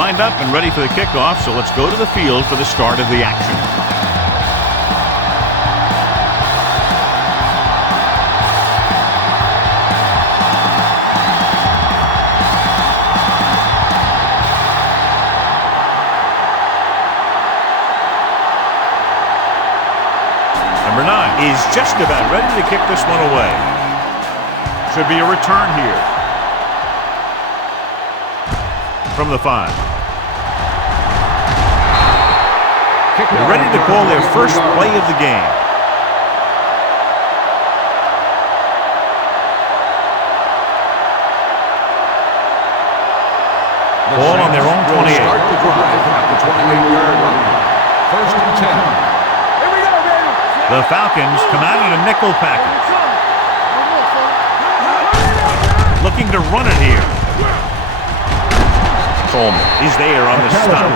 lined up and ready for the kickoff, so let's go to the field for the start of the action. Number 9 is just about ready to kick this one away. Should be a return here. From the 5. They're ready to call their first play of the game. Ball on their own 28. Start the drive at the 28-yard line. First and 10. Here we go, baby. The Falcons come out in a nickel package. Looking to run it here. Coleman is there on the stop.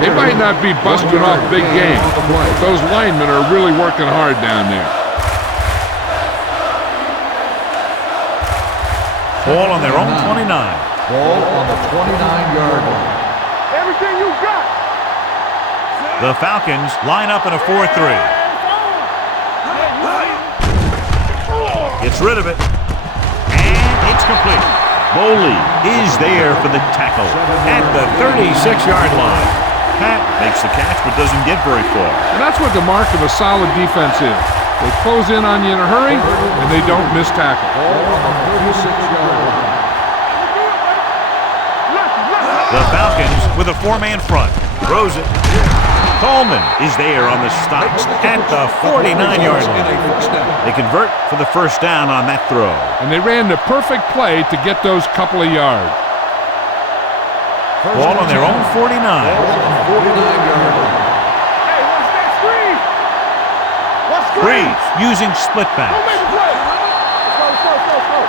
They might not be busting off big game, but those linemen are really working hard down there. Ball on their own 29. Ball on the 29-yard line. Everything you got. The Falcons line up in a 4-3. Gets rid of it. And it's complete. Boley is there for the tackle at the 36-yard line. Pat makes the catch but doesn't get very far. And that's what the mark of a solid defense is. They close in on you in a hurry, and they don't miss tackle. Ball on the 36-yard line. The Falcons with a 4-man front. Throws it. Coleman is there on the stop at the 49-yard line. They convert for the first down on that throw. And they ran the perfect play to get those couple of yards. Ball on their own 49. Ball on the 49-yard line. Hey, what's that screen? What's screen? Breeze using split Don't backs. make a play. Let's go.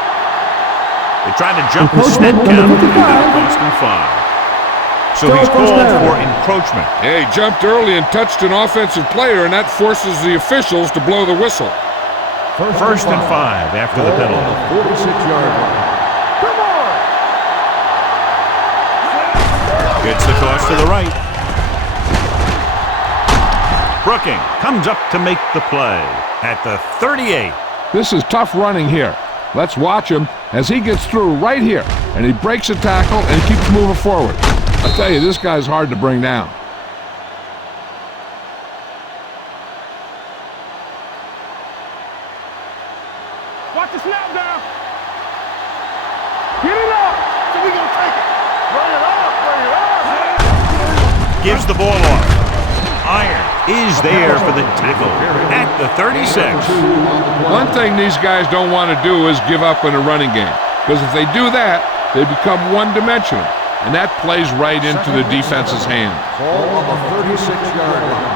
They tried to jump the snap count to Boston 5. So he's called for encroachment. Yeah, he jumped early and touched an offensive player, and that forces the officials to blow the whistle. First and 5 after the penalty. On the 46-yard line. Come on. Gets the toss to the right. Brooking comes up to make the play at the 38. This is tough running here. Let's watch him as he gets through right here, and he breaks a tackle and keeps moving forward. I tell you, this guy's hard to bring down. Watch the snap down. Get it up. So we gonna take it. Run it up. Gives the ball off. Iron is there for the tackle at the 36. One thing these guys don't want to do is give up in a running game, because if they do that, they become one-dimensional, and that plays right into the defense's hand. Ball on the 36-yard line.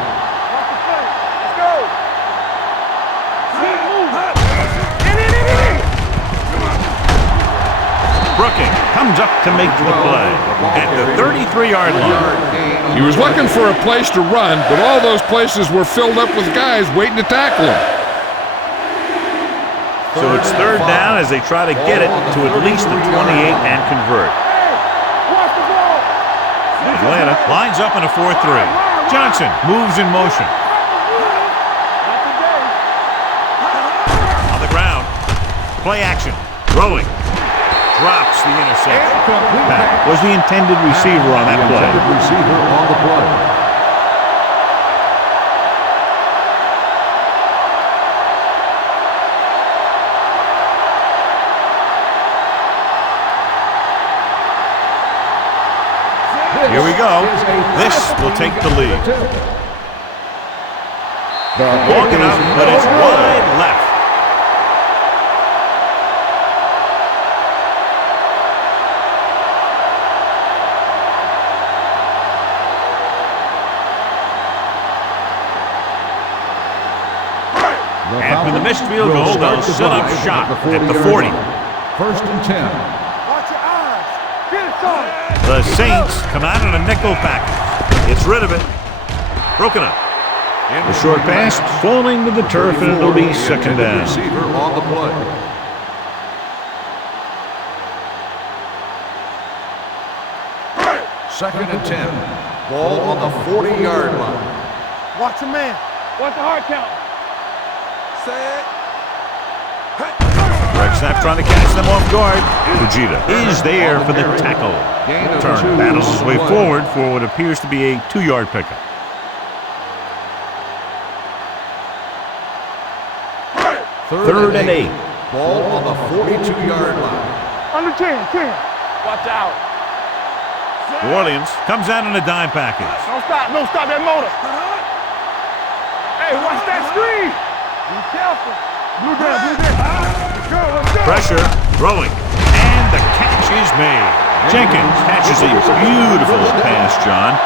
Watch the play. Let's go. Brooking comes up to make the play at the 33-yard line. He was looking for a place to run, but all those places were filled up with guys waiting to tackle him. So it's third down as they try to get it to at least the 28 and convert. Watch the ball. Atlanta lines up in a 4-3. Johnson moves in motion. On the ground. Play action. Throwing. Drops the interception. That was the intended receiver on that play. Intended receiver on the play. Here we go. This will take the lead. Long enough, but it's wide left. After the missed field goal, they'll set up shop at the 40. First and 10. Watch your eyes. Get it, son. The Saints come out in a nickel package. Gets rid of it. Broken up. The short pass falling to the turf, and it'll be second down. Receiver on the play. Second and 10. Ball on the 40-yard line. Watch the man. Watch the hard count. Set. Greg Snap trying to catch them off guard. Fujita is there for the tackle. Turner battles his way forward for what appears to be a 2-yard pickup. Third and 8. Ball on the 42-yard line. Under 10. Watch out. New Orleans comes out in a dime package. Don't stop that motor. Hey, watch that screen. Be careful. Blue down. Let's go. Pressure, throwing, and the catch is made. Jenkins catches a beautiful pass, John,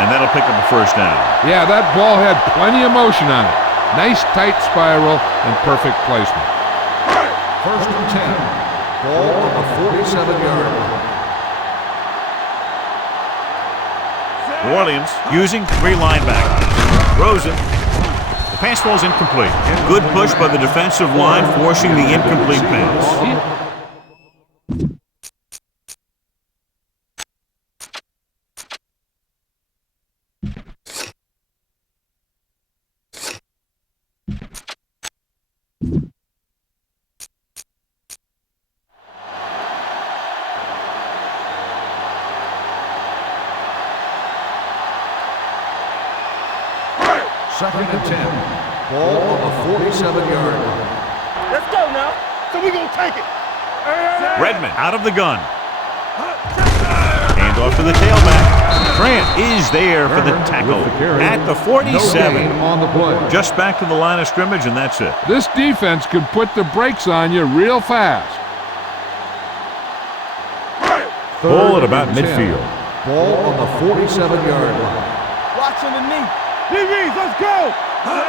and that'll pick up a first down. Yeah, that ball had plenty of motion on it. Nice tight spiral and perfect placement. First and 10. Ball on the 47-yard line. New Orleans using 3 linebackers. Throws it. The pass falls incomplete. Good push by the defensive line, forcing the incomplete pass. Second and 10. Ball on the 47-yard line. Let's go now. So we gonna take it. Redmond out of the gun. Hand off to the tailback. Grant is there for the tackle at the 47. On the play. Just back to the line of scrimmage, and that's it. This defense can put the brakes on you real fast. Ball at about midfield. Ball on the 47-yard line. Watch underneath. DBs, let's go.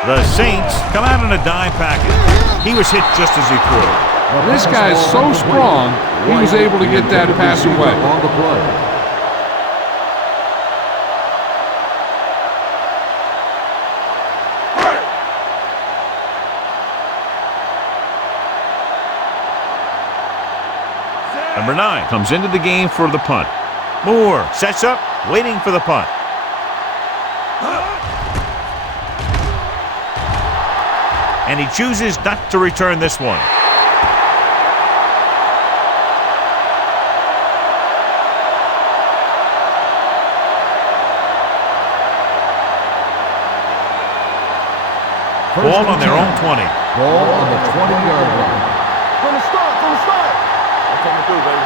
The Saints come out in a dime package. He was hit just as he threw. This guy is so strong, he was able to get that pass away. On the play. Number 9 comes into the game for the punt. Moore sets up, waiting for the punt. And he chooses not to return this one. Ball on their own 20. Ball on the 20-yard line. From the start. I'm coming through, baby.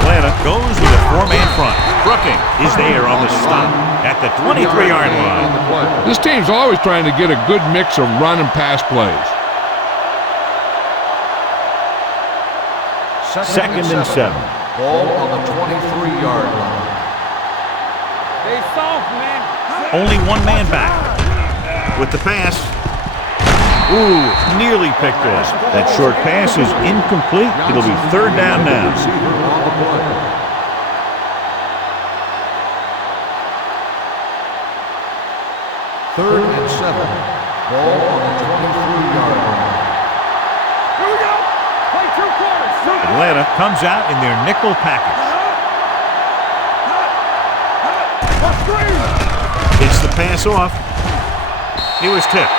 Atlanta goes with a 4-man front. Brooking is there on the stop at the 23-yard line. This team's always trying to get a good mix of run and pass plays. Second and 7. Ball on the 23-yard line. They soft, man. Only one man back. With the pass. Ooh, nearly picked off. That short pass is incomplete. It'll be third down now. Third and 7. Ball on the 23-yard line. Here we go. Play 2 quarters. Atlanta comes out in their nickel package. Gets the pass off. He was tipped.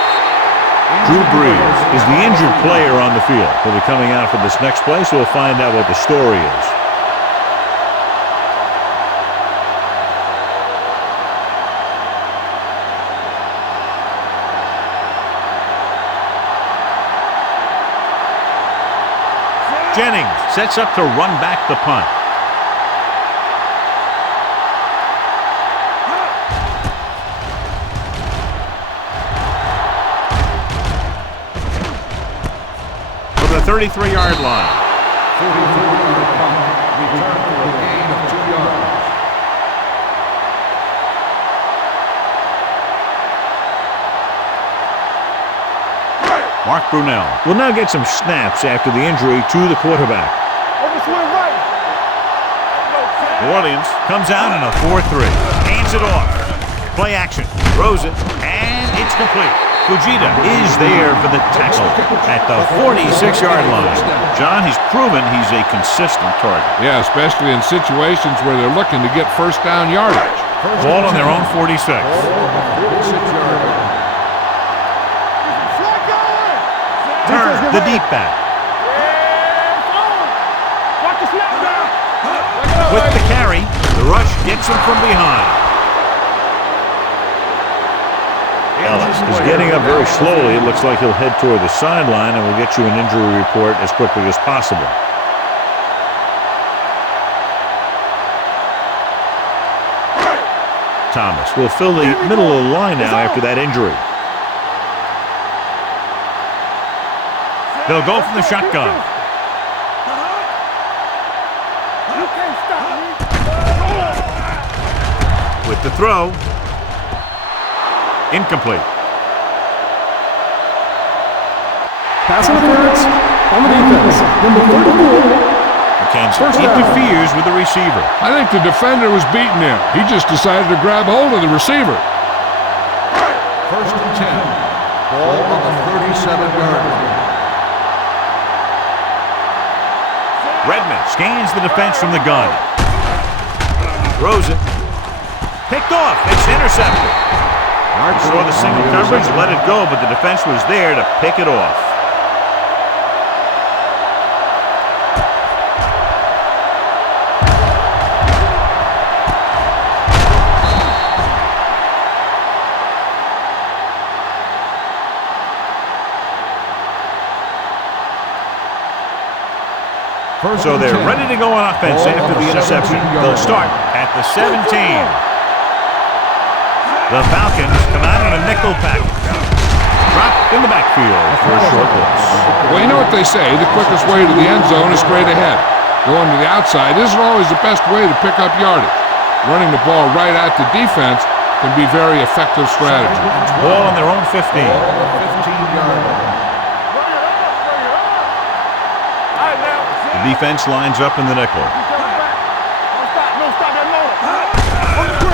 Drew Brees is the injured player on the field. He'll be coming out for this next play, so we'll find out what the story is. Jennings sets up to run back the punt. For the 33-yard line. 44-yard punt. Return for a gain of 2 yards. Mark Brunell will now get some snaps after the injury to the quarterback. Over swing right. New Orleans comes out in a 4-3. Hands it off. Play action. Throws it. And it's complete. Fujita is there for the tackle at the 46-yard line. John, he's proven he's a consistent target. Yeah, especially in situations where they're looking to get first down yardage. Ball on their own 46. Turner, the deep back. With the carry, the rush gets him from behind. Ellis is getting up very slowly. It looks like he'll head toward the sideline, and we'll get you an injury report as quickly as possible. Thomas will fill the middle of the line now after that injury. They'll go from the shotgun. With the throw. Incomplete. Pass interference on the defense. Number 34. McKenzie interferes with the receiver. I think the defender was beaten there. He just decided to grab hold of the receiver. First and 10. Ball on the 37-yard line. Redmond scans the defense from the gun. Throws it. Picked off. It's intercepted. Saw the single coverage, let it go, but the defense was there to pick it off. So they're ready to go on offense after the interception. They'll start at the 17. The Falcons come out in a nickel package. Dropped in the backfield for a short loss. Well, you know what they say, the quickest way to the end zone is straight ahead. Going to the outside isn't always the best way to pick up yardage. Running the ball right at the defense can be very effective strategy. Ball on their own 15. The defense lines up in the nickel.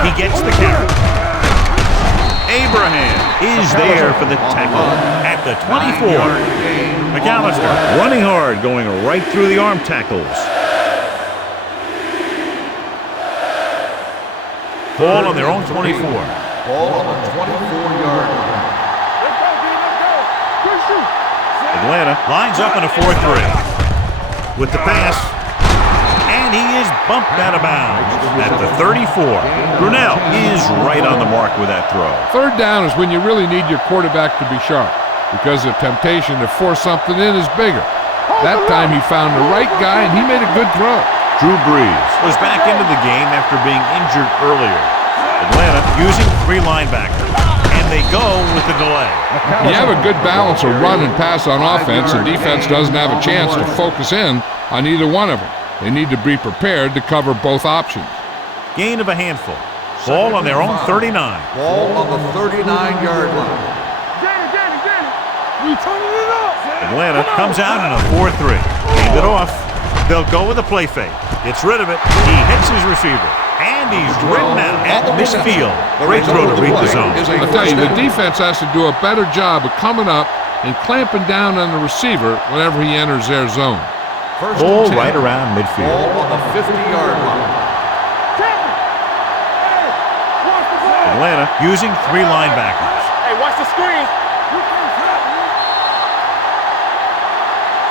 He gets the carry. Abraham is there for the tackle at the 24. McAllister running hard, going right through the arm tackles. Ball on their own 24. Ball on the 24-yard line. Atlanta lines up in a 4-3. With the pass, and he is bumped out of bounds at the 34. Brunell is right on the mark with that throw. Third down is when you really need your quarterback to be sharp because the temptation to force something in is bigger. That time he found the right guy, and he made a good throw. Drew Brees was back into the game after being injured earlier. Atlanta using 3 linebackers, and they go with the delay. You have a good balance of run and pass on offense. The defense doesn't have a chance to focus in on either one of them. They need to be prepared to cover both options. Gain of a handful. Ball on their own 39. Ball on the 39-yard line. Atlanta comes out in a 4-3. Hand it off. They'll go with a play fake. Gets rid of it. He hits his receiver. And he's ridden out at midfield. Great throw to read the zone. I'll tell you, the defense has to do a better job of coming up and clamping down on the receiver whenever he enters their zone. Ball right around midfield. Ball on the 50-yard line. Atlanta using 3 linebackers. Hey, watch the screen.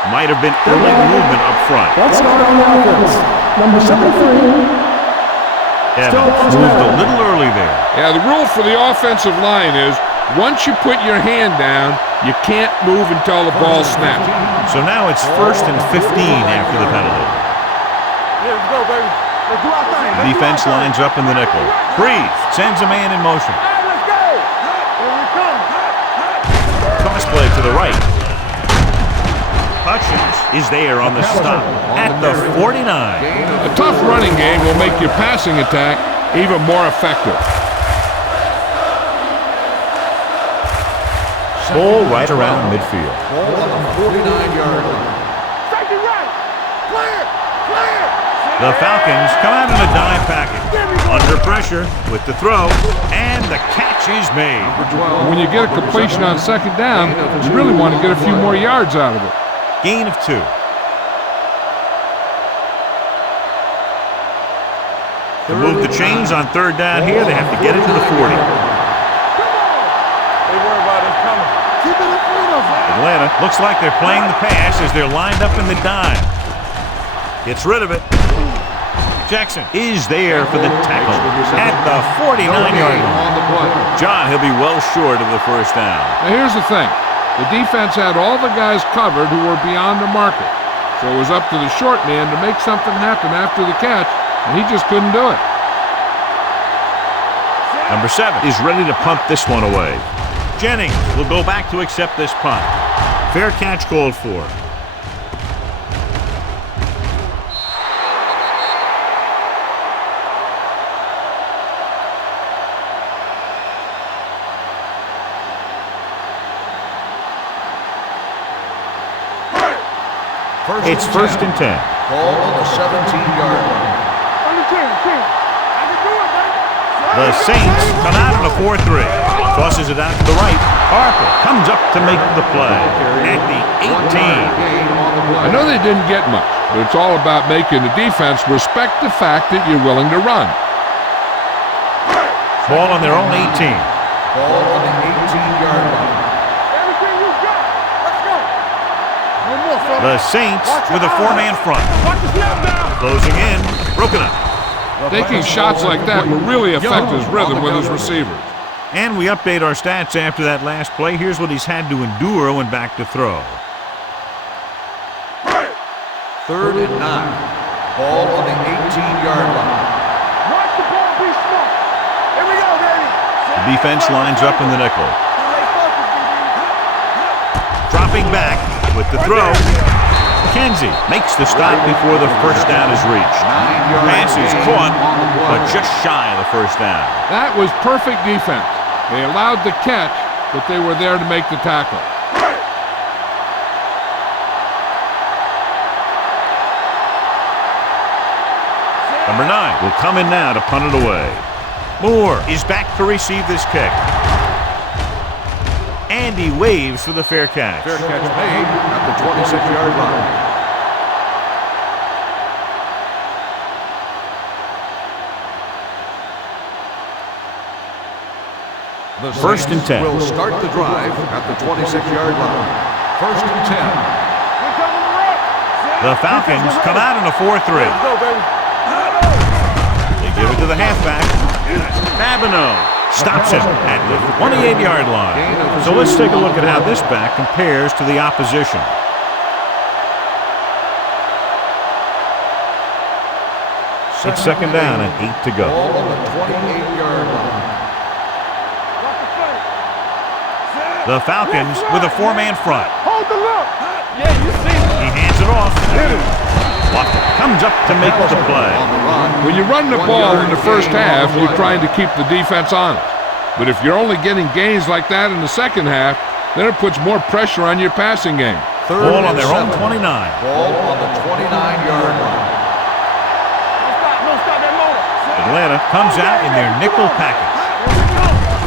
Might have been early movement up front. Let's start on offense. Number 73. Evans moved a little early there. Yeah, the rule for the offensive line is once you put your hand down, you can't move until the ball snaps. So now it's 1st and 15 after the penalty. Let's go, baby. Let's do our thing. The defense lines up in the nickel. Brees sends a man in motion. Hey, let's go. Here we come. Toss play to the right. Hutchins is there on the stop at the 49. A tough running game will make your passing attack even more effective. Ball right around midfield. Ball on the 49-yard line. Safety right. Clear. Clear. The Falcons come out in a dime package. Under pressure with the throw, and the catch is made. When you get a completion on second down, you really want to get a few more yards out of it. Gain of 2. To move the chains on third down here, they have to get it to the 40. Atlanta looks like they're playing the pass as they're lined up in the dime. Gets rid of it. Jackson is there for the tackle at the 49-yard line. John, he'll be well short of the first down. Now here's the thing. The defense had all the guys covered who were beyond the marker. So it was up to the short man to make something happen after the catch, and he just couldn't do it. Number 7 is ready to punt this one away. Jennings will go back to accept this punt. Fair catch called for. It's first and 10. Ball on the 17-yard line. The Saints come out in a 4-3. Tosses it out to the right. Harper comes up to make the play at the 18. I know they didn't get much, but it's all about making the defense respect the fact that you're willing to run. Ball on their own 18. Ball on the 18-yard line. The Saints with a 4-man front. Closing in. Broken up. Taking shots like that will really affect his rhythm with his receivers. And we update our stats after that last play. Here's what he's had to endure when back to throw. 3rd and 9. Ball on the 18-yard line. Watch the ball, be smart. Here we go, baby. The defense lines up in the nickel. Dropping back with the throw. McKenzie makes the stop before the first down is reached. Pass is caught, but just shy of the first down. That was perfect defense. They allowed the catch, but they were there to make the tackle. Number 9 will come in now to punt it away. Moore is back to receive this kick. And he waves for the fair catch. Fair catch made at the 26-yard line. The First and 10. Will start the drive at the 26-yard line. First and 10. The Falcons come out in a 4-3. They give it to the halfback. Babineau stops him at the 28-yard line. So let's take a look at how this back compares to the opposition. It's second down and 8 to go. Ball on the 28-yard line. The Falcons with a 4-man front. Hold the look. Yeah, you see it. He hands it off. Walker comes up to make the play. When you run the ball in the first half, you're trying to keep the defense honest. But if you're only getting gains like that in the second half, then it puts more pressure on your passing game. Ball on their own 29. Ball on the 29-yard line. Atlanta comes out in their nickel package.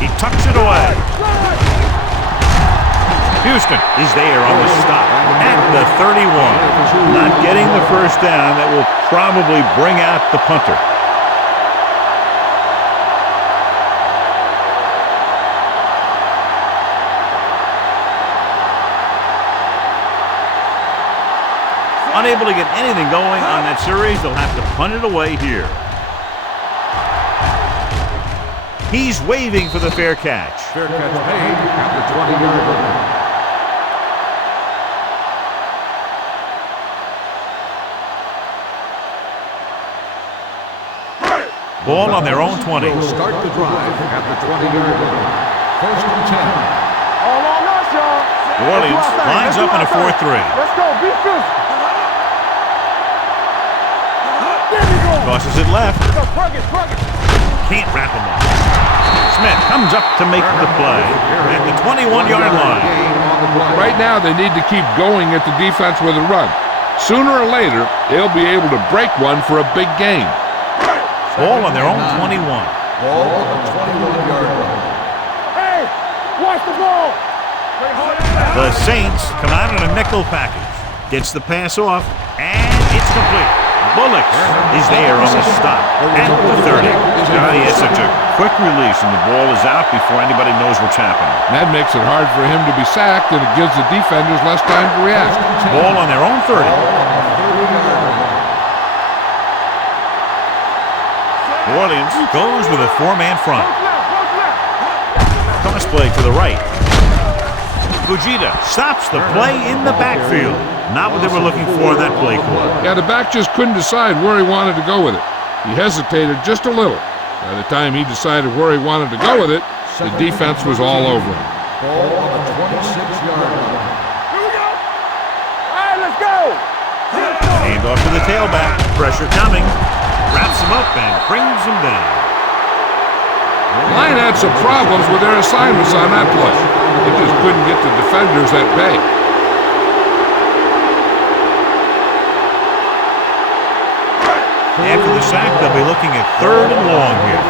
He tucks it away. Houston is there on the stop at the 31. Not getting the first down. That will probably bring out the punter. Unable to get anything going on that series, they'll have to punt it away here. He's waving for the fair catch. Fair catch made at the 20-yard line. Ball on their own 20. Will start the drive at the 20-yard line. First and 10. All on us, y'all. New Orleans lines up in a 4-3. Let's go. Be physical. There we go. Tosses it left. Go, Perkins. Can't wrap him up. Smith comes up to make the play at the 21-yard line. Right now, they need to keep going at the defense with a run. Sooner or later, they'll be able to break one for a big gain. Ball on their own 21. Ball on the 21-yard line. Hey, watch the ball. The Saints come out in a nickel package. Gets the pass off, and it's complete. Bullocks is there on the stop at the 30. Johnny has such a quick release, and the ball is out before anybody knows what's happening. That makes it hard for him to be sacked, and it gives the defenders less time to react. Ball on their own 30. New Orleans goes with a four-man front. Toss play to the right. Fujita stops the play in the backfield. Not what they were looking for in that play call. Yeah, the back just couldn't decide where he wanted to go with it. He hesitated just a little. By the time he decided where he wanted to go with it, the defense was all over him. Ball on the 26-yard line. Here we go. All right, let's go. Hand off to the tailback. Pressure coming. Wraps him up and brings him down. The line had some problems with their assignments on that play. They just couldn't get the defenders at bay. After the sack, they'll be looking at 3rd and long here.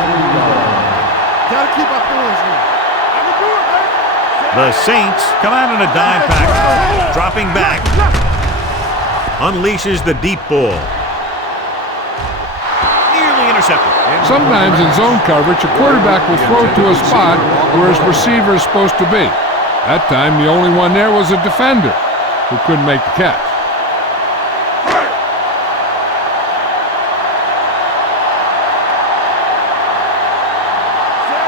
Gotta keep our points in. The Saints come out in a dime package. Dropping back. Unleashes the deep ball. Nearly intercepted. Sometimes in zone coverage, a quarterback will throw to a spot where his receiver is supposed to be. That time, the only one there was a defender who couldn't make the catch.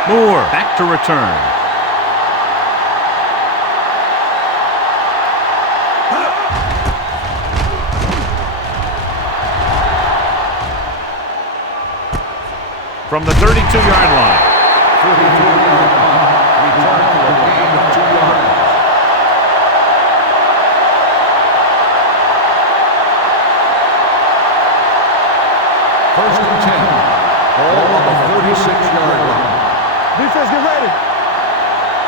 Moore back to return. From the 32-yard line. 32-yard line. Return for a gain of 2 yards. First and 10. Ball on the 36-yard line. Defense, get ready.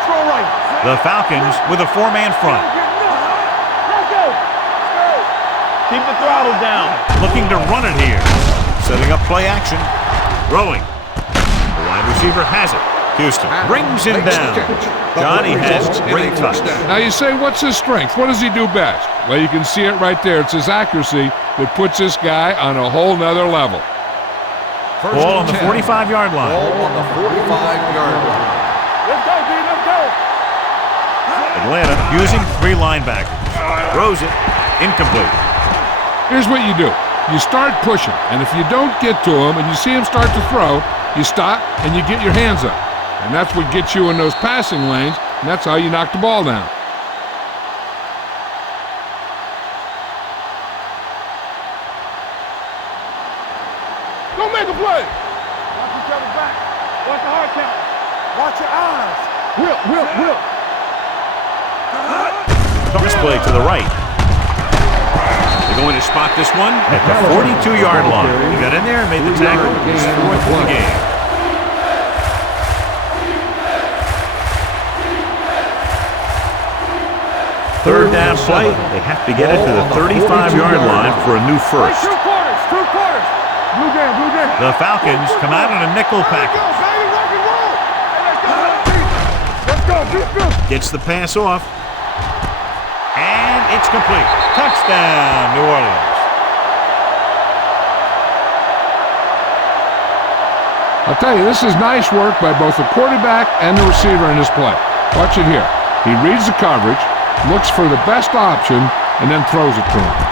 Throw right. The Falcons with a four-man front. Let's go. Keep the throttle down. Looking to run it here. Setting up play action. Throwing. The wide receiver has it. Houston brings him down. Johnny has great touch. Now you say, what's his strength? What does he do best? Well, you can see it right there. It's his accuracy that puts this guy on a whole nother level. First Ball on and the 10. 45-yard line. Ball on the 45-yard line. Let's go, D. Let's go. Atlanta using 3 linebackers. Throws it. Incomplete. Here's what you do. You start pushing, and if you don't get to him and you see him start to throw, you stop and you get your hands up. And that's what gets you in those passing lanes, and that's how you knock the ball down. Go make a play. Watch each other back. Watch the hard count. Watch your eyes. Whip. Toss play to the right. They're going to spot this one at the 42-yard line. He got in there and made the tackle. He's 4th in the game. Third down play. They have to get it to the 35-yard line for a new first. 2 quarters. Blue game. The Falcons come out in a nickel package. Baby, rock and roll. Hey, let's go. Let's go. Gets the pass off. And it's complete. Touchdown, New Orleans. I'll tell you, this is nice work by both the quarterback and the receiver in this play. Watch it here. He reads the coverage, looks for the best option, and then throws it to him.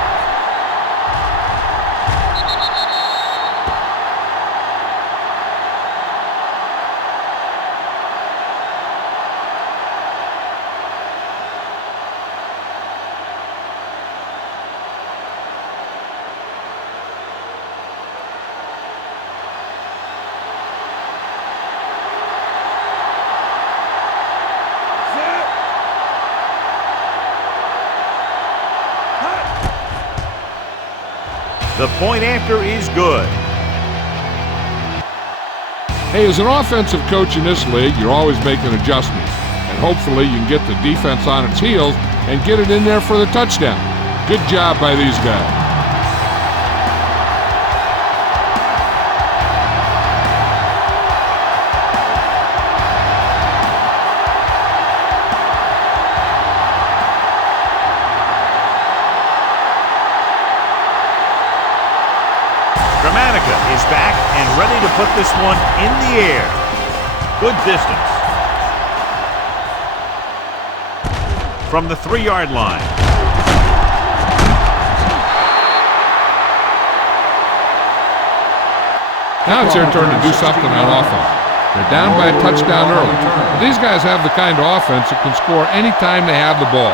The point after is good. Hey, as an offensive coach in this league, you're always making adjustments. And hopefully you can get the defense on its heels and get it in there for the touchdown. Good job by these guys. Is back and ready to put this one in the air. Good distance. From the 3-yard line. Now it's their turn to do something on offense. They're down by a touchdown early. But these guys have the kind of offense that can score anytime they have the ball.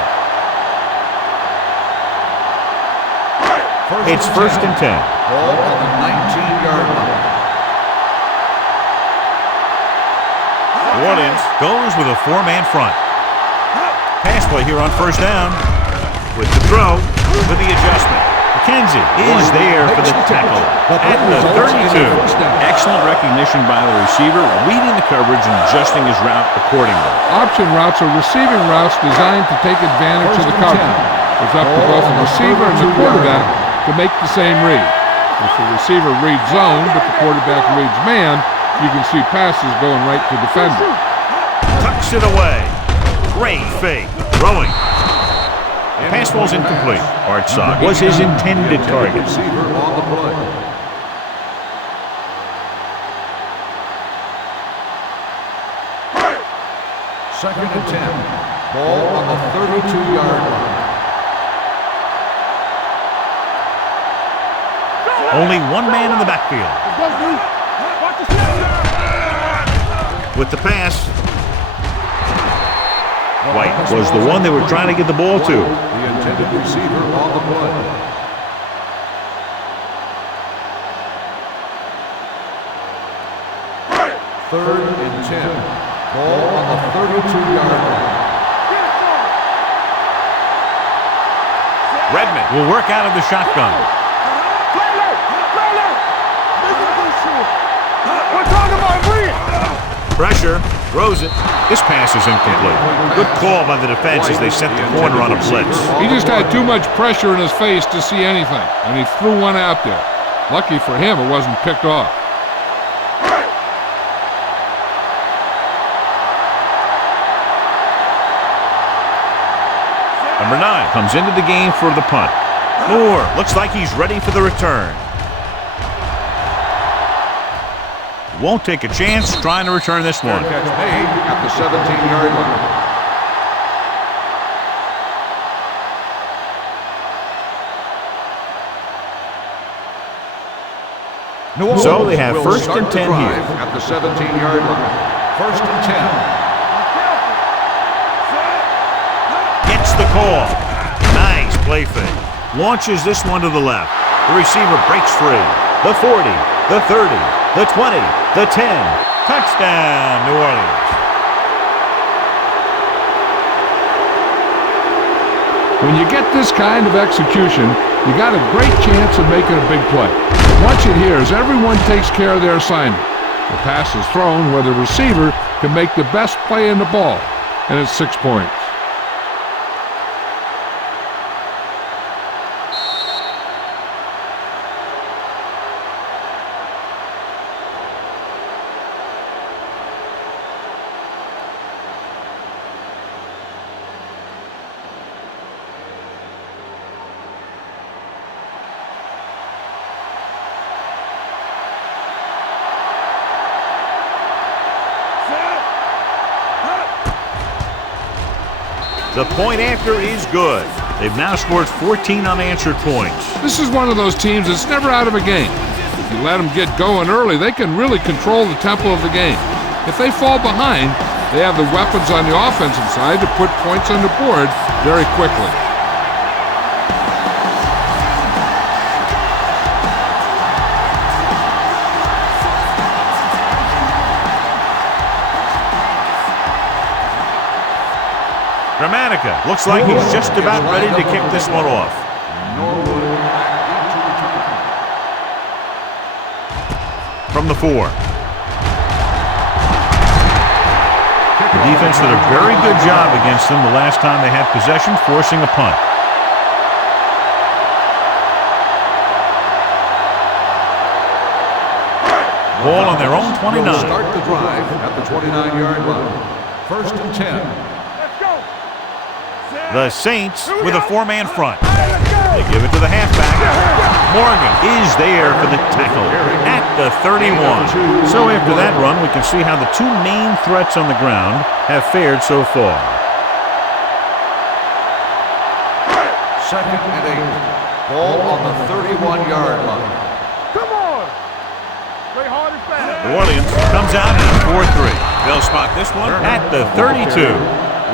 It's 1st and 10. Ball on the 19-yard line. New Orleans goes with a 4-man front. Pass play here on 1st down. With the throw, with the adjustment. McKenzie is there for the tackle at the 32. Excellent recognition by the receiver, reading the coverage and adjusting his route accordingly. Option routes are receiving routes designed to take advantage of the coverage. It's up to both the receiver and the quarterback to make the same read. If the receiver reads zone, but the quarterback reads man, you can see passes going right to defender. Tucks it away. Great fake. Throwing. The pass ball's incomplete. Hartsock was his intended target. Receiver on the play. Second and 10. Ball on the 32-yard line. Only one man in the backfield. With the pass. White was the one they were trying to get the ball to. The intended receiver on the play. Third and 10. Ball on the 32-yard line. Redmond will work out of the shotgun. Pressure, throws it. This pass is incomplete. Good call by the defense as they set the corner on a blitz. He just had too much pressure in his face to see anything, and he threw one out there. Lucky for him, it wasn't picked off. Number 9 comes into the game for the punt. Moore looks like he's ready for the return. Won't take a chance trying to return this one. Catch made at the 17-yard line. So they have 1st and 10 here. At the 17-yard line. 1st and 10. Gets the call. Nice play fake. Launches this one to the left. The receiver breaks free. The 40, the 30, the 20, the 10. Touchdown, New Orleans. When you get this kind of execution, you got a great chance of making a big play. Watch it here as everyone takes care of their assignment. The pass is thrown where the receiver can make the best play in the ball, and it's 6 points. The point after is good. They've now scored 14 unanswered points. This is one of those teams that's never out of a game. If you let them get going early, they can really control the tempo of the game. If they fall behind, they have the weapons on the offensive side to put points on the board very quickly. Gramatica looks like he's just about ready to kick this one off. From the 4. The defense did a very good job against them the last time they had possession, forcing a punt. Ball on their own 29. Will start the drive at the 29-yard line. First and 10. Let's go. The Saints with a four-man front. They give it to the halfback. Morgan is there for the tackle at the 31. So after that run, we can see how the two main threats on the ground have fared so far. Second and 8. Ball on the 31-yard line. Come on. Play hard and fast. New Orleans comes out in a 4-3. They'll spot this one at the 32.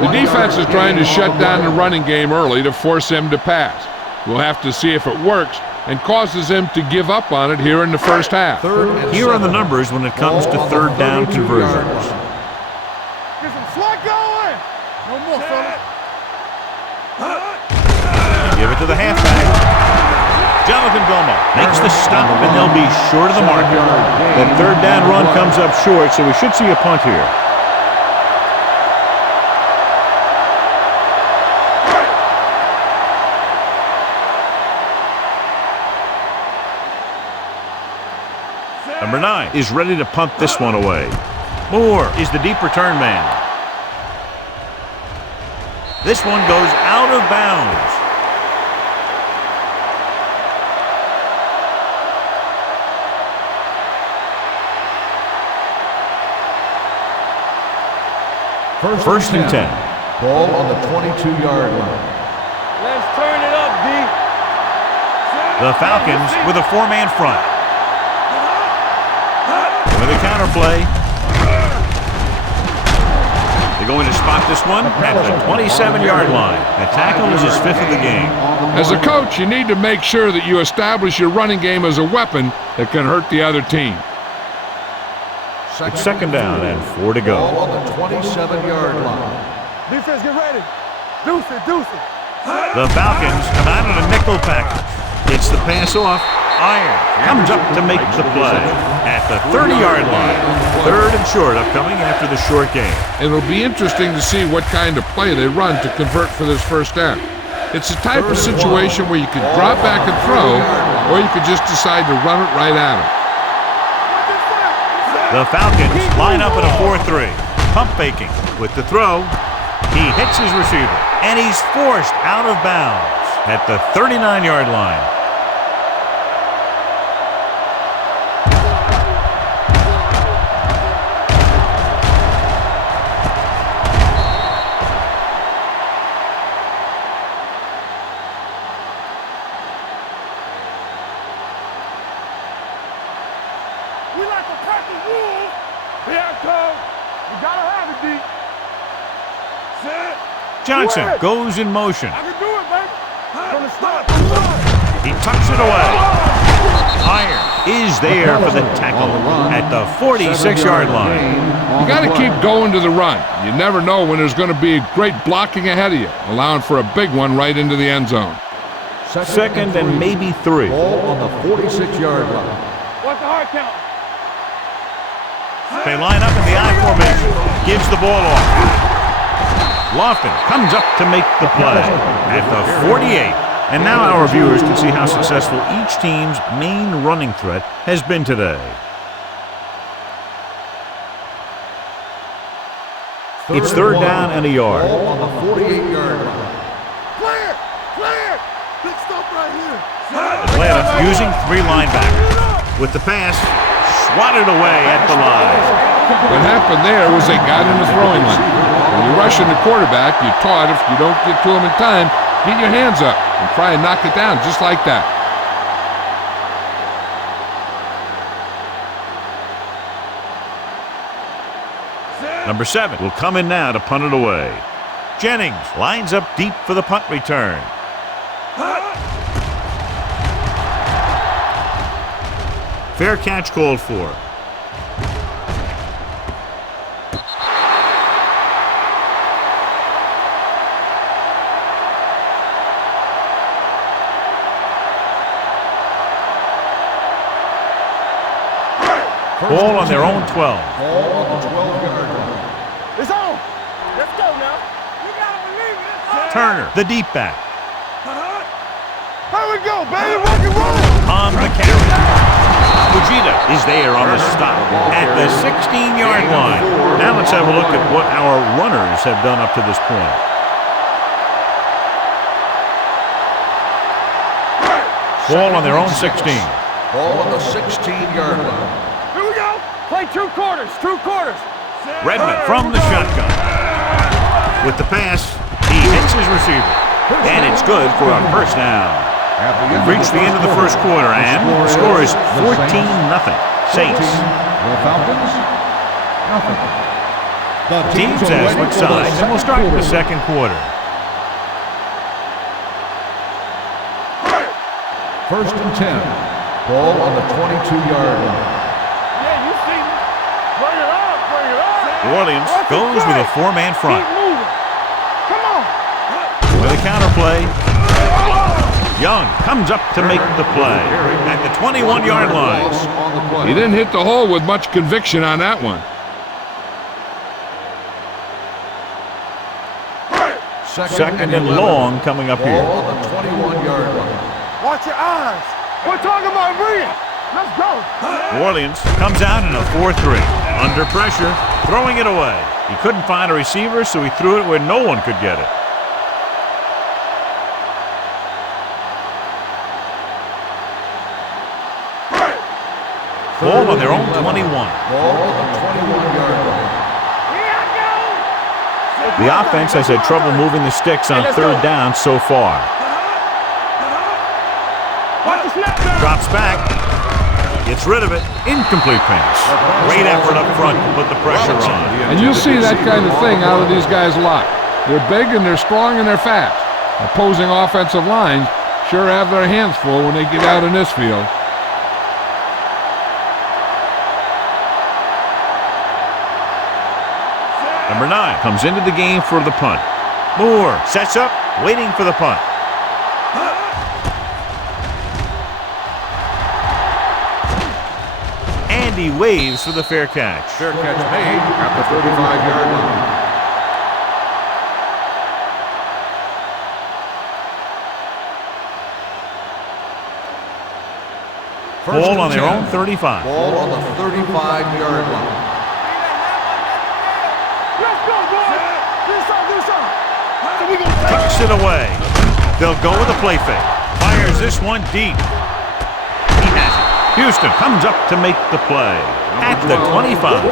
The defense is trying to shut down the running game early to force him to pass. We'll have to see if it works and causes him to give up on it here in the first half. Here are the numbers when it comes to third down conversions. Get some slack going. No more, fellas. Give it to the halfback. Jonathan Vilma makes the stop, and they'll be short of the mark. The third down run comes up short, so we should see a punt here. Number 9 is ready to punt this one away. Moore is the deep return man. This one goes out of bounds. First and 10. Ball on the 22-yard line. Let's turn it up, D. The Falcons with a four-man front. With a counter play. They're going to spot this one at the 27-yard line. The tackle is his fifth of the game. As a coach, you need to make sure that you establish your running game as a weapon that can hurt the other team. It's second down and 4 to go. Ball on the 27-yard line. Defense, get ready. Deuce it, deuce it. The Falcons come out in a nickel package. Gets the pass off. Iron comes up to make the play at the 30-yard line. Third and short upcoming after the short game. It'll be interesting to see what kind of play they run to convert for this first down. It's a type of situation where you could drop back and throw, or you could just decide to run it right at them. The Falcons line up in a 4-3. Pump faking with the throw. He hits his receiver, and he's forced out of bounds at the 39-yard line. We like to practice rules. Here it comes. You gotta have it, D. Set. Johnson goes in motion. I can do it, baby. From the start. He tucks it away. Iron is there for the tackle at the 46-yard line. You got to keep going to the run. You never know when there's going to be great blocking ahead of you, allowing for a big one right into the end zone. Second and maybe 3. Ball on the 46-yard line. What's the hard count? They line up in the I formation. Gives the ball off. Lofton comes up to make the play at the 48. And now our viewers can see how successful each team's main running threat has been today. It's third down and a yard. Ball on the 48-yard line. Clear! Clear! Big stop right here. Atlanta using 3 linebackers. With the pass, swatted away at the line. What happened there was they got in the throwing lane. When you're rushing the quarterback, you're taught if you don't get to him in time, get your hands up and try and knock it down just like that. Number 7 will come in now to punt it away. Jennings lines up deep for the punt return. Fair catch called for. Ball on their own 12. Ball on the 12-yard line. It's on. Let's go now. You gotta believe it. It's on. Turner, the deep back. Here we go, baby. Rock and roll. On the carry. Fujita is there on the stop at the 16-yard line. Now let's have a look at what our runners have done up to this point. Ball on their own 16. Ball on the 16-yard line. Here we go. Play two quarters. Redmond from the shotgun. With the pass, he hits his receiver. And it's good for a first down. We've reached the end of the first quarter, and the score is 14-0. Saints. The Falcons, nothing. The Teams have switched sides, and we'll start the second quarter. First and 10. Ball on the 22-yard line. Yeah, you see me. Bring it up. New Orleans goes with a four-man front. Keep moving. Come on. With a counterplay. Young comes up to make the play at the 21-yard line. He didn't hit the hole with much conviction on that one. Second and long coming up here. Ball on the 21-yard line. Watch your eyes. We're talking about bringing. Let's go. New Orleans comes out in a 4-3. Under pressure, throwing it away. He couldn't find a receiver, so he threw it where no one could get it. Ball on their own 21. Ball on the 21-yard line. The offense has had trouble moving the sticks on third down so far. Drops back. Gets rid of it. Incomplete pass. Great effort up front to put the pressure on. And you'll see that kind of thing out of these guys a lot. They're big and they're strong and they're fast. Opposing offensive lines sure have their hands full when they get out in this field. Number 9 comes into the game for the punt. Moore sets up, waiting for the punt. And he waves for the fair catch. Fair catch made at the 35-yard line. Ball on their own 35. Ball on the 35-yard line. Let's go, boys. Do something. Tucks it away. They'll go with a play fake. Fires this one deep. He has it. Houston comes up to make the play at the 25.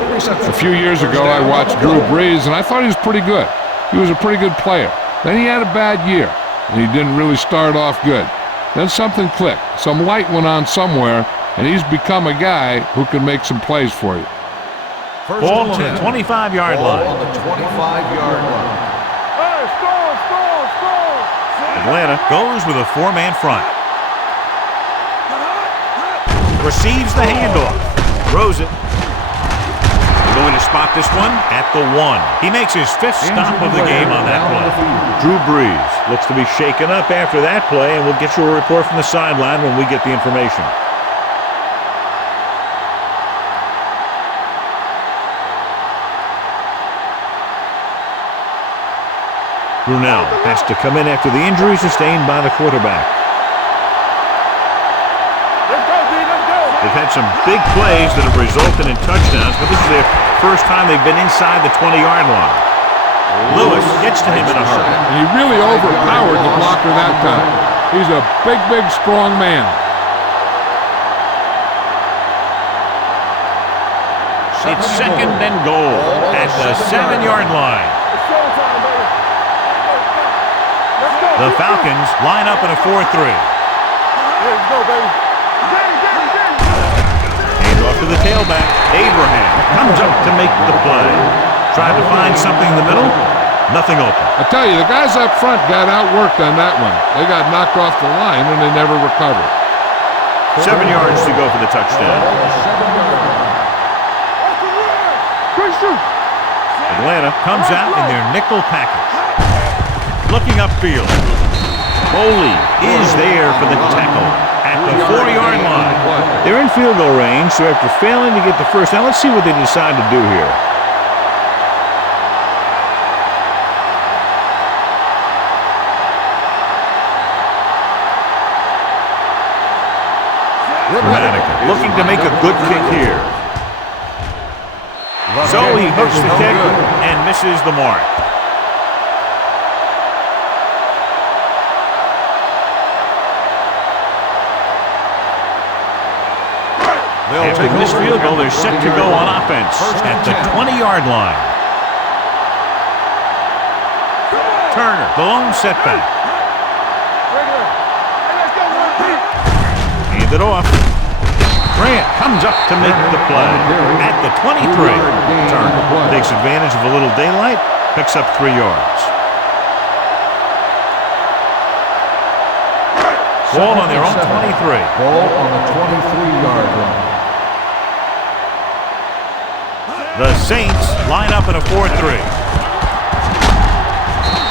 A few years ago, I watched Drew Brees, and I thought he was pretty good. He was a pretty good player. Then he had a bad year, and he didn't really start off good. Then something clicked. Some light went on somewhere, and he's become a guy who can make some plays for you. Ball on the 25-yard line. Ball on the 25-yard line. Hey, score. Atlanta goes with a four-man front. Receives the handoff. Throws it. They're going to spot this one at the 1. He makes his 5th stop of the game on that play. Drew Brees looks to be shaken up after that play, and we'll get you a report from the sideline when we get the information. Brunell has to come in after the injury sustained by the quarterback. Let's go, D. Let's go. They've had some big plays that have resulted in touchdowns, but this is their first time they've been inside the 20-yard line. Lewis gets to him in a hurry. And he really overpowered the blocker that time. He's a big, strong man. It's second and goal at the 7-yard line. It's showtime, baby. Let's go. The Falcons line up in a 4-3. Let's go, baby. Hands off to the tailback. Abraham comes up to make the play. Tried to find something in the middle. Nothing open. I tell you, the guys up front got outworked on that one. They got knocked off the line and they never recovered. 7 yards to go for the touchdown. Atlanta comes out in their nickel package. Looking upfield. Foley is there for the tackle at the 4-yard line. They're in field goal range, so after failing to get the first down, let's see what they decide to do here. Radical looking to make a good kick here. So he hooks the kick and misses the mark. After this field goal, they're set to go on offense at the 20-yard line. Turner, the lone setback. Hand it off. Grant comes up to make the play at the 23. Turner takes advantage of a little daylight, picks up 3 yards. Ball on their own 23. Ball on the 23-yard line. The Saints line up in a 4-3.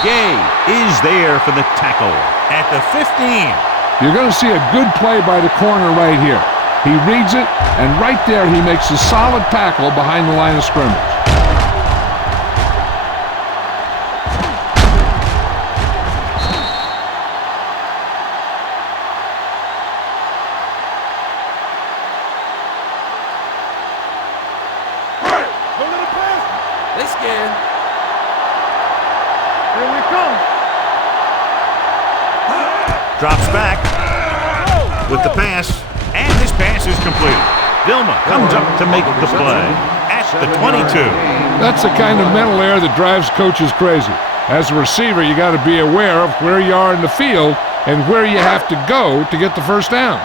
Gay is there for the tackle at the 15. You're going to see a good play by the corner right here. He reads it, and right there he makes a solid tackle behind the line of scrimmage. They scared. Here we come. Drops back with the pass, and this pass is completed. Vilma comes up to make the play at the 22. That's the kind of mental error that drives coaches crazy. As a receiver, you got to be aware of where you are in the field and where you have to go to get the first down.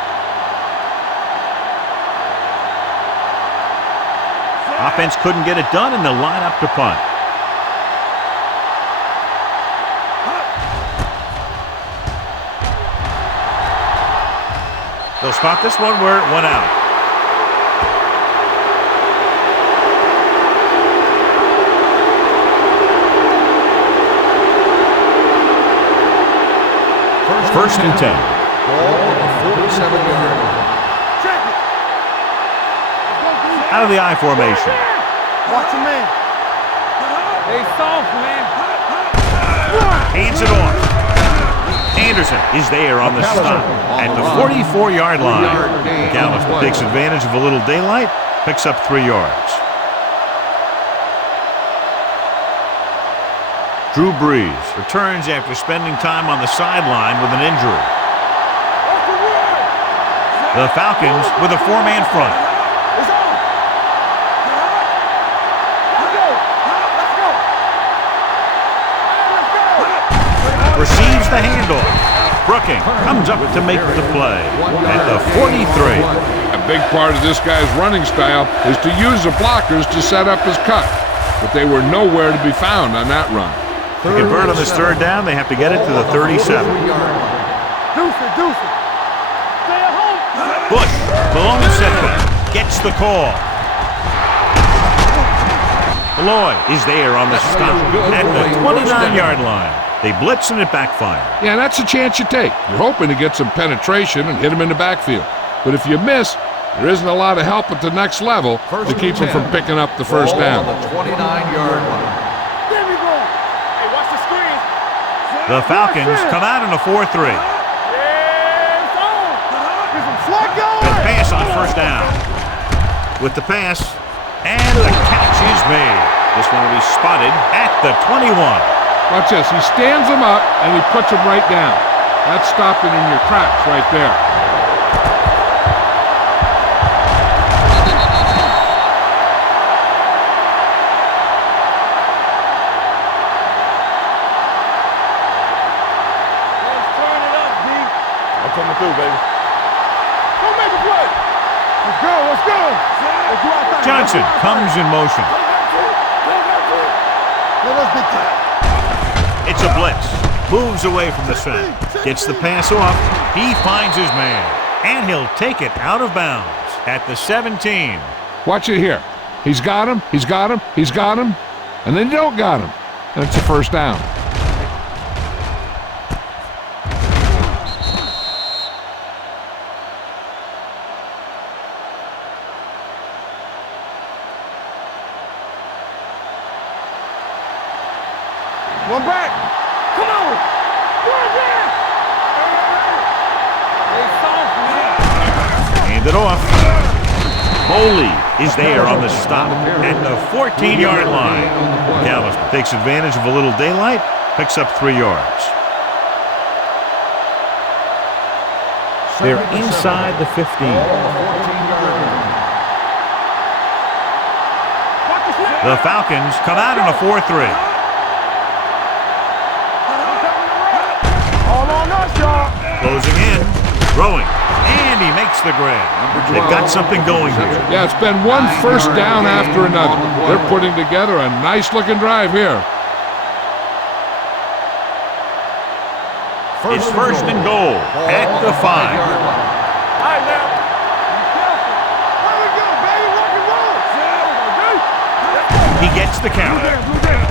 Offense couldn't get it done, and they'll line up to punt. They'll spot this one where it went out. First and 10. Ball on the 47-yard line. Out of the I formation. Watch him in. Hey, soft, man. Hands it off. Anderson is there on the stop at the 44-yard line. McAllister takes advantage of a little daylight, picks up 3 yards. Drew Brees returns after spending time on the sideline with an injury. The Falcons with a 4-man front. Receives the handoff. Brooking comes up to make the play at the 43. A big part of this guy's running style is to use the blockers to set up his cut, but they were nowhere to be found on that run. To convert on this third down, they have to get it to the 37. Bush, the lone setback, gets the call. Lloyd is there on the stop at the 29-yard line. They blitz and it backfires. Yeah, that's a chance you take. You're hoping to get some penetration and hit him in the backfield. But if you miss, there isn't a lot of help at the next level to keep him from picking up the first down. Ball on the 29-yard line. There we go. Hey, watch the screen. The Falcons come out in a 4-3. Yeah, it's on. Get some slack going. The pass on first down. With the pass, and the catch is made. This one will be spotted at the 21. Watch this. He stands him up, and he puts him right down. That's stopping in your tracks right there. Let's turn it up, D. I'm coming through, baby. Go make a play. Let's go, let's go. Let's do our thing. Johnson comes in motion. Let's big time. It's a blitz. Moves away from the center. Gets the pass off. He finds his man. And he'll take it out of bounds at the 17. Watch it here. He's got him, he's got him, he's got him, and then you don't got him. And it's a first down. One back. Come on. One back. Hey, soft, man. Hand it off. Foley is there on the stop at the 14-yard line. McAllister takes advantage of a little daylight, picks up 3 yards. They're inside the 15. The Falcons come out in a 4-3. All on us, y'all. Closing in, throwing, and he makes the grab. They've got something going here. Yeah, it's been one first down after another. They're putting together a nice-looking drive here. It's first and goal at the 5. All right, now. Where we go, baby? Rock and roll. He gets the count.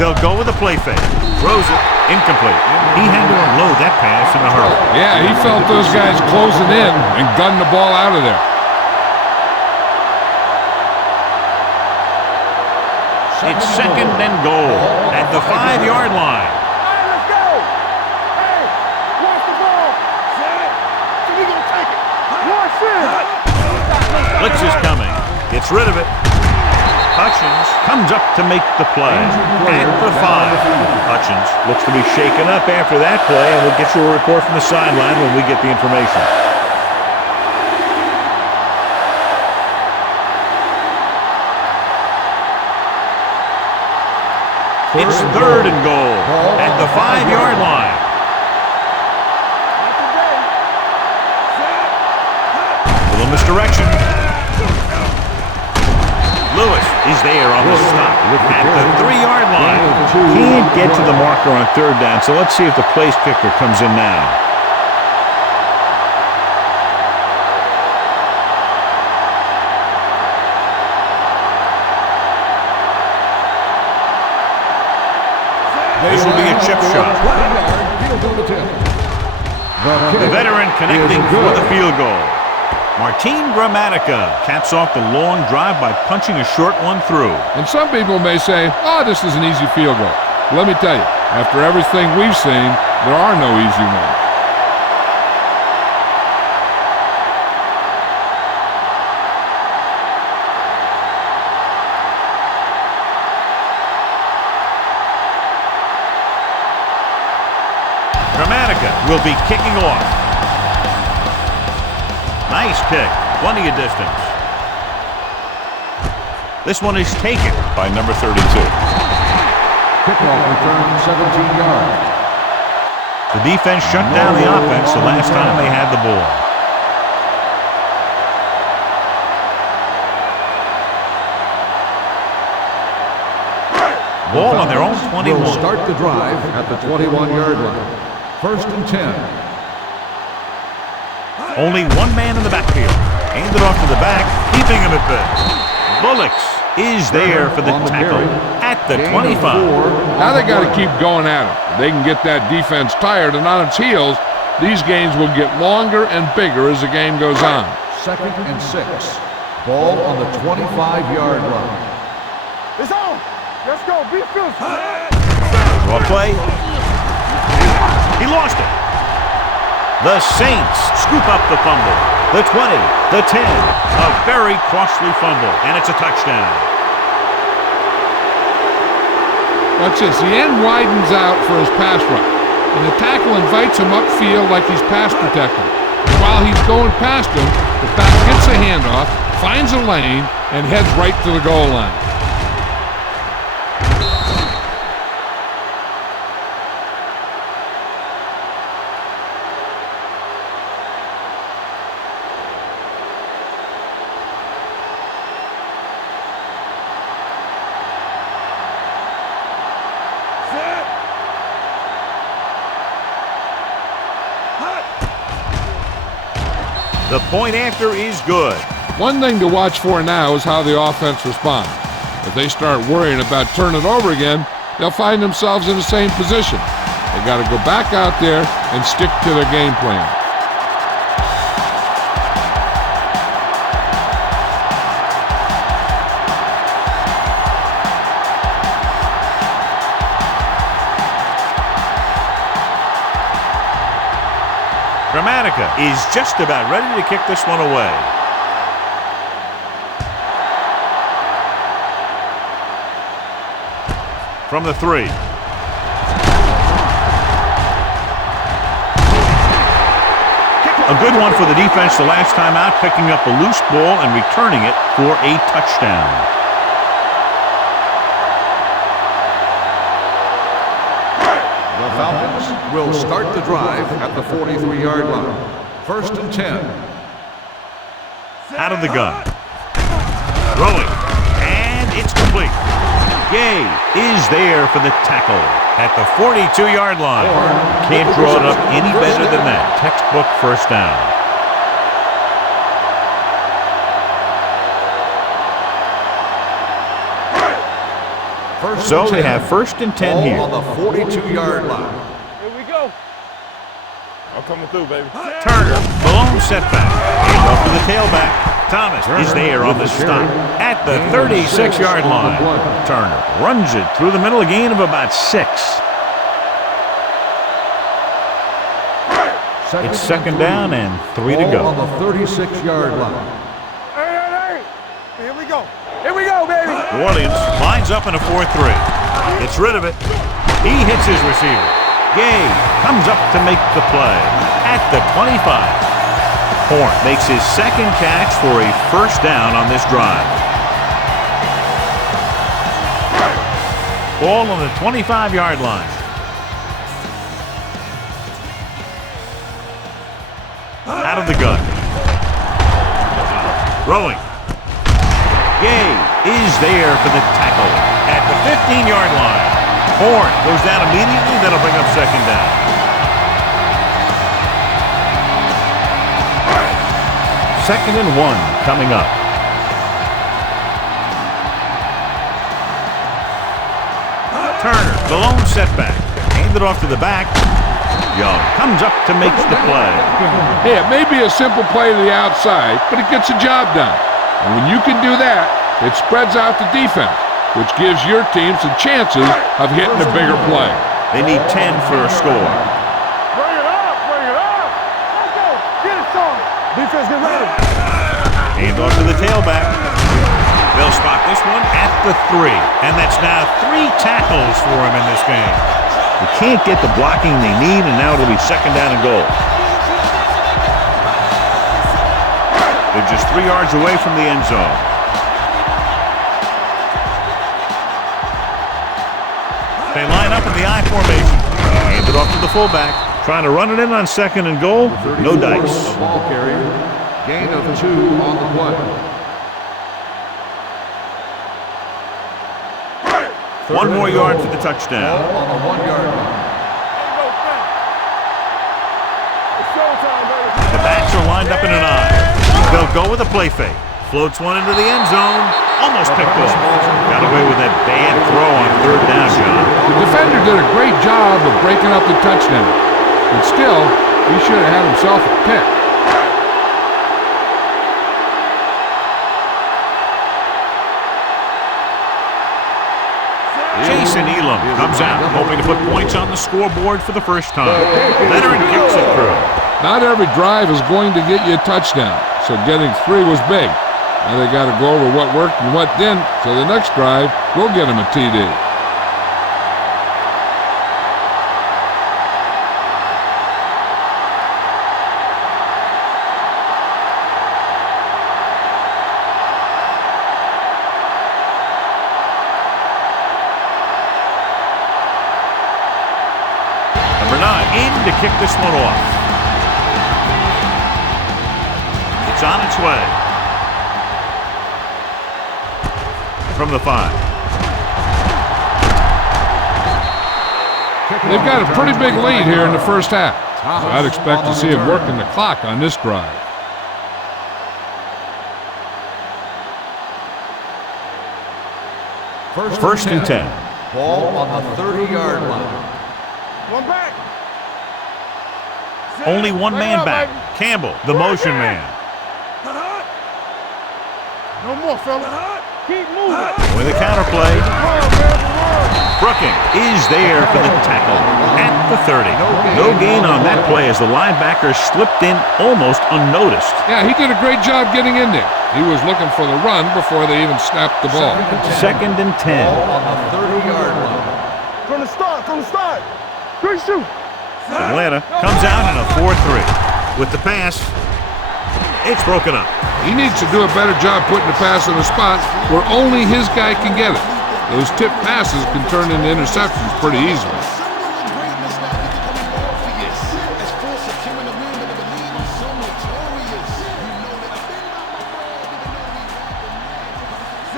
They'll go with a play fake. Throws it. Incomplete. He had to unload that pass in a hurry. Yeah, he felt those guys closing in and gunned the ball out of there. It's second and goal at the 5-yard line. All right, let's go. Hey, watch the ball. Set it. So we gonna take it. Watch it. Blitz is coming. Gets rid of it. Hutchins comes up to make the play at the 5. Hutchins looks to be shaken up after that play, and we'll get you a report from the sideline when we get the information. It's third and goal at the 5-yard line. Little misdirection. Lewis is there on the stop at the 3-yard line. Can't get to the marker on third down, so let's see if the place kicker comes in now. This will be a chip shot. The veteran connecting for the field goal. Martin Gramatica caps off the long drive by punching a short one through. And some people may say, oh, this is an easy field goal. Let me tell you, after everything we've seen, there are no easy ones. Gramatica will be kicking off. Nice kick, plenty of distance. This one is taken by number 32. Kickoff return, 17 yards. The defense shut down the offense the last time they had the ball. Ball on their own 21. Will start the drive at the 21-yard line. First and 10. Only one man in the backfield. Handed off to the back, keeping him at bay. Bullocks is there for the tackle at the 25. Now they got to keep going at it. They can get that defense tired and on its heels. These games will get longer and bigger as the game goes on. Second and 6. Ball on the 25-yard line. It's on. Let's go. Be fierce. Draw play. He lost it. The Saints scoop up the fumble. The 20, the 10. A very costly fumble, and it's a touchdown. Watch this. The end widens out for his pass rush, and the tackle invites him upfield like he's pass protecting. And while he's going past him, the back gets a handoff, finds a lane, and heads right to the goal line. The point after is good. One thing to watch for now is how the offense responds. If they start worrying about turning it over again, they'll find themselves in the same position. They got to go back out there and stick to their game plan. Gramatica is just about ready to kick this one away. from the 3. A good one for the defense the last time out, picking up a loose ball and returning it for a touchdown. The Falcons will start the drive at the 43-yard line. 1st and 10. Out of the gun. Throwing. And it's complete. Gay is there for the tackle at the 42-yard line. Can't draw it up any better than that. Textbook first down. So they have 1st and 10 here. On the 42-yard line. Here we go. I'm coming through, baby. Turner, the lone setback. Hand off to the tailback. Thomas is there on the stop at the 36-yard line. Turner runs it through the middle, a gain of about 6. It's 2nd down and 3 to go. On the 36-yard line. Hey. Here we go. Here we go, baby. New Orleans lines up in a 4-3. Gets rid of it. He hits his receiver. Gay comes up to make the play at the 25. Horn makes his 2nd catch for a 1st down on this drive. Ball on the 25-yard line. Out of the gun. Throwing. Gay is there for the tackle at the 15-yard line. Horn goes down immediately. That'll bring up 2nd down. 2nd and 1 coming up. Turner, the lone setback. Handed off to the back. Young comes up to make the play. Hey, it may be a simple play to the outside, but it gets the job done. And when you can do that, it spreads out the defense, which gives your team some chances of hitting a bigger play. They need 10 for a score. Bring it up. Let's go. Get it, son. Defense, get ready. Hand off to the tailback. They'll spot this one at the 3. And that's now 3 tackles for him in this game. They can't get the blocking they need, and now it'll be 2nd down and goal. They're just 3 yards away from the end zone. They line up in the I formation. Hand it off to the fullback. Trying to run it in on 2nd and goal. No dice. The ball carrier. Gain of 2 on the play. 1 more yard for the touchdown. Ball on the 1-yard line. The backs are lined up in an I. They'll go with a play fake. Floats one into the end zone. Almost picked off. Got away with that bad throw on 3rd down, John. The defender did a great job of breaking up the touchdown. But still, he should have had himself a pick. Jason Elam comes out, hoping to put points on the scoreboard for the first time. Veteran kicks it through. Not every drive is going to get you a touchdown, so getting 3 was big. Now they got to go over what worked and what didn't, so the next drive will get him a TD. Number 9 in to kick this one off. It's on its way. From the 5. They've got a pretty big lead here in the first half. So I'd expect to see him working the clock on this drive. First and 10. Ball on the 30-yard line. One back. Only one man back. Campbell, the motion man. No more, fella. Keep moving. With a counterplay. Brooking is there for the tackle at the 30. No gain on that play as the linebacker slipped in almost unnoticed. Yeah, he did a great job getting in there. He was looking for the run before they even snapped the ball. 2nd and 10. Ball on the 30-yard line. From the start. 3 shoot. Atlanta comes out in a 4-3. With the pass, it's broken up. He needs to do a better job putting the pass in a spot where only his guy can get it. Those tip passes can turn into interceptions pretty easily.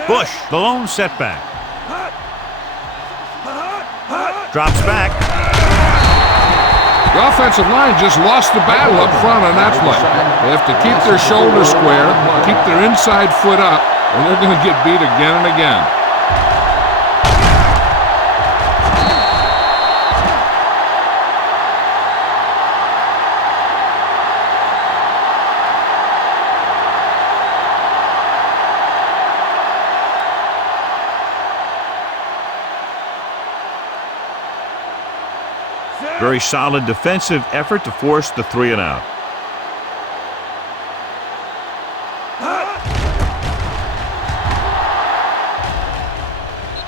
Bush, the lone setback. Drops back. The offensive line just lost the battle up front on that play. They have to keep their shoulders square, keep their inside foot up, or they're going to get beat again and again. Very solid defensive effort to force the 3-and-out.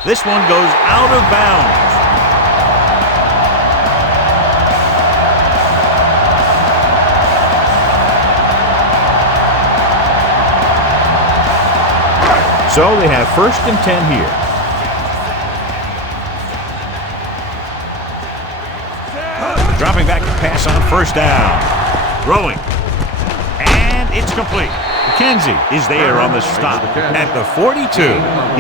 This one goes out of bounds. So they have 1st and 10 here. Dropping back to pass on 1st down. Throwing. And it's complete. McKenzie is there on the stop at the 42.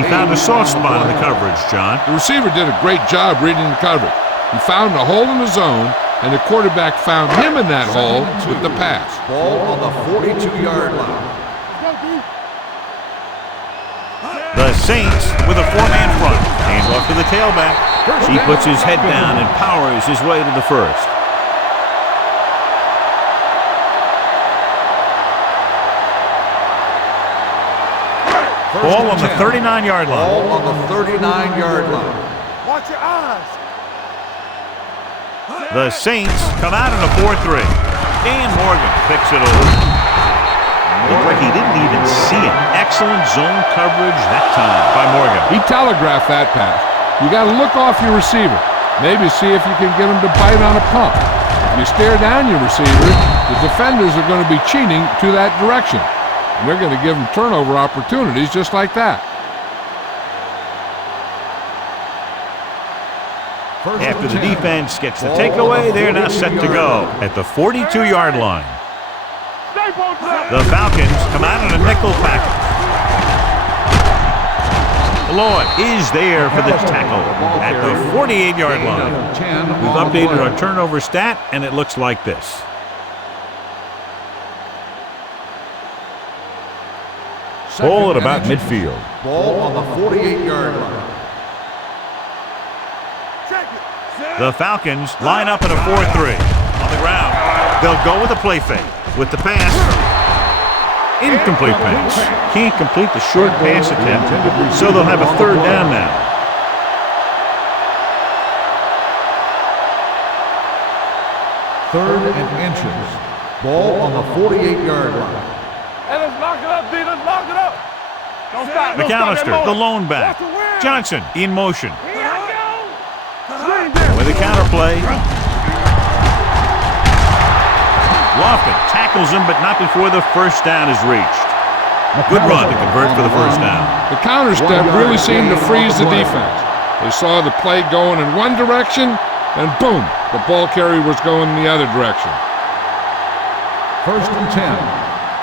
He found a soft spot in the coverage, John. The receiver did a great job reading the coverage. He found a hole in the zone, and the quarterback found him in that hole with the pass. Ball on the 42-yard line. The Saints with a 4-man front. Hands off to the tailback. He puts his head down and powers his way to the 1st. Ball on the 39-yard line. Ball on the 39-yard line. Watch your eyes. The Saints come out in a 4-3. And Morgan picks it over. Looked like he didn't even see it. Excellent zone coverage that time by Morgan. He telegraphed that pass. You got to look off your receiver. Maybe see if you can get him to bite on a pump. If you stare down your receiver, the defenders are going to be cheating to that direction. And they're going to give them turnover opportunities just like that. After the defense gets the takeaway, they're now set to go at the 42-yard line. The Falcons come out in a nickel package. Lloyd is there for the tackle at the 48-yard line. We've updated our turnover stat, and it looks like this. Ball at about midfield. Ball on the 48-yard line. The Falcons line up in a 4-3. On the ground, they'll go with a play fake. With the pass, incomplete pass. Can't complete the short pass attempt, so they'll have a 3rd down now. Third and inches. Ball on the 48-yard line. Hey, let's lock it up, D. Let's lock it up. Don't stop. McAllister, the lone back. Johnson in motion. Here I go. With a counterplay. Lofton tackles him, but not before the 1st down is reached. Good run to convert for the 1st down. The counter step really seemed to freeze the defense. They saw the play going in one direction, and boom, the ball carrier was going in the other direction. 1st and 10.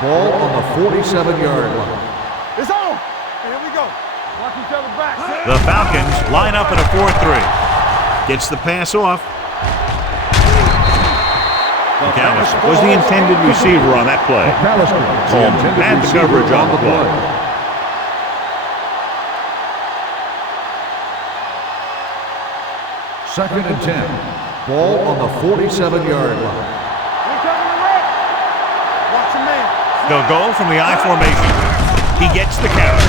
Ball on the 47-yard line. It's on. Here we go. Watch each other back. The Falcons line up in a 4-3. Gets the pass off. McAllister was the intended receiver on that play. Coleman had the coverage on the play. Second and 10. Ball on the 47-yard line. They'll go from the I formation. He gets the count.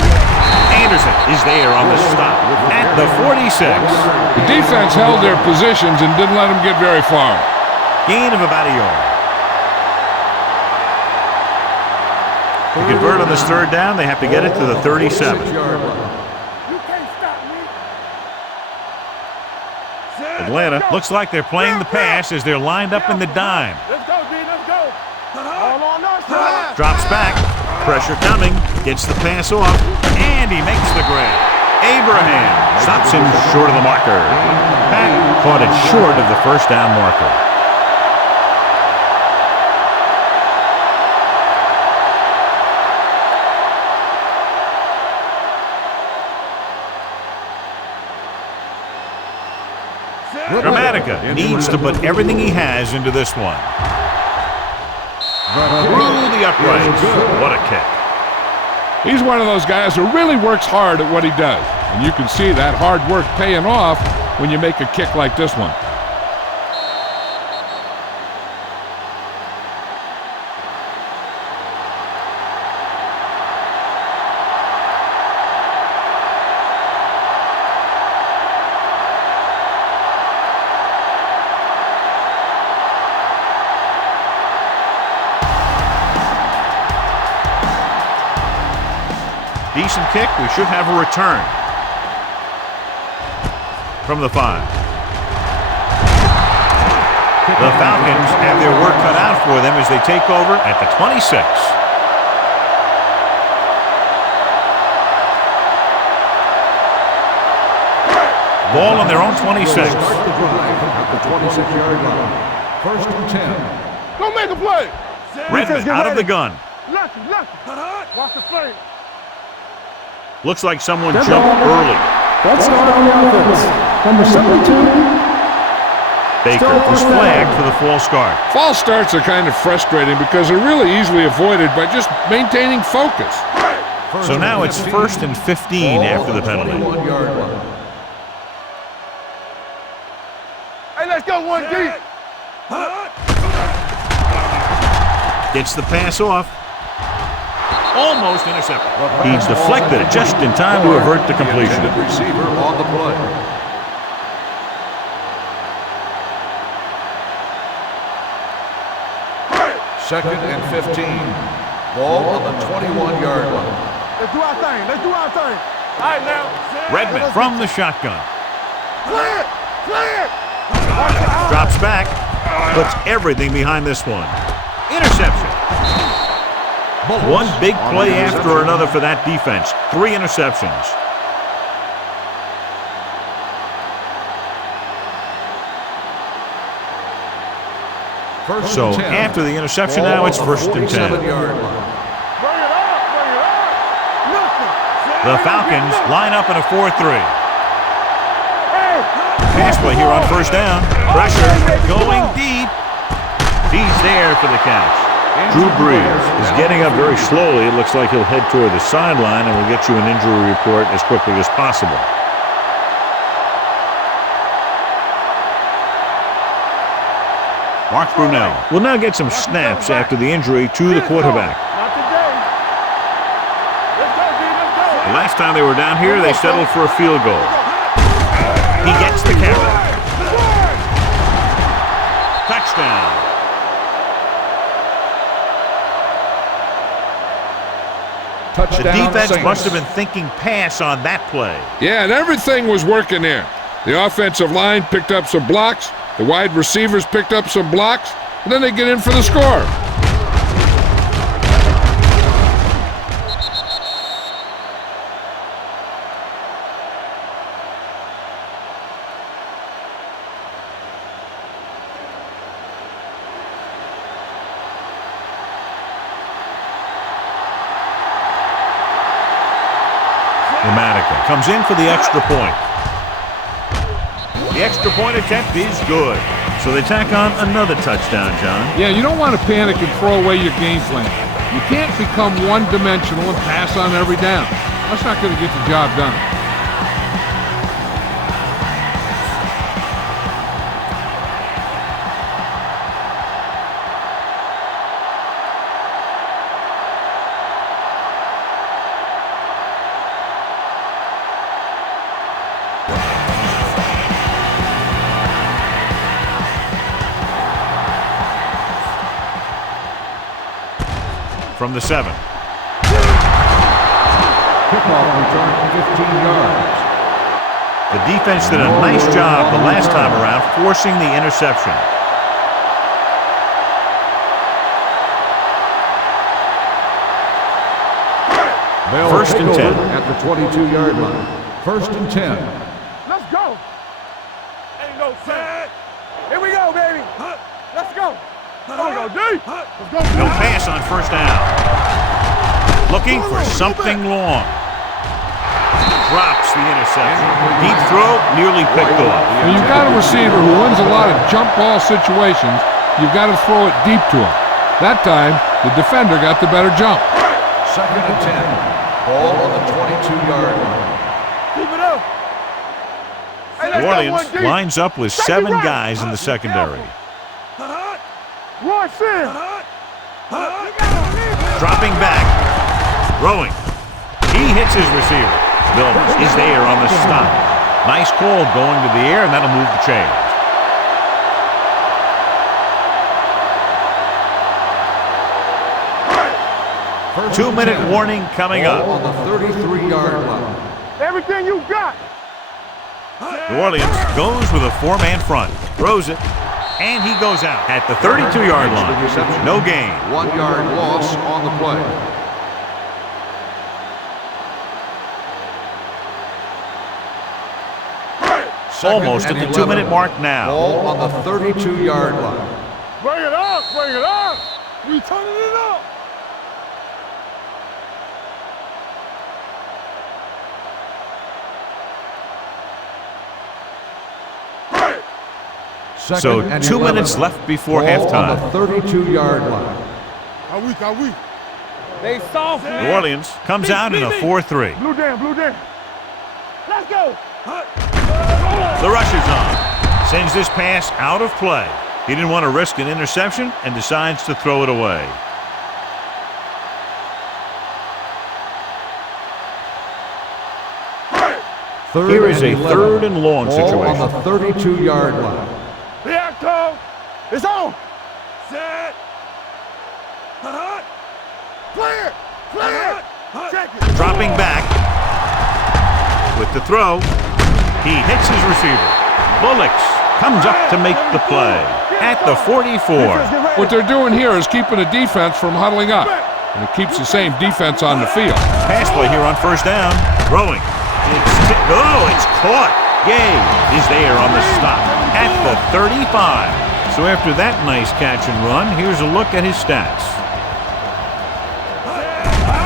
Anderson is there on the stop at the 46. The defense held their positions and didn't let them get very far. Gain of about a yard. To convert on this 3rd down, they have to get it to the 37. You can't stop me. Atlanta. Looks like they're playing the pass as they're lined up in the dime. Let's go, D. Let's go. All on us. Drops back. Pressure coming. Gets the pass off. And he makes the grab. Abraham stops him short of the marker. Pat caught it short of the first down marker. Dramatica needs to put everything he has into this one. Through the uprights. What a kick. He's one of those guys who really works hard at what he does. And you can see that hard work paying off when you make a kick like this one. Decent kick. We should have a return. From the 5. The Falcons have their work cut out for them as they take over at the 26. Ball on their own 26. Start the drive at the 26-yard line. First and 10. Go make a play. Redmond out of the gun. Lucky. Watch the play. Looks like someone jumped early. That's not on the offense. Number 72. Baker was flagged for the false start. False starts are kind of frustrating because they're really easily avoided by just maintaining focus. So now it's 1st and 15 after the penalty. 21-yard line. Hey, let's go 1 deep. Gets the pass off. Almost intercepted. He's deflected it just in time to avert the completion. The receiver on the play. Second and 15. Ball on the 21-yard line. Let's do our thing. All right, now. Redmond from the shotgun. Clear. Drops back. Puts everything behind this one. Interception. One big play after another for that defense. 3 interceptions. So after the interception now, it's 1st and 10. Bring it up. The Falcons line up in a 4-3. Pass play here on 1st down. Pressure going deep. He's there for the catch. Drew Brees is getting up very slowly. It looks like he'll head toward the sideline, and we'll get you an injury report as quickly as possible. Mark Brunell will now get some snaps after the injury to the quarterback. Not today. Let's go. The last time they were down here, they settled for a field goal. He gets the carry. Touchdown. The defense must have been thinking pass on that play. Yeah, and everything was working there. The offensive line picked up some blocks, the wide receivers picked up some blocks, and then they get in for the score. Dramatica comes in for the extra point. The extra point attempt is good. So they tack on another touchdown, John. Yeah, you don't want to panic and throw away your game plan. You can't become one-dimensional and pass on every down. That's not going to get the job done. From the 7. Kickoff return 15 yards. The defense did a nice job the last time around forcing the interception. First and 10 at the 22-yard line. First and 10. Let's go. Ain't no sense. Here we go, baby. Let's go. Let's go, D. Let's go, D. No pass on first down. Looking for something long. Drops the interception. Deep throw, nearly picked off. When you've got a receiver who wins a lot of jump ball situations, you've got to throw it deep to him. That time, the defender got the better jump. Second and 10. Ball on the 22-yard line. Keep it up. Hey, New Orleans lines up with 7 guys in the secondary. Run, Sim. Dropping back. Throwing. He hits his receiver. Williams is there on the stop. Nice call going to the air, and that'll move the chains. Two-minute warning coming up. On the 33-yard line. Everything you got. New Orleans goes with a 4-man front. Throws it. And he goes out at the 32-yard line. No gain. 1-yard loss on the play. Almost at the 2-minute mark now. Ball on the 32-yard line. Bring it up. Bring it up. We turning it up. So 2 minutes left before halftime. On the 32-yard line. How weak? They soft, man. New Orleans comes out in a 4-3. Blue down. Let's go. The rush is on. Sends this pass out of play. He didn't want to risk an interception and decides to throw it away. Here is a 3rd and long situation. On the 32-yard line. Here it comes. It's on. Set. Clear. Check it. Dropping back with the throw. He hits his receiver. Bullocks comes up to make the play at the 44. What they're doing here is keeping the defense from huddling up, and it keeps the same defense on the field. Pass play here on first down. Throwing. It's caught. Gay is there on the stop at the 35. So after that nice catch and run, here's a look at his stats.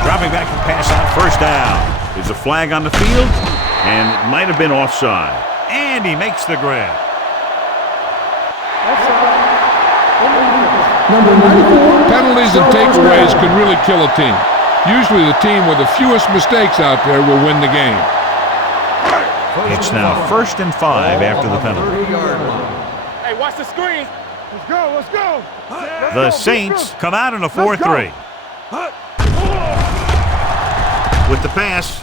Dropping back to pass on first down. There's a flag on the field, and it might have been offside. And he makes the grab. Penalties and takeaways can really kill a team. Usually the team with the fewest mistakes out there will win the game. It's now 1st and 5 after the penalty. Hey, watch the screen. Let's go. The Saints come out in a 4-3. With the pass.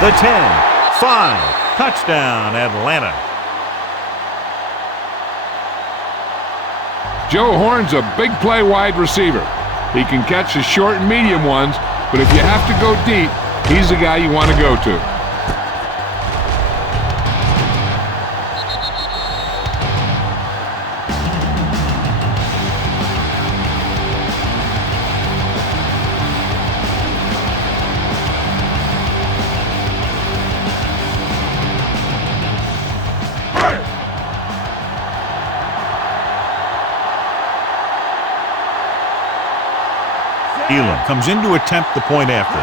The 10, 5, touchdown Atlanta. Joe Horn's a big play wide receiver. He can catch the short and medium ones, but if you have to go deep, he's the guy you want to go to. Elam comes in to attempt the point after.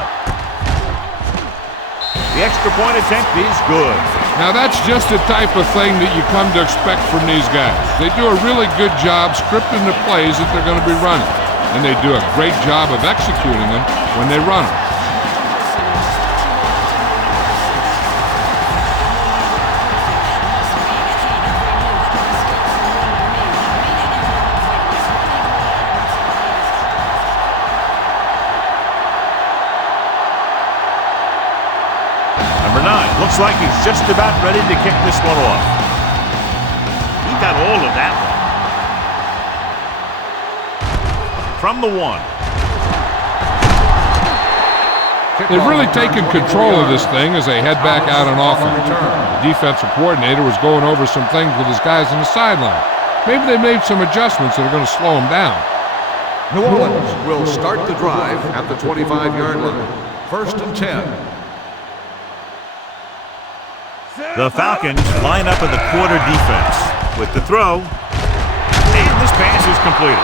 The extra point attempt is good. Now that's just the type of thing that you come to expect from these guys. They do a really good job scripting the plays that they're going to be running, and they do a great job of executing them when they run them. Looks like he's just about ready to kick this one off. He got all of that one. From the 1. They've really taken control of this thing as they head back out on offense. The defensive coordinator was going over some things with his guys on the sideline. Maybe they made some adjustments that are going to slow them down. New Orleans will start the drive at the 25-yard line. 1st and 10. The Falcons line up in the quarter defense with the throw. And this pass is completed.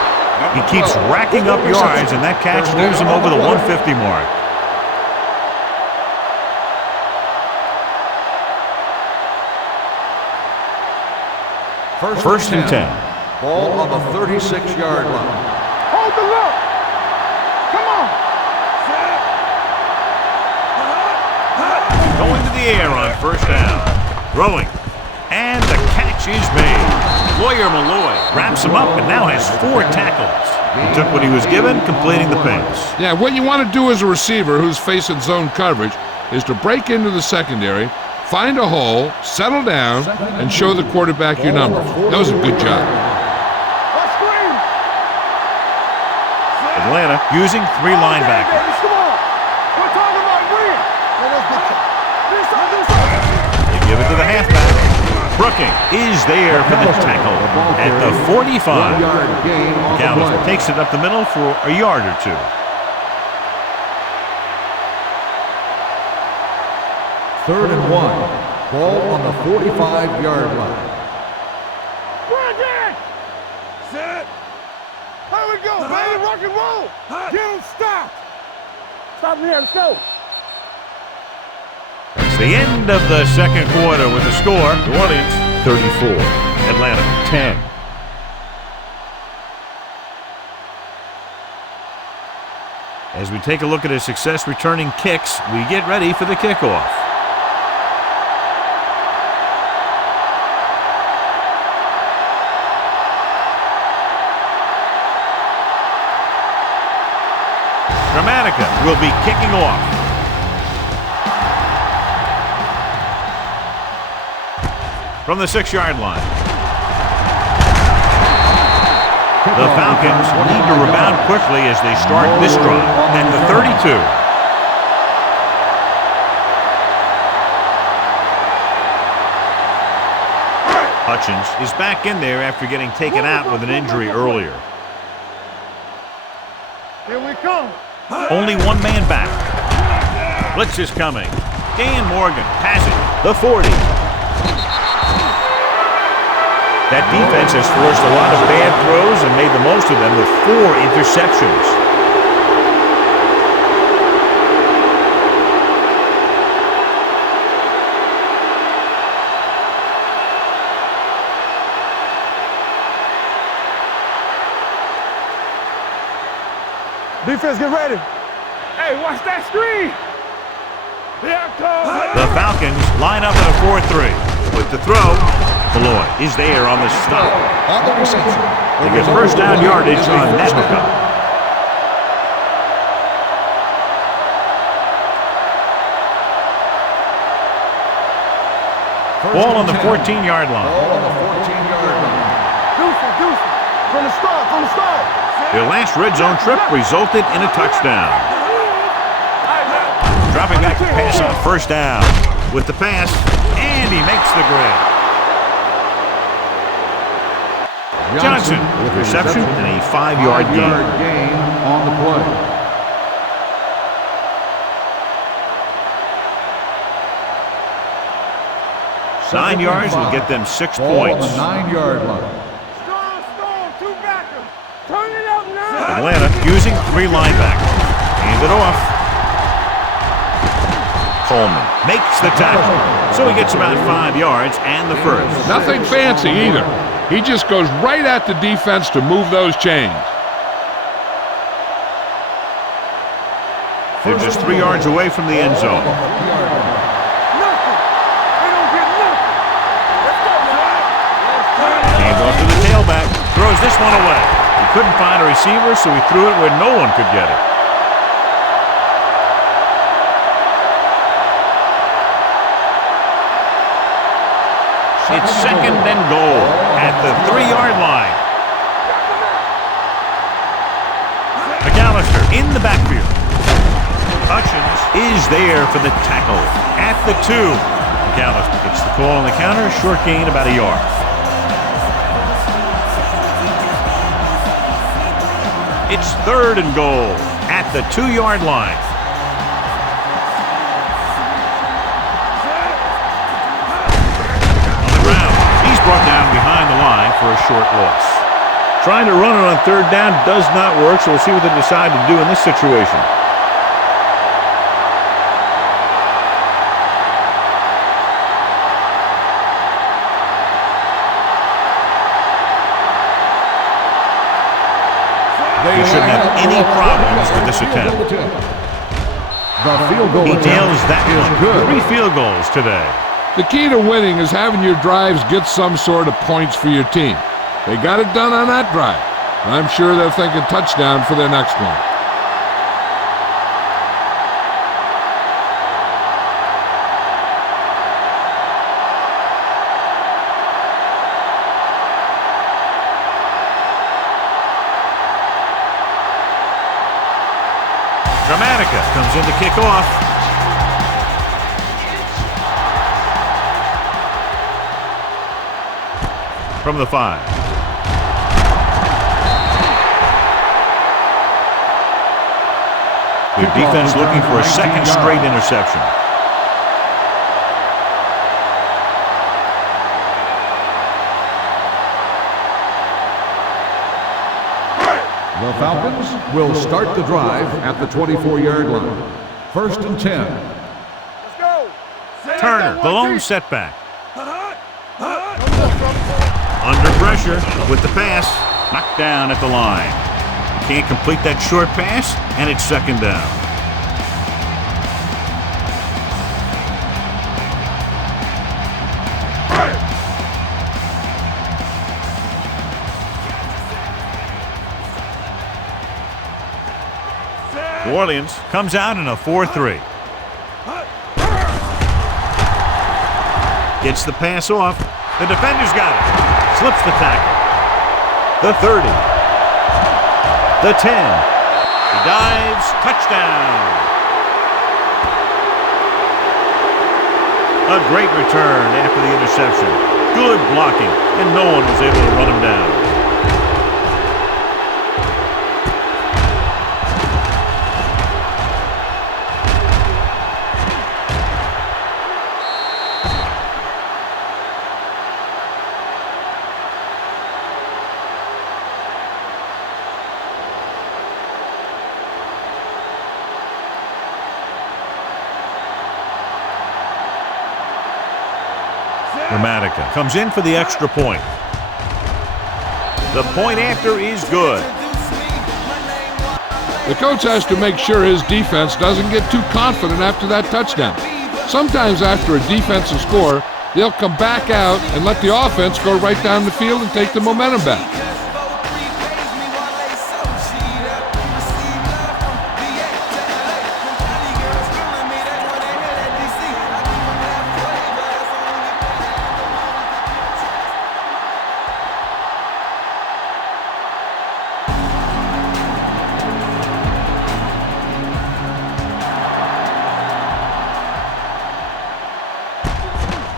He keeps racking up yards, and that catch moves him over the 150 mark. First and 10. Ball on the 36-yard line. Hold the look. Come on. Going to the air on first down. Throwing. And the catch is made. Lawyer Malloy wraps him up and now has 4 tackles. He took what he was given, completing the pass. Yeah, what you want to do as a receiver who's facing zone coverage is to break into the secondary, find a hole, settle down, and show the quarterback your number. That was a good job. Atlanta using 3 linebackers. They give it to the halfback. Brooking is there for the tackle at the 45. Galvin takes it up the middle for a yard or 2. Third and 1. Ball on the 45-yard line. Set. Here we go, baby. Rock and roll. Get him stopped. Stop him here. Let's go. It's the end of the second quarter with the score. New Orleans 34, Atlanta 10. As we take a look at his success returning kicks, we get ready for the kickoff. Dramatica will be kicking off. From the 6-yard line. The Falcons need to rebound quickly as they start this drive at the 32. Hutchins is back in there after getting taken out with an injury earlier. Here we come. Only 1 man back. Blitz is coming. Dan Morgan has it. The 40. That defense has forced a lot of bad throws and made the most of them with 4 interceptions. Defense, get ready. Hey, watch that screen. Here comes. The Falcons line up in a 4-3. With the throw, Malloy is there on the stop. On the reception. They get first down yardage on that hookup. Ball on the 14-yard line. Ball on the 14-yard line. Deuce. From the start. Their last red zone trip resulted in a touchdown. Dropping back to pass on first down. With the pass, and he makes the grab. Johnson with reception and a 5-yard gain on the play. Nine yards will get them 6 Ball points. on the 9-yard line. Strong, 2 backers. Turn it up now. Atlanta using 3 linebackers. Hand it off. Coleman makes the tackle, so he gets about 5 yards and the first. Nothing fancy either. He just goes right at the defense to move those chains. They're just 3 yards away from the end zone. Hands off to the tailback. Throws this one away. He couldn't find a receiver, so he threw it where no one could get it. It's 2nd and goal at the 3-yard line. McAllister in the backfield. Hutchins is there for the tackle at the 2. McAllister gets the call on the counter. Short gain, about a yard. It's 3rd and goal at the 2-yard line. On the ground, he's brought down behind the line for a short loss. Trying to run it on 3rd down does not work, so we'll see what they decide to do in this situation. They shouldn't have any problems with this attempt. The field goal He nails that is one. good. 3 field goals today. The key to winning is having your drives get some sort of points for your team. They got it done on that drive. I'm sure they're thinking touchdown for their next one. Dramatica comes in to kick off. From the 5. Good defense looking for a second straight interception. The Falcons will start the drive at the 24-yard line. 1st and 10. Let's go. Turner, the lone setback. Under pressure with the pass. Knocked down at the line. Can't complete that short pass, and it's 2nd down. New Orleans comes out in a 4-3. Gets the pass off. The defender's got it. Slips the tackle. The 30. The 10. He dives. Touchdown. A great return after the interception. Good blocking, and no one was able to run him down. Dramatica comes in for the extra point. The point after is good. The coach has to make sure his defense doesn't get too confident after that touchdown. Sometimes after a defensive score, they'll come back out and let the offense go right down the field and take the momentum back.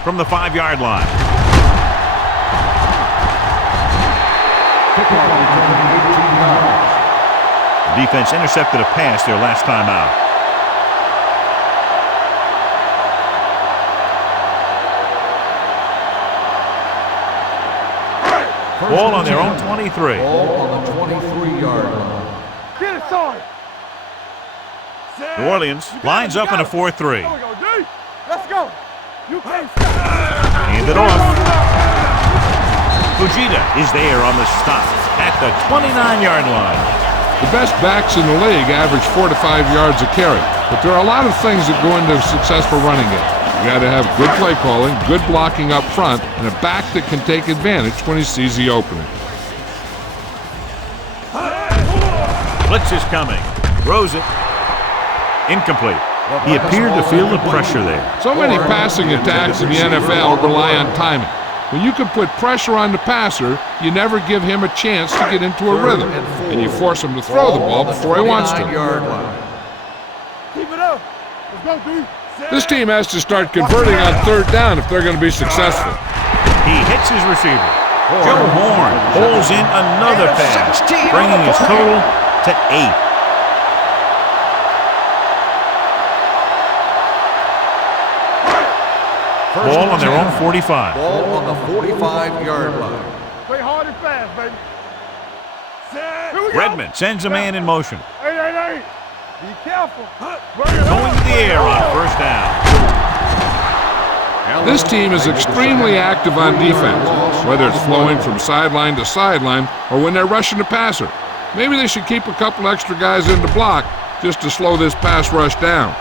From the 5-yard line. The defense intercepted a pass their last time out. Ball on their own 23. Ball on the 23-yard line. Get it, son. New Orleans lines up in a 4-3. There we go, D. Let's go. You can't stop. Hand it off. Fujita is there on the stop at the 29-yard line. The best backs in the league average 4 to 5 yards a carry, but there are a lot of things that go into a successful running game. You got to have good play calling, good blocking up front, and a back that can take advantage when he sees the opening. Blitz is coming. Throws it. Incomplete. He appeared to feel the pressure there. So many passing attacks in the NFL rely on timing. When you can put pressure on the passer, you never give him a chance to get into a rhythm, and you force him to throw the ball before he wants to. Keep it up. Let's go, D. This team has to start converting on third down if they're going to be successful. He hits his receiver. Joe Horn pulls in another pass, bringing his total to 8. Ball on their own 45. Ball on the 45-yard line. Play hard and fast, baby. Here we go. Redmond sends a man in motion. Hey. Be careful. Going to the air on first down. This team is extremely active on defense, whether it's flowing from sideline to sideline or when they're rushing the passer. Maybe they should keep a couple extra guys in the block just to slow this pass rush down.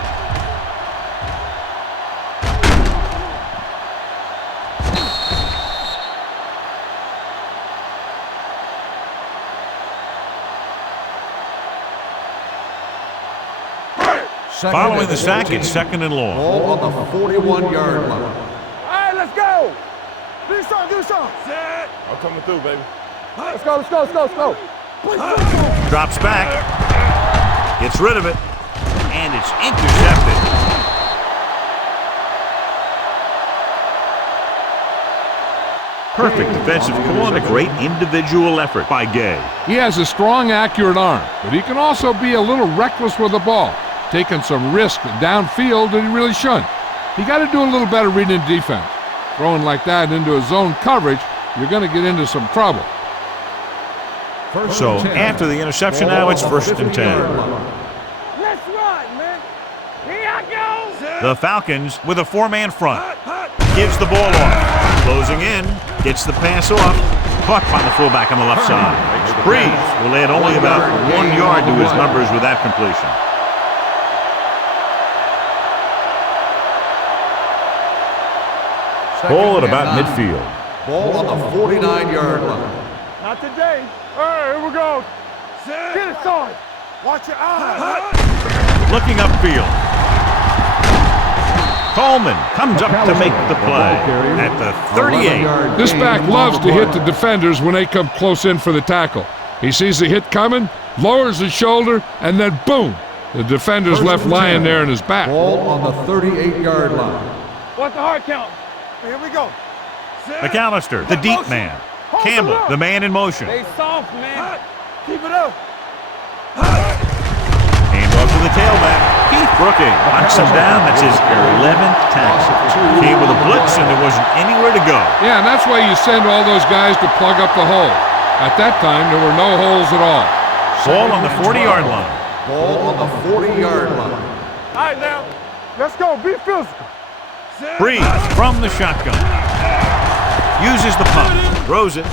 Following the sack, it's second and long. Ball on the 41-yard line. All right, let's go. Do something. I'm coming through, baby. Let's go. Drops back. Gets rid of it. And it's intercepted. Perfect defensive call and a great individual effort by Gay. He has a strong, accurate arm, but he can also be a little reckless with the ball, taking some risk downfield that he really shouldn't. You got to do a little better reading defense. Throwing like that into a zone coverage, you're going to get into some trouble. So after the interception now, it's first and 10. Let's run, man. Here I go. The Falcons with a 4-man front. Gives the ball off. Closing in. Gets the pass off. Caught by the fullback on the left side. Breeze will add only about 1 yard to his numbers with that completion. Ball at about midfield. Ball on the 49-yard line. Not today. All right, here we go. Get it started. Watch your eyes. Looking upfield. Coleman comes up to make the play at the 38. This back loves to hit the defenders when they come close in for the tackle. He sees the hit coming, lowers his shoulder, and then boom, the defender's left lying there in his back. Ball on the 38-yard line. Watch the hard count. Here we go. McAllister, the deep man. Campbell, the man in motion. Stay soft, man. Keep it up. Hand off to the tailback. Keith Brooking knocks him down. That's his 11th tackle. Came with a blitz, and there wasn't anywhere to go. Yeah, and that's why you send all those guys to plug up the hole. At that time, there were no holes at all. Ball on the 40-yard line. Ball on the 40-yard line. All right, now. Let's go. Be physical. Breeze from the shotgun. Uses the pump. Throws it.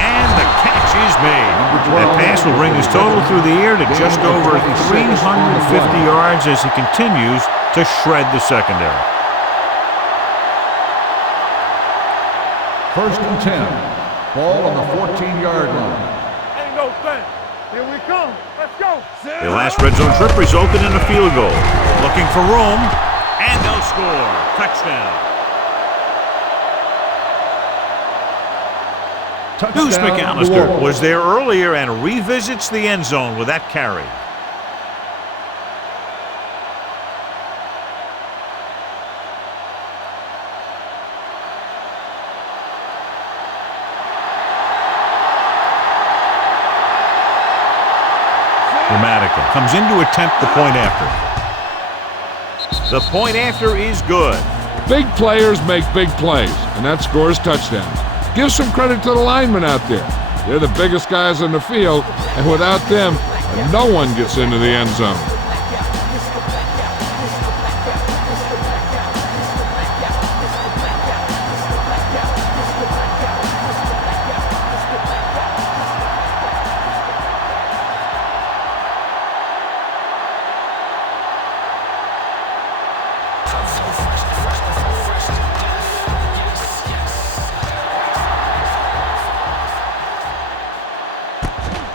And the catch is made. That pass will bring his total through the air to just over 350 yards as he continues to shred the secondary. First and 10. Ball on the 14-yard line. Ain't no thing. Here we come. Let's go. The last red zone trip resulted in a field goal. Looking for room. And they'll score. Touchdown. Deuce McAllister was there earlier and revisits the end zone with that carry. Dramatica comes in to attempt the point after. The point after is good. Big players make big plays, and that scores touchdowns. Give some credit to the linemen out there. They're the biggest guys on the field, and without them, no one gets into the end zone.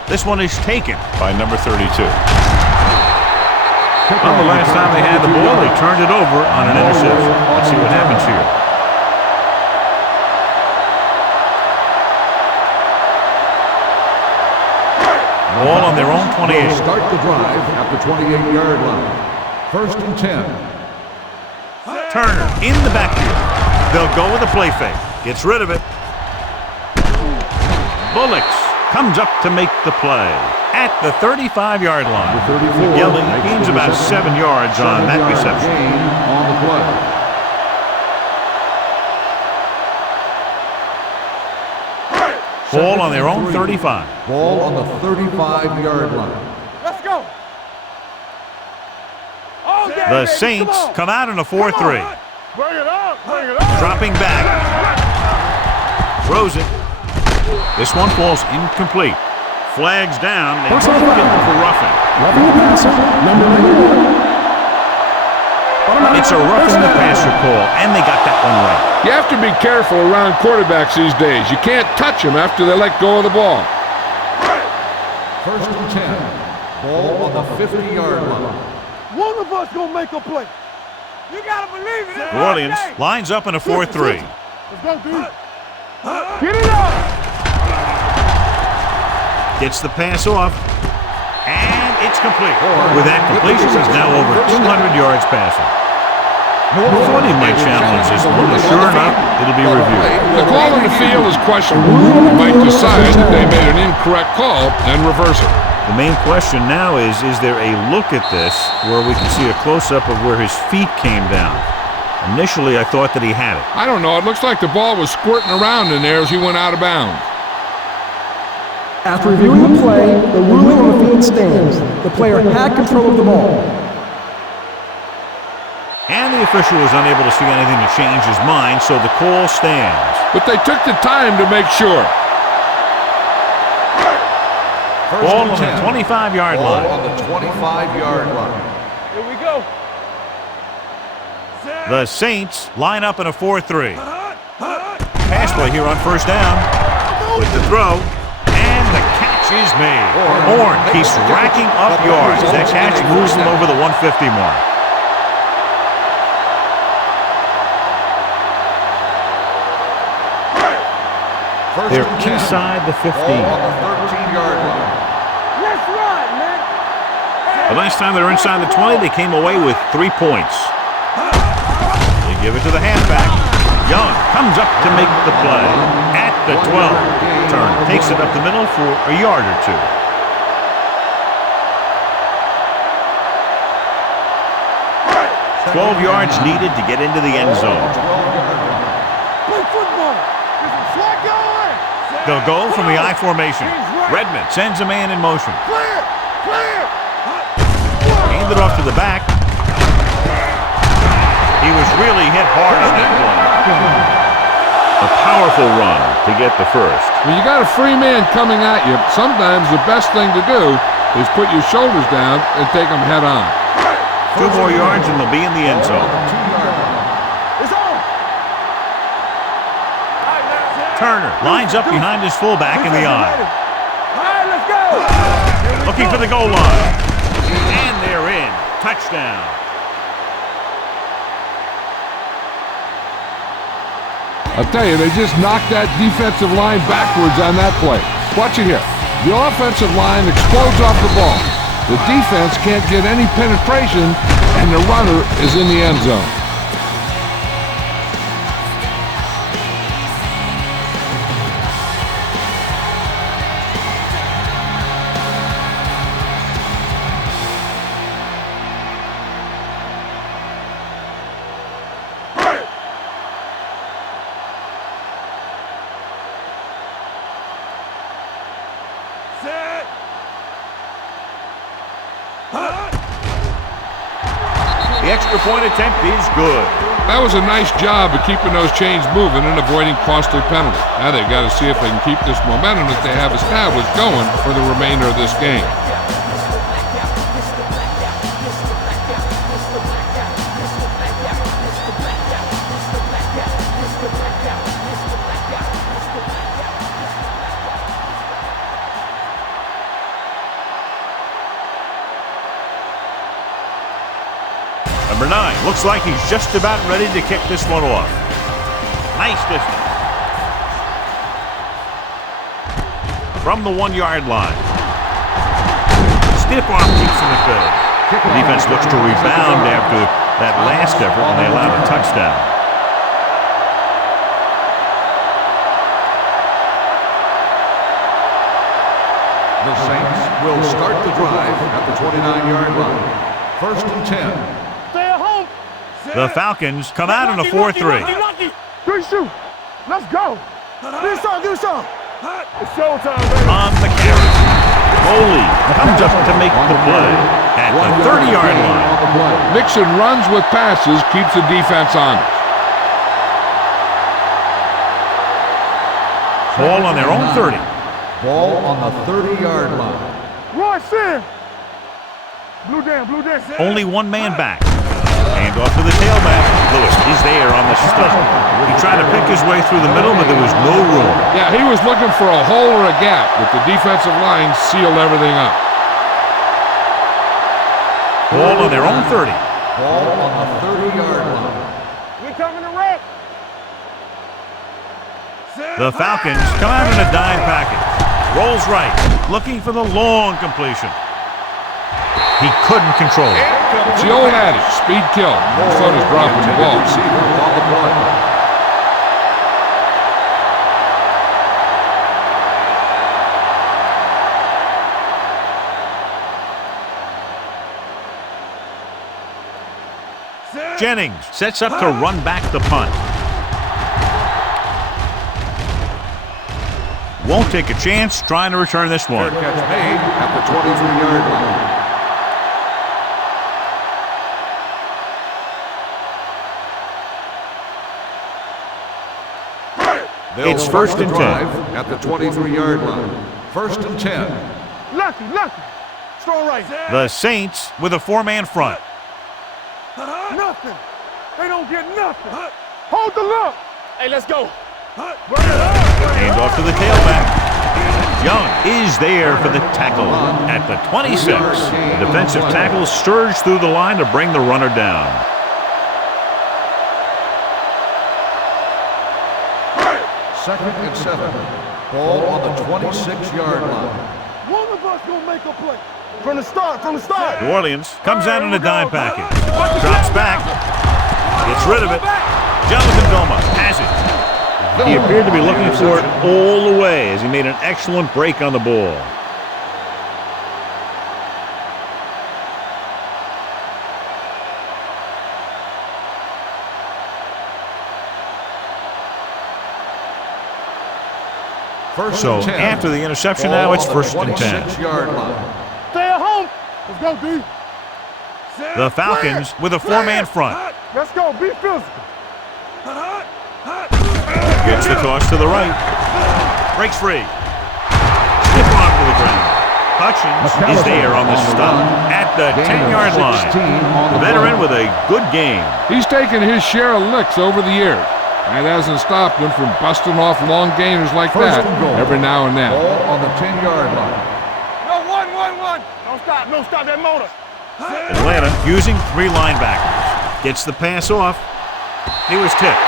This one is taken by number 32. Well, the last time they had the ball, they turned it over on an interception. Let's see what happens here. Ball on their own 28. Start the drive at the 28-yard line. First and 10. Turner in the backfield. They'll go with a play fake. Gets rid of it. Bullocks comes up to make the play at the 35-yard line. Yelling gains about 7 yards on that reception. Gain on the play. Ball on their own 35. Ball on the 35-yard line. Let's go. The Saints come out in a 4-3. Bring it up. Bring it up. Dropping back. Throws it. This one falls incomplete. Flags down. They Personal take it foul. for roughing. Roughing the passer, number 91. It's a roughing the passer call, and they got that one right. You have to be careful around quarterbacks these days. You can't touch them after they let go of the ball. First and 10. Ball on the 50-yard line. One of us gonna make a play. You gotta believe it. New Orleans lines up in a 4-3. Let's go, dude. Get it up. Gets the pass off, and it's complete. With that completion, he's now over 200 yards passing. I thought he might challenge this one, but sure enough, it'll be reviewed. The call on the field is questionable. You might decide that they made an incorrect call and reverse it. The main question now is there a look at this where we can see a close-up of where his feet came down? Initially, I thought that he had it. I don't know. It looks like the ball was squirting around in there as he went out of bounds. After reviewing the play, the ruling on the field stands. The player had control of the ball. And the official was unable to see anything to change his mind, so the call stands. But they took the time to make sure. Ball on the 25-yard line. Ball on the 25-yard line. Here we go. The Saints line up in a 4-3. Pass play here on first down. With the throw. And the catch is made. Horn keeps racking up yards. That catch moves him over the 150 mark. They're inside the 15. Ball on the 13-yard line. Let's run, man. The last time they were inside the 20, they came away with 3 points. They give it to the halfback. Young comes up to make the play at the 12. Turner takes it up the middle for a yard or two. "12 yards needed to get into the end zone. Play football. This is flag going. They'll go from the I formation. Redmond sends a man in motion. Clear. Clear. Hand it off to the back. He was really hit hard on that play. A powerful run to get the first. When you got a free man coming at you, sometimes the best thing to do is put your shoulders down and take them head on. 2 more yards and they'll be in the end zone. It's on. Turner lines up behind his fullback in the eye. All right, let's go. Looking for the goal line. And they're in. Touchdown. I'll tell you, they just knocked that defensive line backwards on that play. Watch it here. The offensive line explodes off the ball. The defense can't get any penetration, and the runner is in the end zone. The extra point attempt is good. That was a nice job of keeping those chains moving and avoiding costly penalties. Now they've got to see if they can keep this momentum that they have established going for the remainder of this game. Number 9 looks like he's just about ready to kick this one off. Nice distance. From the 1-yard line. Stiff arm keeps him at bay. The defense looks to rebound after that last effort when they allowed a touchdown. The Saints will start the drive at the 29-yard line. 1st and 10. Stay at home. The Falcons come out in a 4-3. Three shoot. Let's go. Do some. It's showtime, baby. On the carry, Foley comes up to make the play at the 30-yard line. Mixon runs with passes, keeps the defense honest. Ball on their own 30. Ball on the 30-yard line. Royce in. Blue down. Only one man back. Hand off to the tailback. Lewis is there on the stop. He tried to pick his way through the middle, but there was no room. Yeah, he was looking for a hole or a gap, but the defensive line sealed everything up. Ball on their own 30. Ball on the 30-yard line. We coming to wreck. The Falcons come out in a dime package. Rolls right, looking for the long completion. He couldn't control it. It's the old adage, speed kill. Minnesota's dropping the ball. Jennings sets up to run back the punt. Won't take a chance trying to return this one. Fair catch made at the 23-yard line. It's 1st and 10. At the 23-yard line. 1st and 10. Lucky. Strong right. The Saints with a 4-man front. Nothing. They don't get nothing. Hold the look. Hey, let's go. Hand off to the tailback. Young is there for the tackle at the 26. The defensive tackle surged through the line to bring the runner down. Second and 7. Ball on the 26-yard line. One of us gonna make a play. From the start. New Orleans comes out in a dime package. Drops back. Gets rid of it. Jonathan Vilma has it. He appeared to be looking for it all the way as he made an excellent break on the ball. So after the interception, now it's 1st and 10. Stay at home. Let's go, D. The Falcons with a 4-man front. Let's go. Be physical. Gets the toss to the right. Breaks free. Stiff arm to the ground. Hutchins is there on the stop at the 10-yard line. The veteran with a good game. He's taken his share of licks over the years. That hasn't stopped him from busting off long gainers like that every now and then. Ball on the 10-yard line. No, one. Don't stop that motor. Atlanta using 3 linebackers. Gets the pass off. He was tipped.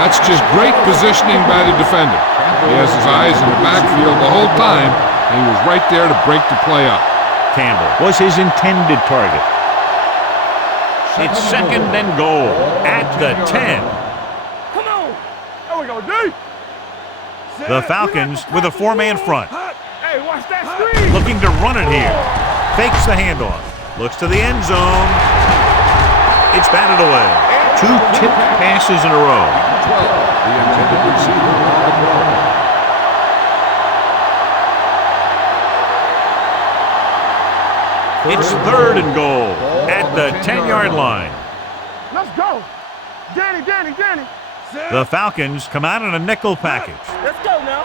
That's just great positioning by the defender. He has his eyes in the backfield the whole time, and he was right there to break the play up. Campbell was his intended target. It's 2nd and goal at the 10. Come on. There we go, D. The Falcons with a 4-man front. Hey, watch that screen. Looking to run it here. Fakes the handoff. Looks to the end zone. It's batted away. 2 tipped passes in a row. 12, the intended receiver on the play. It's 3rd and goal at the 10-yard line. Let's go. Danny. The Falcons come out in a nickel package. Let's go now.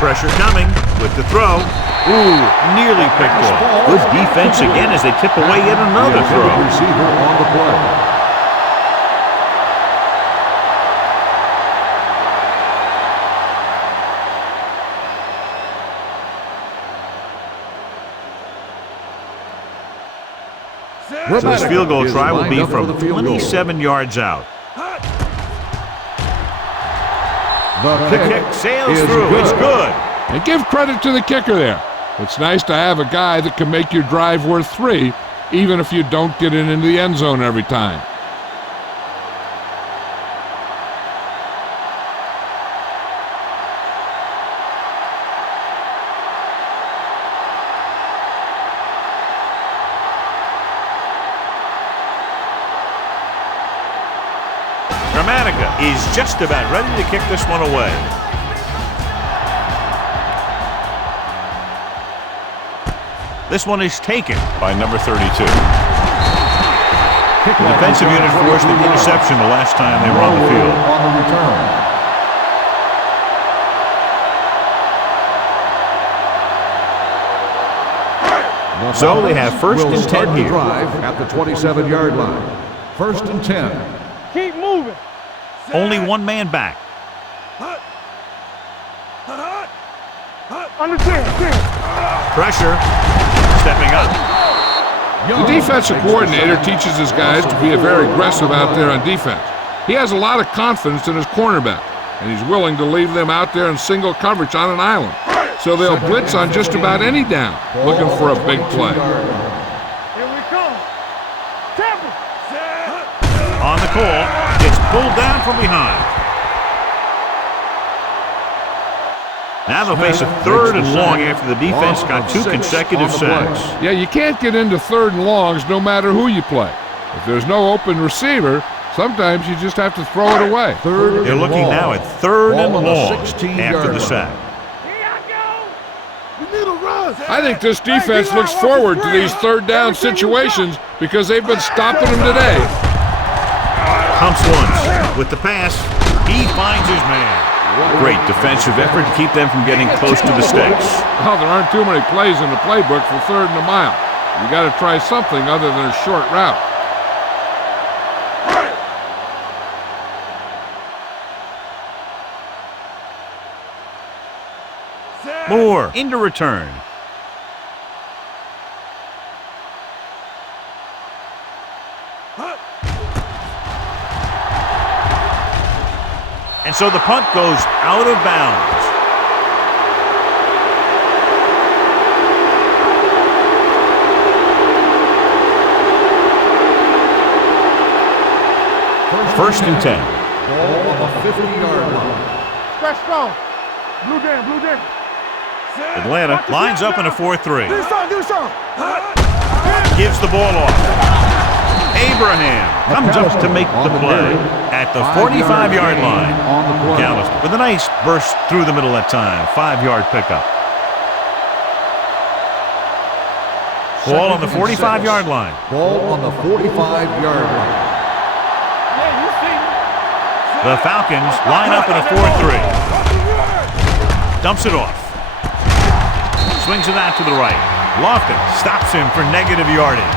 Pressure coming with the throw. Ooh, nearly picked off. Good defense again as they tip away yet another throw. Receiver on the play. So this field goal try will be from 27 yards out. The kick sails through. It's good. And give credit to the kicker there. It's nice to have a guy that can make your drive worth 3, even if you don't get it into the end zone every time. Is just about ready to kick this one away. This one is taken by number 32. The defensive unit forced an interception the last time they were on the field. So they have first and 10 here. Drive at the 27-yard line. First and 10. Keep moving. Only one man back. Under 10. Pressure. Stepping up. The defensive coordinator teaches his guys to be very aggressive out there on defense. He has a lot of confidence in his cornerback, and he's willing to leave them out there in single coverage on an island. So they'll blitz on just about any down, looking for a big play. Here we come. Temple. On the call, gets pulled down from behind. Now they'll face a third and long after the defense got 2 consecutive sacks. Yeah, you can't get into third and longs no matter who you play. If there's no open receiver, sometimes you just have to throw it away. They're looking now at third and long after the sack. I think this defense looks forward to these third down situations because they've been stopping them today. Humps once. With the pass, he finds his man. Great defensive effort to keep them from getting close to the sticks. Well, there aren't too many plays in the playbook for third and a mile. You got to try something other than a short route. Moore into return. And so the punt goes out of bounds. First and 10. Ball on the 50-yard line. Stretch strong. Blue down. Atlanta lines up in a 4-3. Do something. Gives the ball off. Abraham comes up to make the play at the 45-yard line. McAllister with a nice burst through the middle that time. 5-yard pickup. Ball on the 45-yard line. Ball on the 45-yard line. The Falcons line up in a 4-3. Dumps it off. Swings it out to the right. Lofton stops him for negative yardage.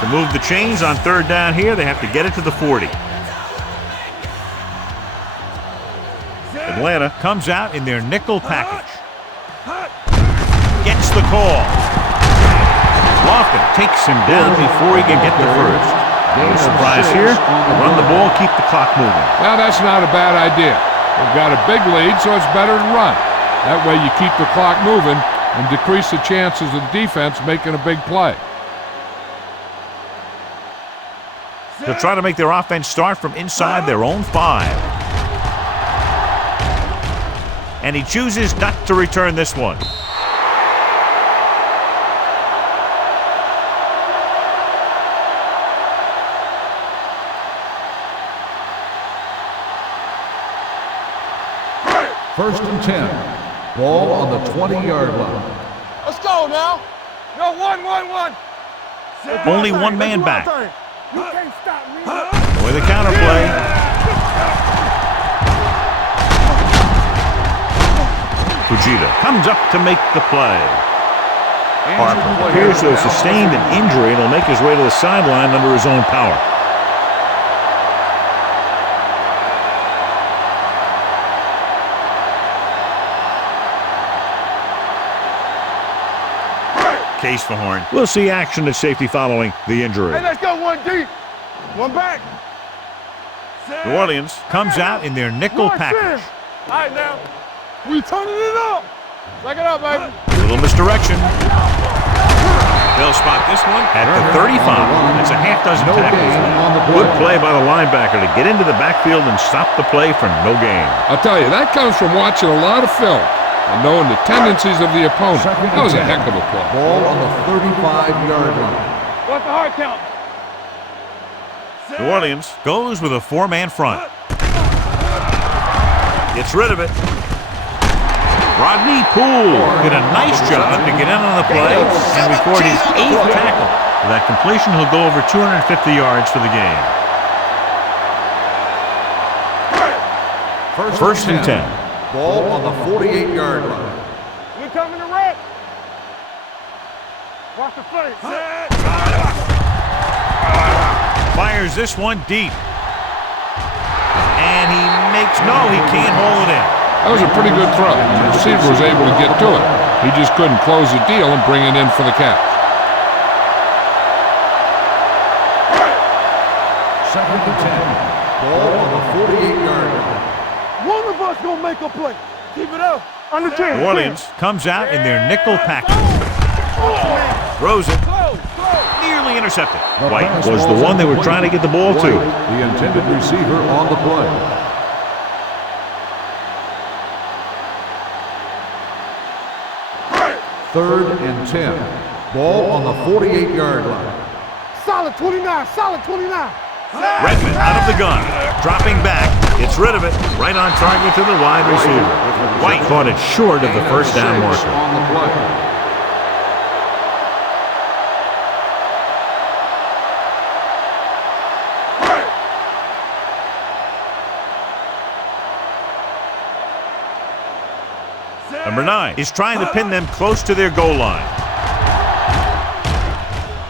To move the chains on third down here, they have to get it to the 40. Atlanta comes out in their nickel package. Gets the call. Lofton takes him down before he can get the first. No surprise here. Run the ball, keep the clock moving. Well, that's not a bad idea. They've got a big lead, so it's better to run. That way you keep the clock moving and decrease the chances of the defense making a big play. They'll try to make their offense start from inside their own 5. And he chooses not to return this one. First and 10. Ball on the 20-yard line. Let's go now. No, one. Only one man back. You can't stop me. With a counterplay. Fujita comes up to make the play. Harper appears to have sustained an injury and will make his way to the sideline under his own power. Case for Horn. We'll see action at safety following the injury. Hey, let's go one deep. One back. New Orleans comes out in their nickel package. All right, now. We turning it up. Check it out, baby. Little misdirection. They'll spot this one at the 35. That's a half dozen tackles. Good play by the linebacker to get into the backfield and stop the play for no gain. I'll tell you, that comes from watching a lot of film and knowing the tendencies of the opponent. That was a heck of a play. Ball on the 35-yard line. What's the hard count? New Orleans goes with a four-man front. Gets rid of it. Rodney Poole did a nice job to get in on the play and record his 8th tackle. With that completion, he'll go over 250 yards for the game. First and 10. Ball on the 48-yard line. We coming to red. Watch the play. Fires this one deep. And he can't hold it in. That was a pretty good throw. The receiver was able to get to it. He just couldn't close the deal and bring it in for the catch. Second and 10. Ball on the 48-yard line. One of us gonna make a play. Keep it up. On the 10. New Orleans comes out in their nickel package. Throws it. Nearly intercepted. White was the one they were trying to get the ball to. The intended receiver on the play. Third and 10. Ball on the 48-yard line. Solid 29. Solid 29. Redmond out of the gun. Dropping back. Gets rid of it. Right on target to the wide receiver. White caught it short of the first down marker. On the play. Number 9 is trying to pin them close to their goal line.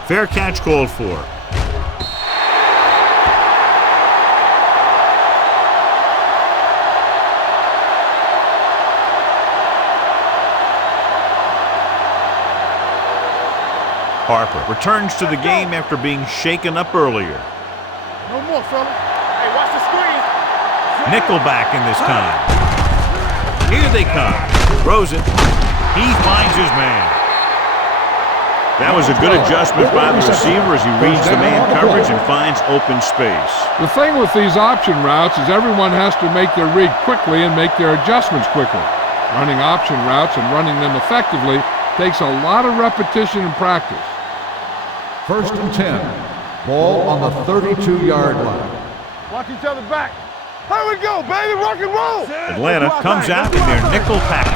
Fair catch called for. Harper returns to the game after being shaken up earlier. No more, fellas. Hey, watch the screen. Nickelback in this time. Here they come. Throws it. He finds his man. That was a good adjustment by the receiver as he reads the man coverage and finds open space. The thing with these option routes is everyone has to make their read quickly and make their adjustments quickly. Running option routes and running them effectively takes a lot of repetition and practice. First and 10. Ball on the 32-yard line. Watch each other back. Here we go, baby. Rock and roll. Atlanta comes out in their nickel package.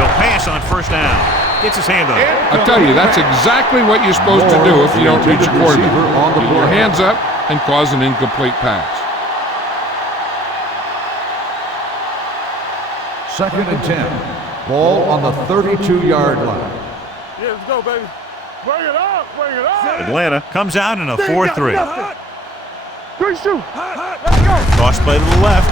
They'll pass on first down. Gets his hand on it. I tell you, that's exactly what you're supposed to do if you don't reach a quarterback. Get your hands up and cause an incomplete pass. Second and 10. Ball on the 32-yard line. Yeah, let's go, baby. Bring it up. Bring it up. Atlanta comes out in a 4-3. 3-2. Let's go. Toss play to the left.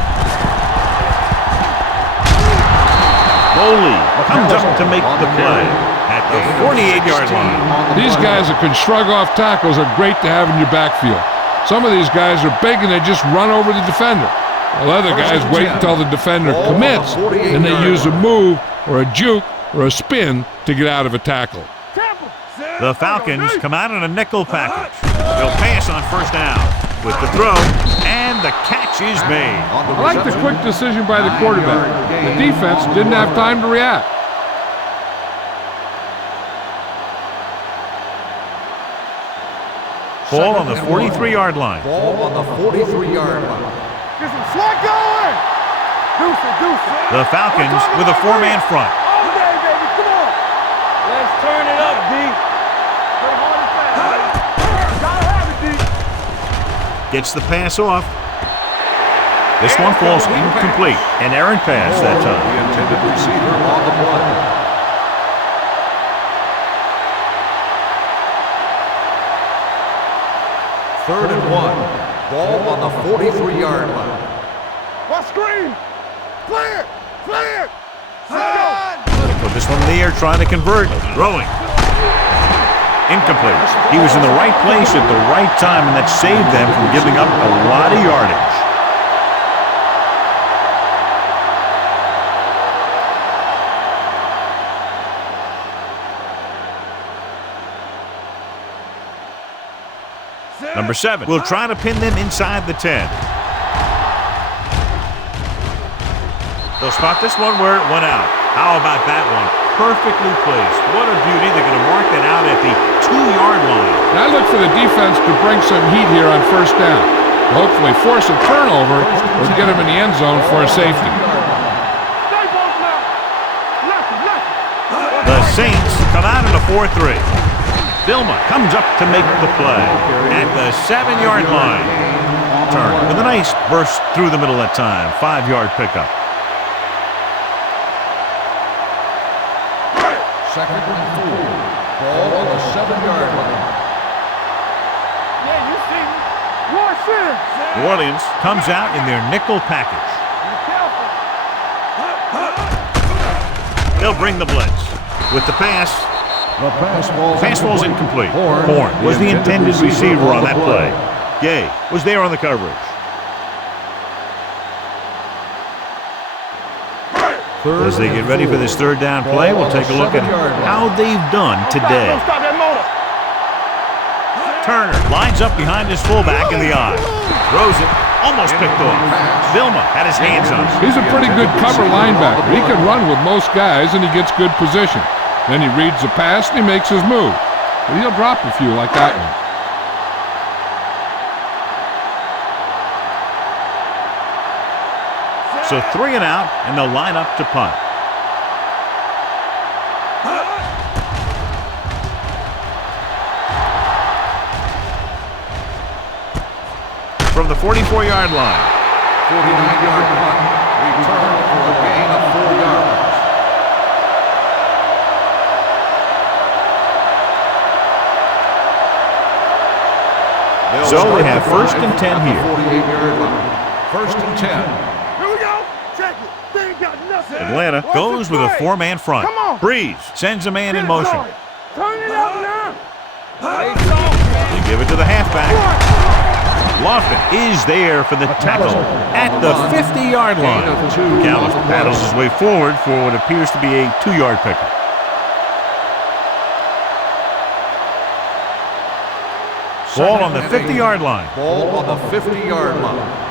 Foley comes up to make the play at the 48-yard line. These guys that can shrug off tackles are great to have in your backfield. Some of these guys are big and they just run over the defender. While other guys wait until the defender commits and they use a move or a juke or a spin to get out of a tackle. The Falcons come out in a nickel package. They'll pass on first down with the throw, and the catch is made. I like the quick decision by the quarterback. The defense didn't have time to react. Ball on the 43-yard line. Ball on the 43-yard line. Get some swag going. Deuce it. The Falcons with a four-man front. All day, baby. Come on. Let's turn it up, D. Play hard and fast. Gotta have it, D. Gets the pass off. This one falls incomplete. An errant pass that time. The intended receiver on the play. Third and 1. Ball on the 43-yard line. What screen? Clear. Put this one in the air, trying to convert. Throwing. Incomplete. He was in the right place at the right time, and that saved them from giving up a lot of yardage. Number 7 will try to pin them inside the 10. They'll spot this one where it went out. How about that one? Perfectly placed. What a beauty. They're going to mark that out at the 2-yard line. Now I look for the defense to bring some heat here on first down. Hopefully force a turnover or get him in the end zone for a safety. The Saints come out in a 4-3. Vilma comes up to make the play at the 7-yard line. Tourney with a nice burst through the middle that time. 5-yard pickup. Second and 4. Ball on the 7-yard line. Yeah, you see me. Watch this. New Orleans comes out in their nickel package. Be careful. They'll bring the blitz. With the pass, The pass ball's incomplete. Horn was the intended receiver on that play. Gay was there on the coverage. As they get ready for this third down play, we'll take a look at how they've done today. Don't stop that motor. Turner lines up behind his fullback in the eye. Throws it, almost picked off. Vilma had his hands on it. He's a pretty good cover linebacker. He can run with most guys and he gets good position. Then he reads the pass and he makes his move. But he'll drop a few like that one. So 3 and out, and they'll line up to punt. From the 44-yard line. 49-yard punt. Return for a gain of 4 yards. So they have first and 10 here. 48-yard line. First and 10. Here we go. Check it. They ain't got nothing. Atlanta goes with a 4-man front. Come on. Breeze sends a man in motion. Turn it up now. They give it to the halfback. Lofton is there for the tackle at the 50-yard line. Callis paddles his way forward for what appears to be a 2-yard pickup. Ball on the 50-yard line. Ball on the 50-yard line.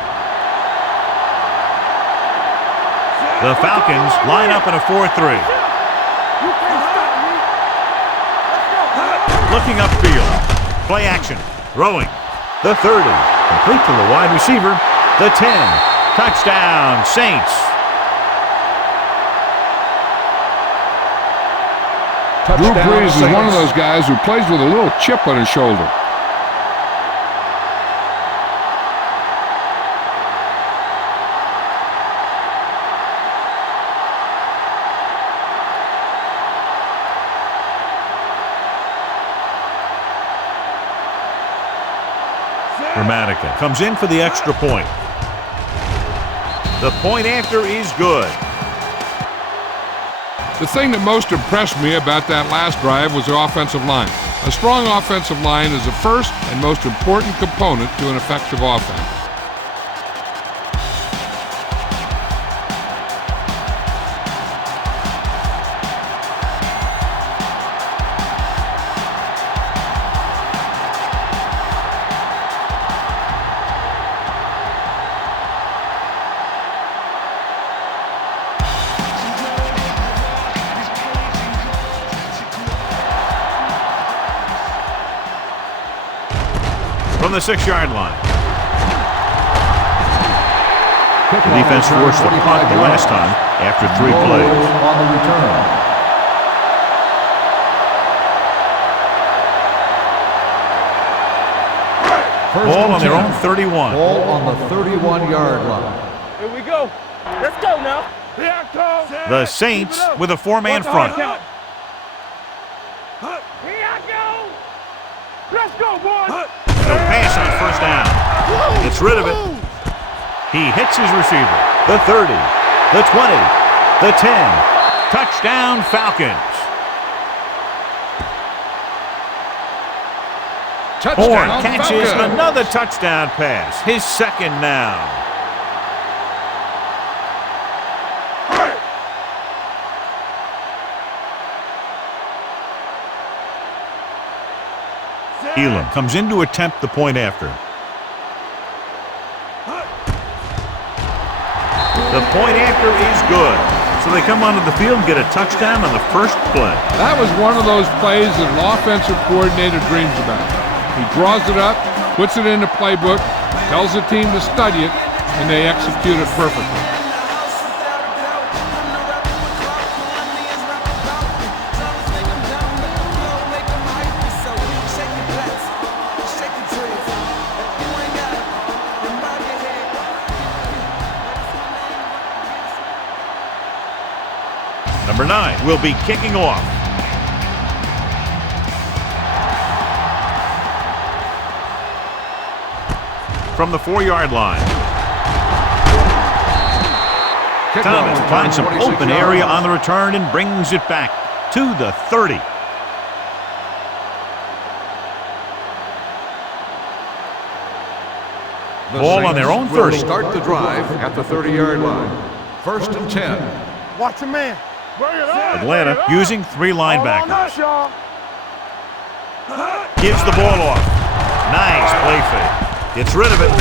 The Falcons line up in a 4-3. You can't stop me. Looking upfield. Play action. Throwing. The 30. Complete to the wide receiver. The 10. Touchdown, Saints. Drew Brees is one of those guys who plays with a little chip on his shoulder. Dramatica comes in for the extra point. The point after is good. The thing that most impressed me about that last drive was the offensive line. A strong offensive line is the first and most important component to an effective offense. From the 6-yard line. The defense forced the punt the last time after 3 plays. On the return. Ball on their own 31. Ball on the 31-yard line. Here we go. Let's go now. Here I come. The Saints with a 4-man front. Here I go. Let's go, boys. No pass on first down. Gets rid of it. He hits his receiver. The 30, the 20, the 10. Touchdown, Falcons. Horn catches another touchdown pass. His second now. Elam comes in to attempt the point after. The point after is good. So they come onto the field and get a touchdown on the first play. That was one of those plays that an offensive coordinator dreams about. He draws it up, puts it in the playbook, tells the team to study it, and they execute it perfectly. Number 9 will be kicking off. From the 4-yard line. Thomas finds some open area on the return and brings it back to the 30. Ball on their own 30. Start the drive at the 30-yard line. 1st and 10. Watch a man. Atlanta using 3 linebackers. Gives the ball off. Nice play fake. Gets rid of it.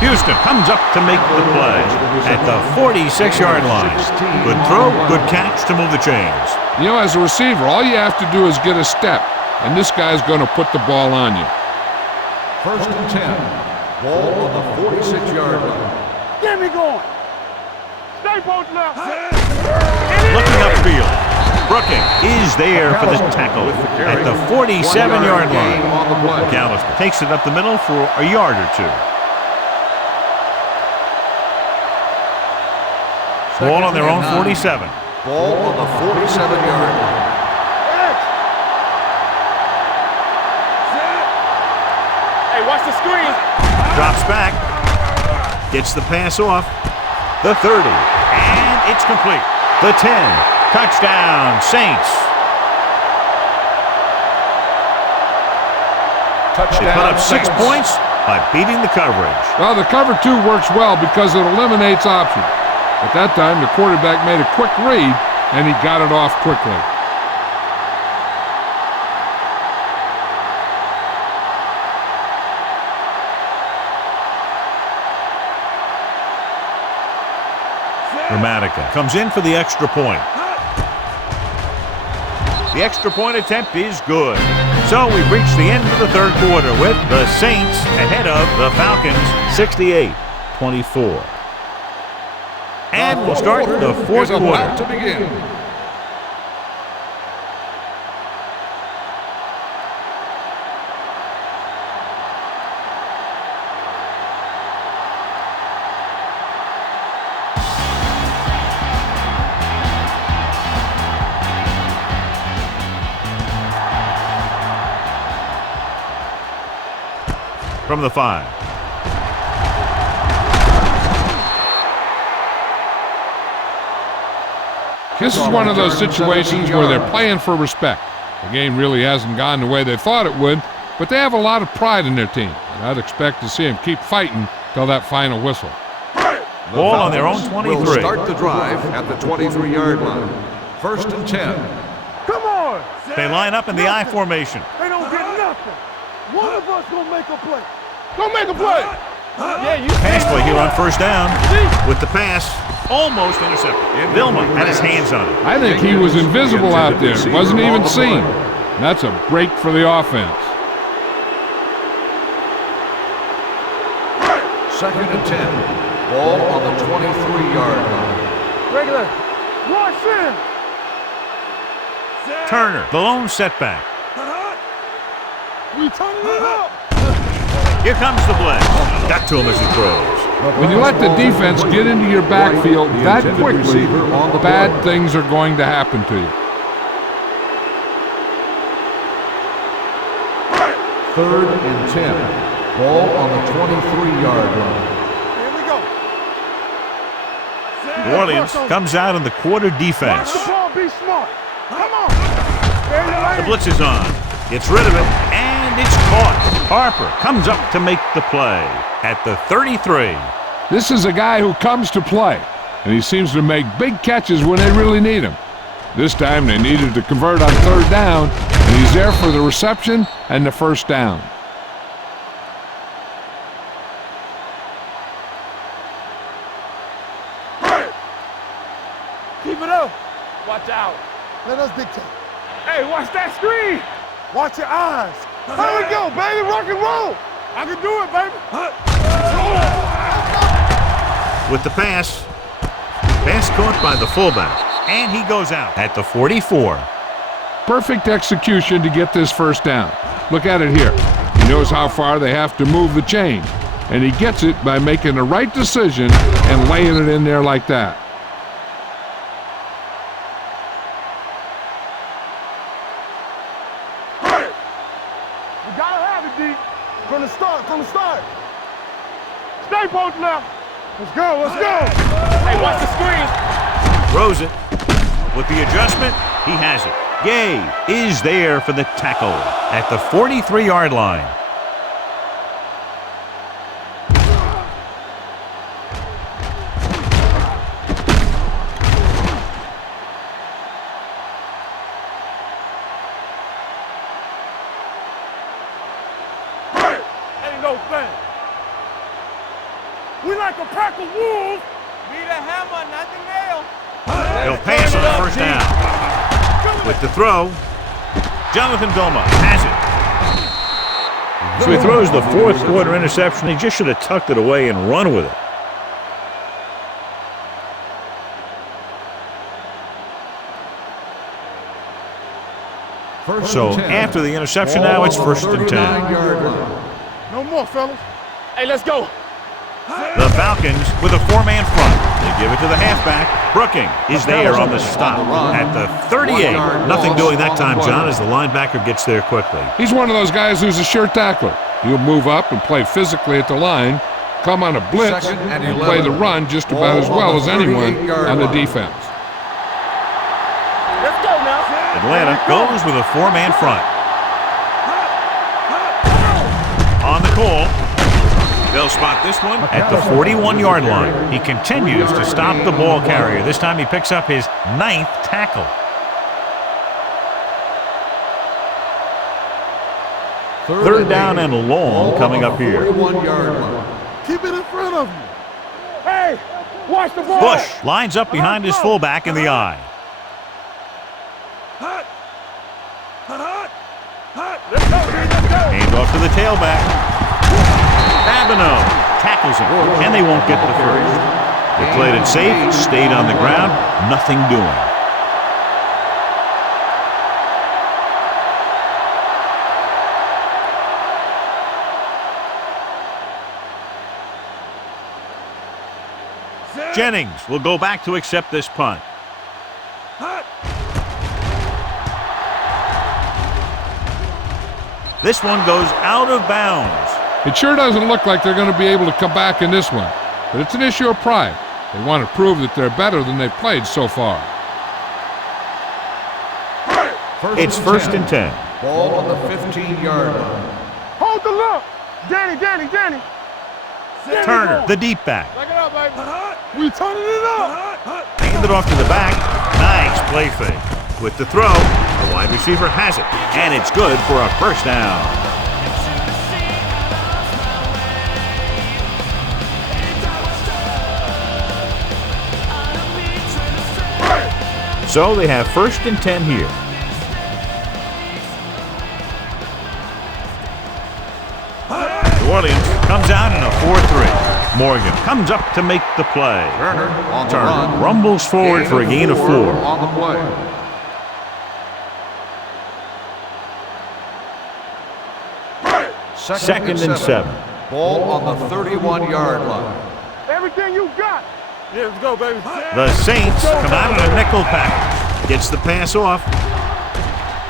Houston comes up to make the play at the 46-yard line. Good throw, good catch to move the chains. You know, as a receiver, all you have to do is get a step, and this guy's going to put the ball on you. 1st and 10. Ball on the 46-yard line. Get me going. Stay both left. Looking upfield. Brooking is there for the tackle at the 47-yard line. McAllister takes it up the middle for a yard or 2. Ball on their own 47. Ball on the 47-yard line. Hey, watch the screen. Drops back. Gets the pass off. The 30. And it's complete. The 10. Touchdown, Saints. They put up 6 points by beating the coverage. Well, the cover 2 works well because it eliminates options. At that time, the quarterback made a quick read, and he got it off quickly. Gramatica comes in for the extra point. The extra point attempt is good. So we've reached the end of the 3rd quarter with the Saints ahead of the Falcons 68-24. And we'll start the 4th quarter. To begin. From the 5. This is one of those situations where they're playing for respect. The game really hasn't gone the way they thought it would, but they have a lot of pride in their team, and I'd expect to see them keep fighting till that final whistle. Ball on their own 23. Will start the drive at the 23-yard line. 1st and 10. Come on. They line up in the I formation. They don't get nothing. One of us gonna make a play. Go make a play. Yeah, you Pass play here on 1st down. With the pass, almost intercepted. Vilma had his hands on it. I think he was invisible out there. Wasn't even seen. That's a break for the offense. 2nd and 10. Ball on the 23-yard line. regular. Watch in. Turner, the lone setback. We turning it up. Here comes the blitz. Got to him as he throws. When you let the defense get into your backfield that quickly, bad things are going to happen to you. 3rd and 10. Ball on the 23-yard line. Here we go. New Orleans comes out in the quarter defense. Watch the ball, be smart. Come on. There you The lane. blitz is on. Gets rid of it, and it's caught. Harper comes up to make the play at the 33. This is a guy who comes to play, and he seems to make big catches when they really need him. This time they needed to convert on 3rd down, and And he's there for the reception and the first down. Keep it up. Watch out. Let us dictate. Hey, watch that screen. Watch your eyes. Here we go, baby. Rock and roll. I can do it, baby. With the pass. Pass caught by the fullback. And he goes out at the 44. Perfect execution to get this first down. Look at it here. He knows how far they have to move the chain. And he gets it by making the right decision and laying it in there like that. You gotta have it, D. From the start. Stay posted now. Let's go. Hey, watch the screen. Throws it. With the adjustment, he has it. Gay is there for the tackle at the 43-yard line. Ain't no thing. We like a pack of wolves. Need a hammer, not the nail. He'll pass on the first down. With the throw, Jonathan Doma has it. So he throws the fourth quarter interception. He just should have tucked it away and run with it. So after the interception now, it's 1st and 10. No more, fellas. Hey, let's go. The Falcons with a four-man front. They give it to the halfback. Brooking is there on the stop at the 38. Nothing doing that time, John, as the linebacker gets there quickly. He's one of those guys who's a sure tackler. He'll move up and play physically at the line, come on a blitz, and play the run just about as well as anyone on the defense. Let's go now. Atlanta goes with a four-man front. On the call. They'll spot this one at the 41-yard line. He continues to stop the ball carrier. This time he picks up his 9th tackle. Third down and long coming up here. Keep it in front of you. Hey, watch the ball. Bush lines up behind his fullback in the eye. Let's go. Hand off to the tailback. Abino tackles him, and they won't get the first. They played it safe, stayed on the ground, nothing doing. Jennings will go back to accept this punt. This one goes out of bounds. It sure doesn't look like they're going to be able to come back in this one, but it's an issue of pride. They want to prove that they're better than they've played so far. It's 1st and 10. Ball on the 15-yard line. Hold the look. Danny. Turner, the deep back. Back it up, baby. We turning it up. Hand it off to the back. Nice play fake. With the throw, the wide receiver has it, and it's good for a first down. So they have 1st and 10 here. New Orleans comes out in a 4-3. Morgan comes up to make the play. Turner rumbles forward for a gain of 4. On the play. Second and 7. Ball on the 31-yard line. Everything you got. Yeah, let's go, baby. The Saints come out in a nickel package. Gets the pass off.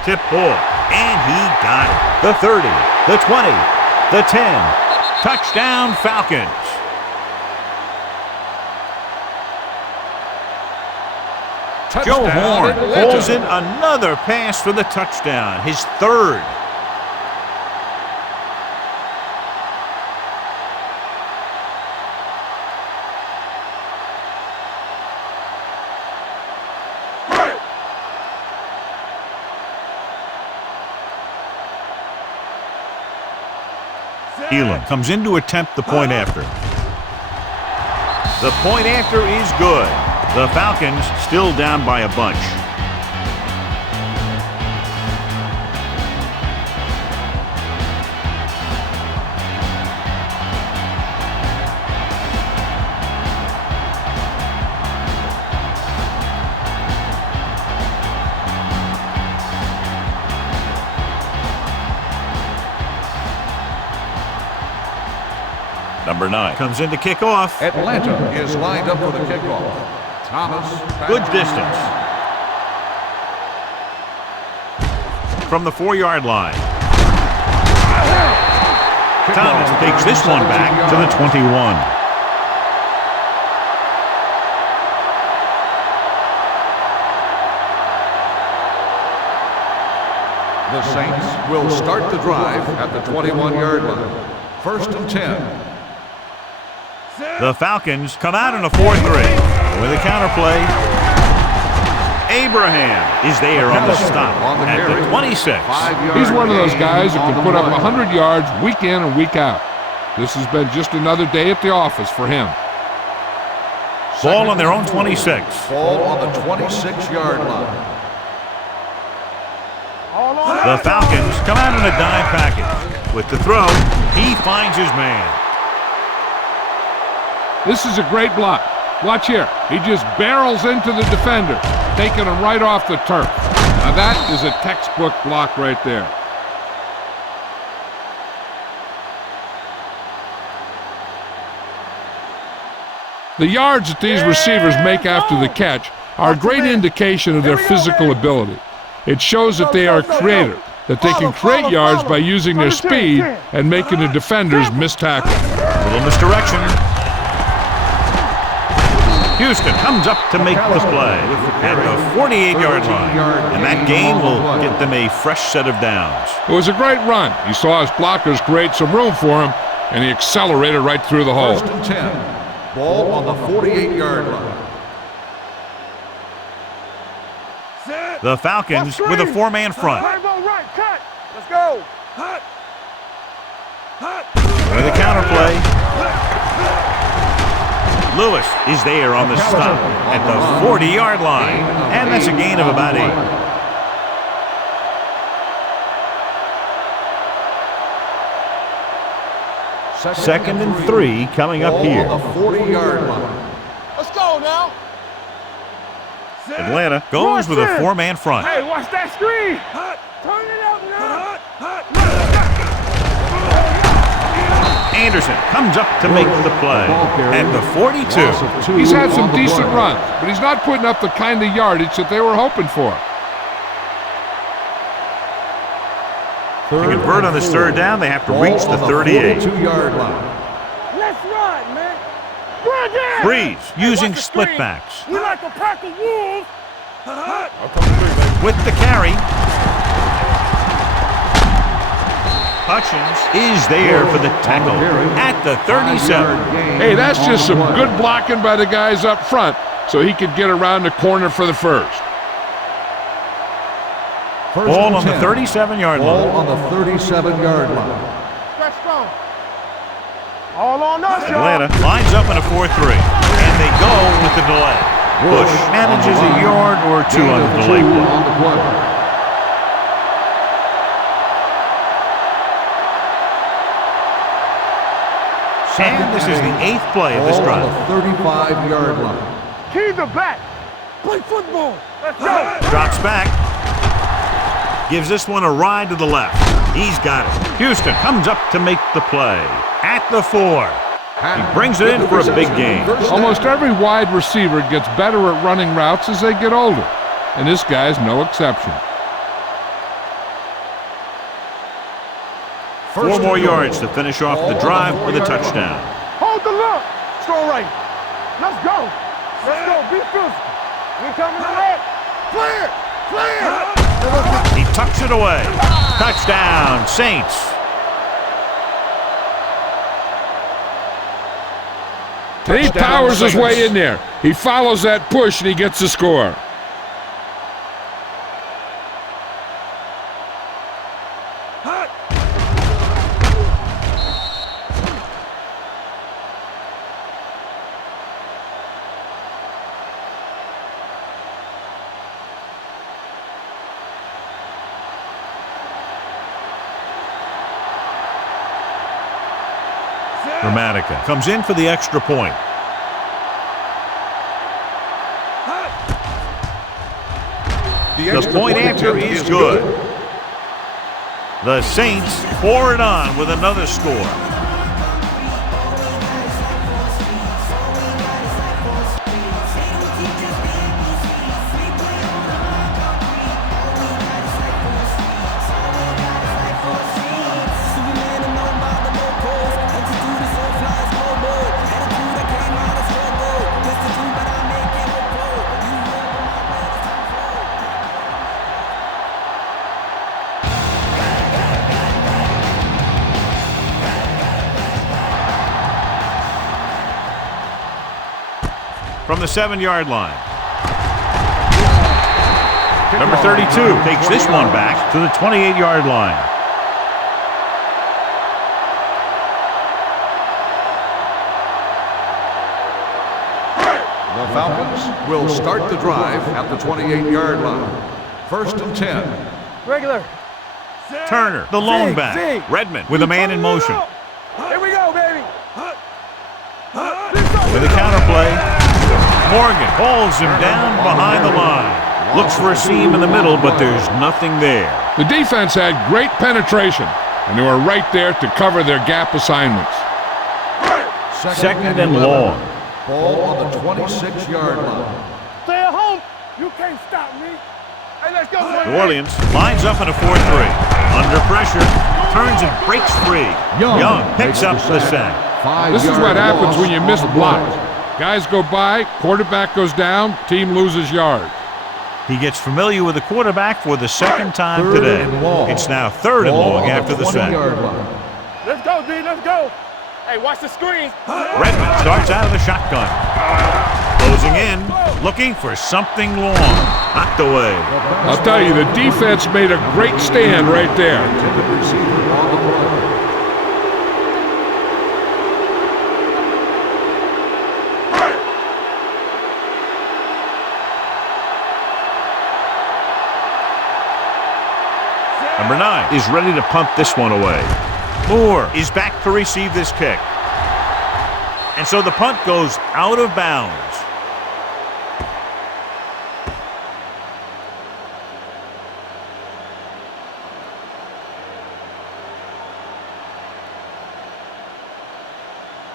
Tip ball. And he got it. The 30, the 20, the 10. Touchdown, Falcons. Joe Horn pulls in another pass for the touchdown, his 3rd. Elam comes in to attempt the point after. The point after is good. The Falcons still down by a bunch. Number 9 comes in to kick off. Atlanta is lined up for the kickoff. Thomas. Good distance. From the 4-yard line. Thomas takes this one back to the 21. The Saints will start the drive at the 21-yard line. 1st and 10. The Falcons come out in a 4-3. With a counterplay, Abraham is there on the stop at the 26. He's one of those guys that can put up 100 yards week in and week out. This has been just another day at the office for him. Ball on their own 26. Ball on the 26-yard line. The Falcons come out in a dime package. With the throw, he finds his man. This is a great block. Watch here. He just barrels into the defender, taking him right off the turf. Now that is a textbook block right there. The yards that these receivers make after the catch are a great indication of their physical ability. It shows that they are creative, that they can create yards by using their speed and making the defenders miss tackles. Little misdirection. Houston comes up to make the play at the 48-yard line, and that gain will get them a fresh set of downs. It was a great run. He saw his blockers create some room for him, and he accelerated right through the hole. 1st and 10. Ball on the 48-yard line. The Falcons with a 4-man front. Let's go. With a counterplay, Lewis is there on the stop at the 40-yard line, and that's a gain of about 8. Second and 3 coming up here. Ball on the 40-yard line. Let's go now. Atlanta goes with a 4-man front. Hey, watch that screen. Turn it up now. Anderson comes up to make the play at the 42. He's had some decent runs, but he's not putting up the kind of yardage that they were hoping for. To convert on this 3rd down, they have to reach the 38. 42-yard line. Let's run, man. Breeze using split backs. We like a pack of wolves. With the carry, Hutchins is there for the tackle at the 37. Hey, that's just some good blocking by the guys up front so he could get around the corner for the first. Ball on the 37-yard Ball line. on the 37-yard line. Let's go. All on us, y'all. Atlanta lines up in a 4-3, and they go with the delay. Bush manages a yard or 2 on the delay play. And this is the 8th play of this drive. Ball on the 35-yard line. Keys are back. Play football. Let's go. Drops back. Gives this one a ride to the left. He's got it. Houston comes up to make the play at the 4. He brings it in for a big gain. Almost every wide receiver gets better at running routes as they get older, and this guy's no exception. 4 more yards to finish off the drive with a touchdown. Hold the look. Strong right. Let's go. Let's go. Be physical. We coming to that. Clear. Clear. He tucks it away. Touchdown, Saints. And he powers his way in there. He follows that push and he gets the score. Dramatica comes in for the extra point. The point after is good. The Saints pour it on with another score. From the 7-yard line. Number 32 takes this one back to the 28-yard line. The Falcons will start the drive at the 28-yard line. 1st and 10. Regular. Turner, the lone Zig, back. zig. Redmond with a man in motion. Here we go, baby. With a counterplay, Morgan pulls him down behind the line. Looks for a seam in the middle, but there's nothing there. The defense had great penetration, and they were right there to cover their gap assignments. Second and long. Ball on the 26-yard line. Stay at home. You can't stop me. Hey, let's go. New Orleans lines up in a 4-3. Under pressure, turns and breaks free. Young picks up the sack. This is what happens when you miss blocks. Guys go by, quarterback goes down, team loses yards. He gets familiar with the quarterback for the second time today. It's now 3rd and long after the sack. Let's go, D. Let's go. Hey, watch the screen. Redmond starts out of the shotgun. Closing in, looking for something long. Knocked away. I'll tell you, the defense made a great stand right there. Number 9 is ready to punt this one away. Moore is back to receive this kick. And so the punt goes out of bounds.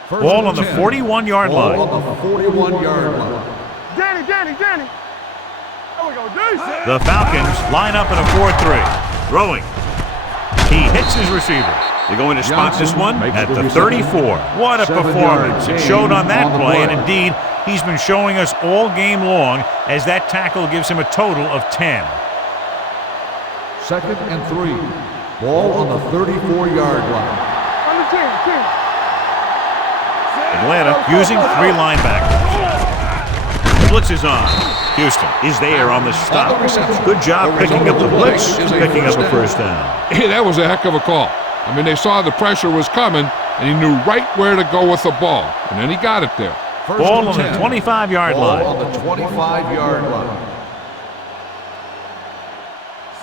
Ball on the 41-yard line. Ball on the 41-yard line. Danny. There we go, D. The Falcons line up in a 4-3. Throwing. He hits his receiver. They're going to spot this one at the 34. What a performance. It showed on that play, and indeed, he's been showing us all game long as that tackle gives him a total of 10. 2nd and 3. Ball on the 34-yard line. On the 10. Atlanta using 3 linebackers. Blitz is on. Houston is there on the stop. Good job picking up the blitz, picking up a first down. Hey, that was a heck of a call. I mean, they saw the pressure was coming, and he knew right where to go with the ball, and then he got it there. Ball on the 25-yard line. Ball on the 25-yard line.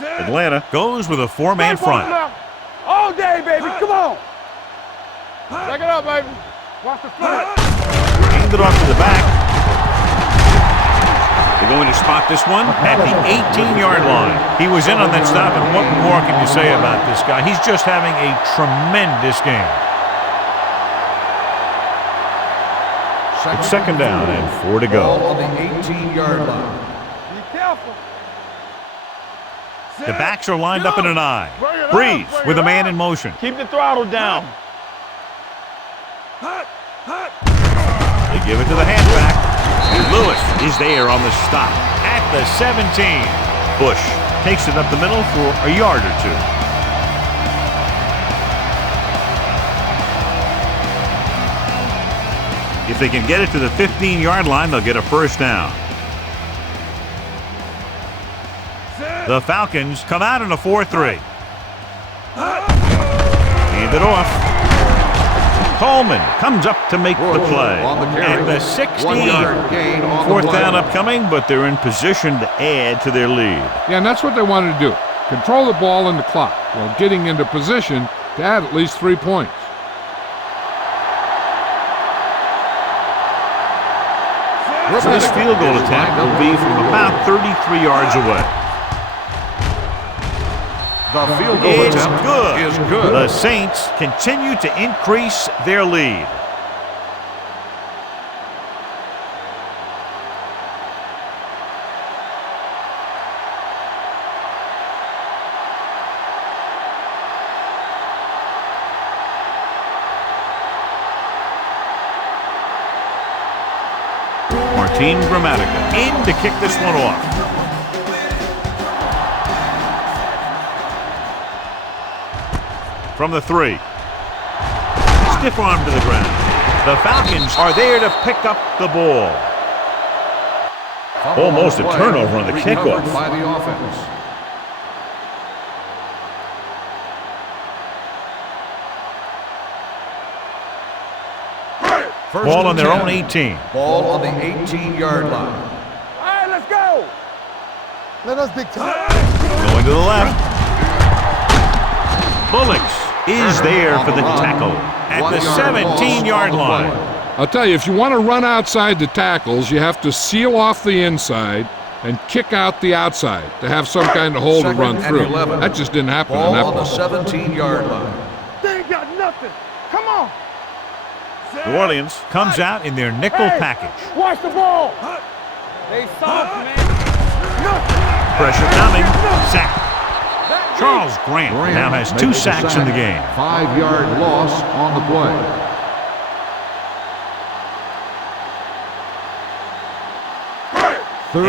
Atlanta goes with a 4-man front. All day, baby. Come on. Back it up, baby. Watch the front. Hand it off to the back. They're going to spot this one at the 18-yard line. He was in on that stop, and what more can you say about this guy? He's just having a tremendous game. It's 2nd down and 4 to go. Ball on the 18-yard line. Be careful. The backs are lined up in an eye. Breeze with a man in motion. Keep the throttle down. They give it to the halfback. Lewis is there on the stop at the 17. Bush takes it up the middle for a yard or 2. If they can get it to the 15-yard line, they'll get a first down. The Falcons come out in a 4-3. Hand it off. Coleman comes up to make the play. At the 16. 1-yard gain on the 4th play. down upcoming, but they're in position to add to their lead. Yeah, and that's what they wanted to do. Control the ball and the clock while getting into position to add at least 3 points. So this field goal attempt will be from about 33 yards away. The field goal It's attempt good. is good. The Saints continue to increase their lead. Martin Gramatica in to kick this one off. From the 3. Stiff arm to the ground. The Falcons are there to pick up the ball. Almost a turnover on the kickoff. By the offense. Ball on their own 18. Ball on the 18-yard line. All right, let's go. Let us dictate. Going to the left. Bullocks is there for the tackle at the 17-yard line. I'll tell you, if you want to run outside the tackles, you have to seal off the inside and kick out the outside to have some kind of hole to run through. That just didn't happen on that Ball on ball. the 17-yard line. They ain't got nothing. Come on. New Orleans comes out in their nickel package. Watch the ball. They soft, man. Pressure coming. Sack. Charles Grant now has 2 sacks in the game. 5-yard loss on the play.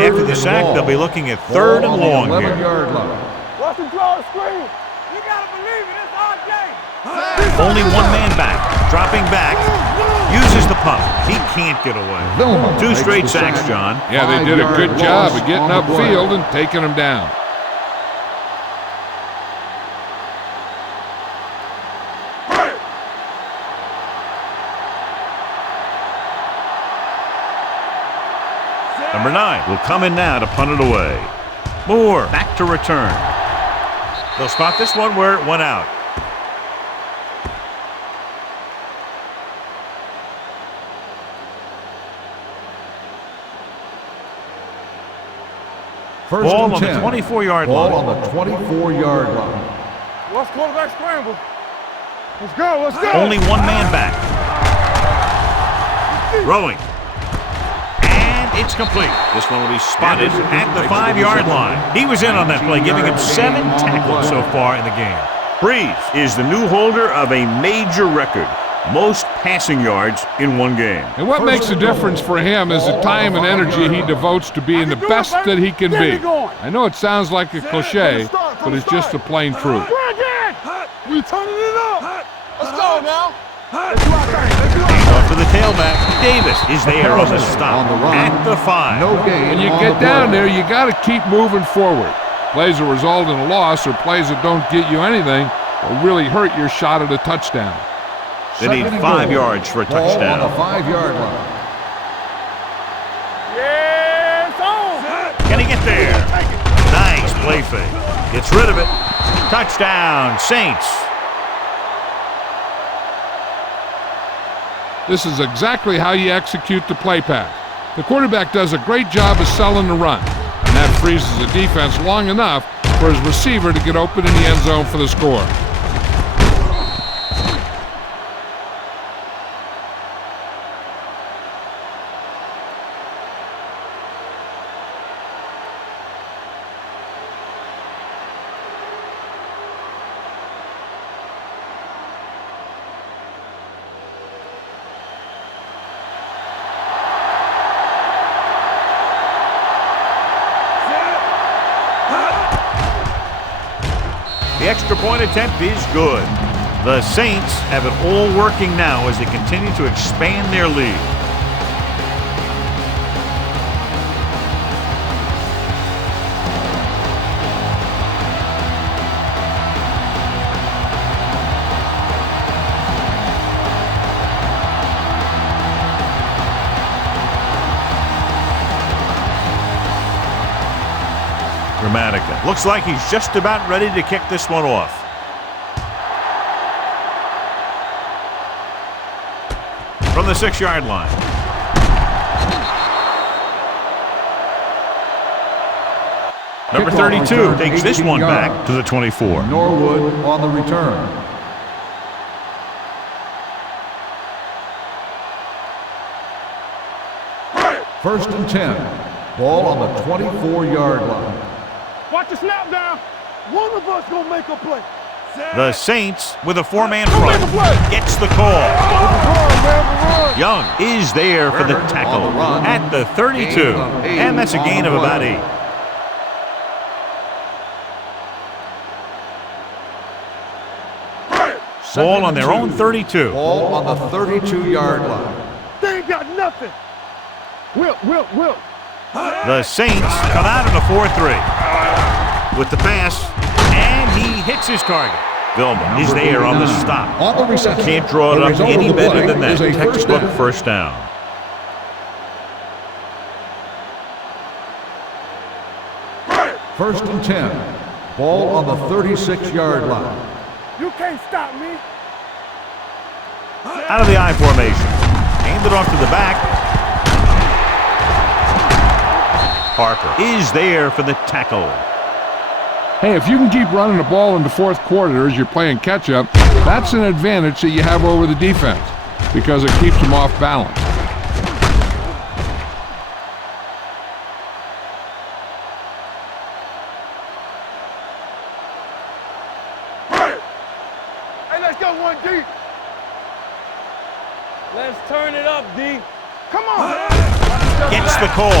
After the sack, they'll be looking at 3rd and long here. 11-yard line. Watch the draw the screen. You gotta believe it. It's our game. Only one man back. Dropping back. Uses the pump. He can't get away. 2 straight sacks, John. Yeah, they did a good 5-yard job loss of getting on the play. upfield and taking them down. Number 9 will come in now to punt it away. Moore back to return. They'll spot this one where it went out. First Ball and on the 10. 24-yard Ball line. on the 24-yard line. Watch quarterback scramble. Let's go. Let's go. Only one man back. Throwing. And it's complete. This one will be spotted at the 5-yard line. He was in on that play, giving him 7 tackles so far in the game. Breeze is the new holder of a major record. Most passing yards in one game. And what makes the difference for him is the time and energy he devotes to being the best that he can be. I know it sounds like a cliche, but it's just the plain truth. We turning it up. Let's go now. Off to the tailback. Davis is there on the stop On the run. at the 5. No gain. When you on get the down play. there, you got to keep moving forward. Plays that result in a loss or plays that don't get you anything will really hurt your shot at a touchdown. They need 5 yards for a Ball touchdown. on the 5-yard line. Yeah, it's on. Can he get there? Nice play fake. Gets rid of it. Touchdown, Saints. This is exactly how you execute the play pass. The quarterback does a great job of selling the run, and that freezes the defense long enough for his receiver to get open in the end zone for the score. The extra point attempt is good. The Saints have it all working now as they continue to expand their lead. Gramatica looks like he's just about ready to kick this one off. From the 6-yard line. Number 32 takes this one back to the 24. Norwood on the return. First and 10. Ball on the 24-yard line. Watch the snap down. One of us gonna make a play. The Saints with a four-man Make a front play. gets the call. Run, man, run. Young is there for the Turner tackle on the run. at the 32. Gain of 8 And that's a gain on of the about play. 8. Ball on their own 32. Ball on the 32-yard line. They ain't got nothing. Will. The Saints come out in a 4-3 with the pass, and he hits his target. Vilma is there on the stop. On the reception. Can't draw it The up result any of the better play than that. is a Textbook down. first down. First and 10. Ball on the 36-yard line. You can't stop me. Out of the I formation. Handed off to the back. Harper is there for the tackle. Hey, if you can keep running the ball in the fourth quarter as you're playing catch-up, that's an advantage that you have over the defense because it keeps them off balance. Hey, let's go one deep. Let's turn it up, D. Come on. Gets the call.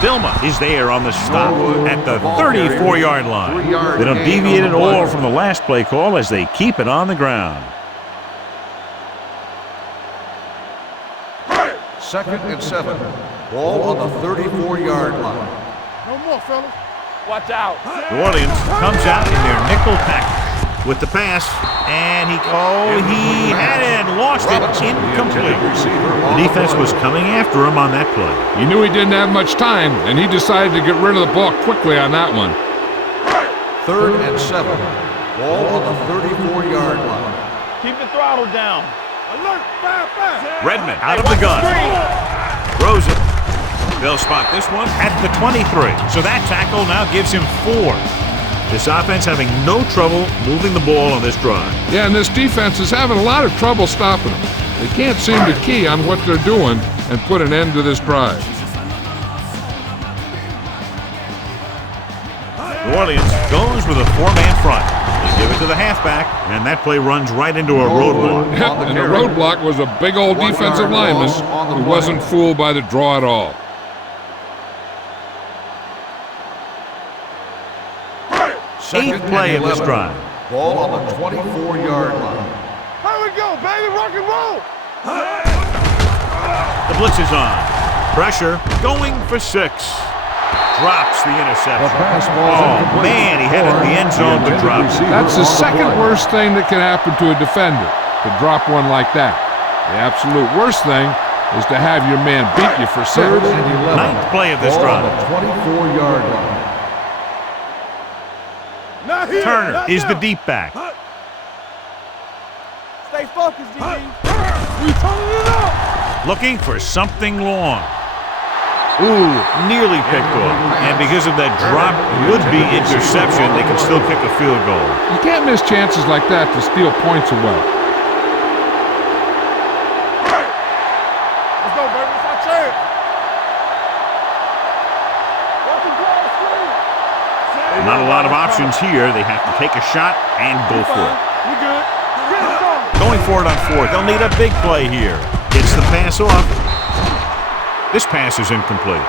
Vilma is there on the stop at the 34-yard line. They don't deviate at all from the last play call as they keep it on the ground. Second and 7. Ball on the 34-yard line. No more, fellas. Watch out. New Orleans comes out in their nickel package with the pass, and he had it and lost it, incomplete. The defense was coming after him on that play. He knew he didn't have much time, and he decided to get rid of the ball quickly on that one. Third and 7. Ball on the 34-yard line. Keep the throttle down. Alert, fire. Redmond out of the gun. Throws it. They'll spot this one at the 23. So that tackle now gives him 4. This offense having no trouble moving the ball on this drive. Yeah, and this defense is having a lot of trouble stopping them. They can't seem to key on what they're doing and put an end to this drive. New Orleans goes with a 4-man front. They give it to the halfback, and that play runs right into a roadblock. Yep, and the roadblock was a big old defensive lineman who wasn't fooled by the draw at all. Second Eighth play and of this 11. drive. Ball on the 24-yard line. Here we go, baby. Rock and roll. The blitz is on. Pressure going for 6. Drops the The interception. pass ball Oh, man, he had it in the end zone but dropped it. That's the second worst thing that can happen to a defender, to drop one like that. The absolute worst thing is to have your man beat you for 6. Third and 11. Ninth play of this Ball drive. on the 24-yard line. Not here. Turner not is the now. deep back. Stay focused, DB. We turning it up. Looking for something long. Ooh, nearly picked off. And because of that drop would-be interception, they can still kick a field goal. You can't miss chances like that to steal points away. Let's go, baby. It's our chance. Watch the glass screen. Not a lot of options here. They have to take a shot and go for it. We good. Get it started. Going for it on 4th. They'll need a big play here. Gets the pass off. This pass is incomplete.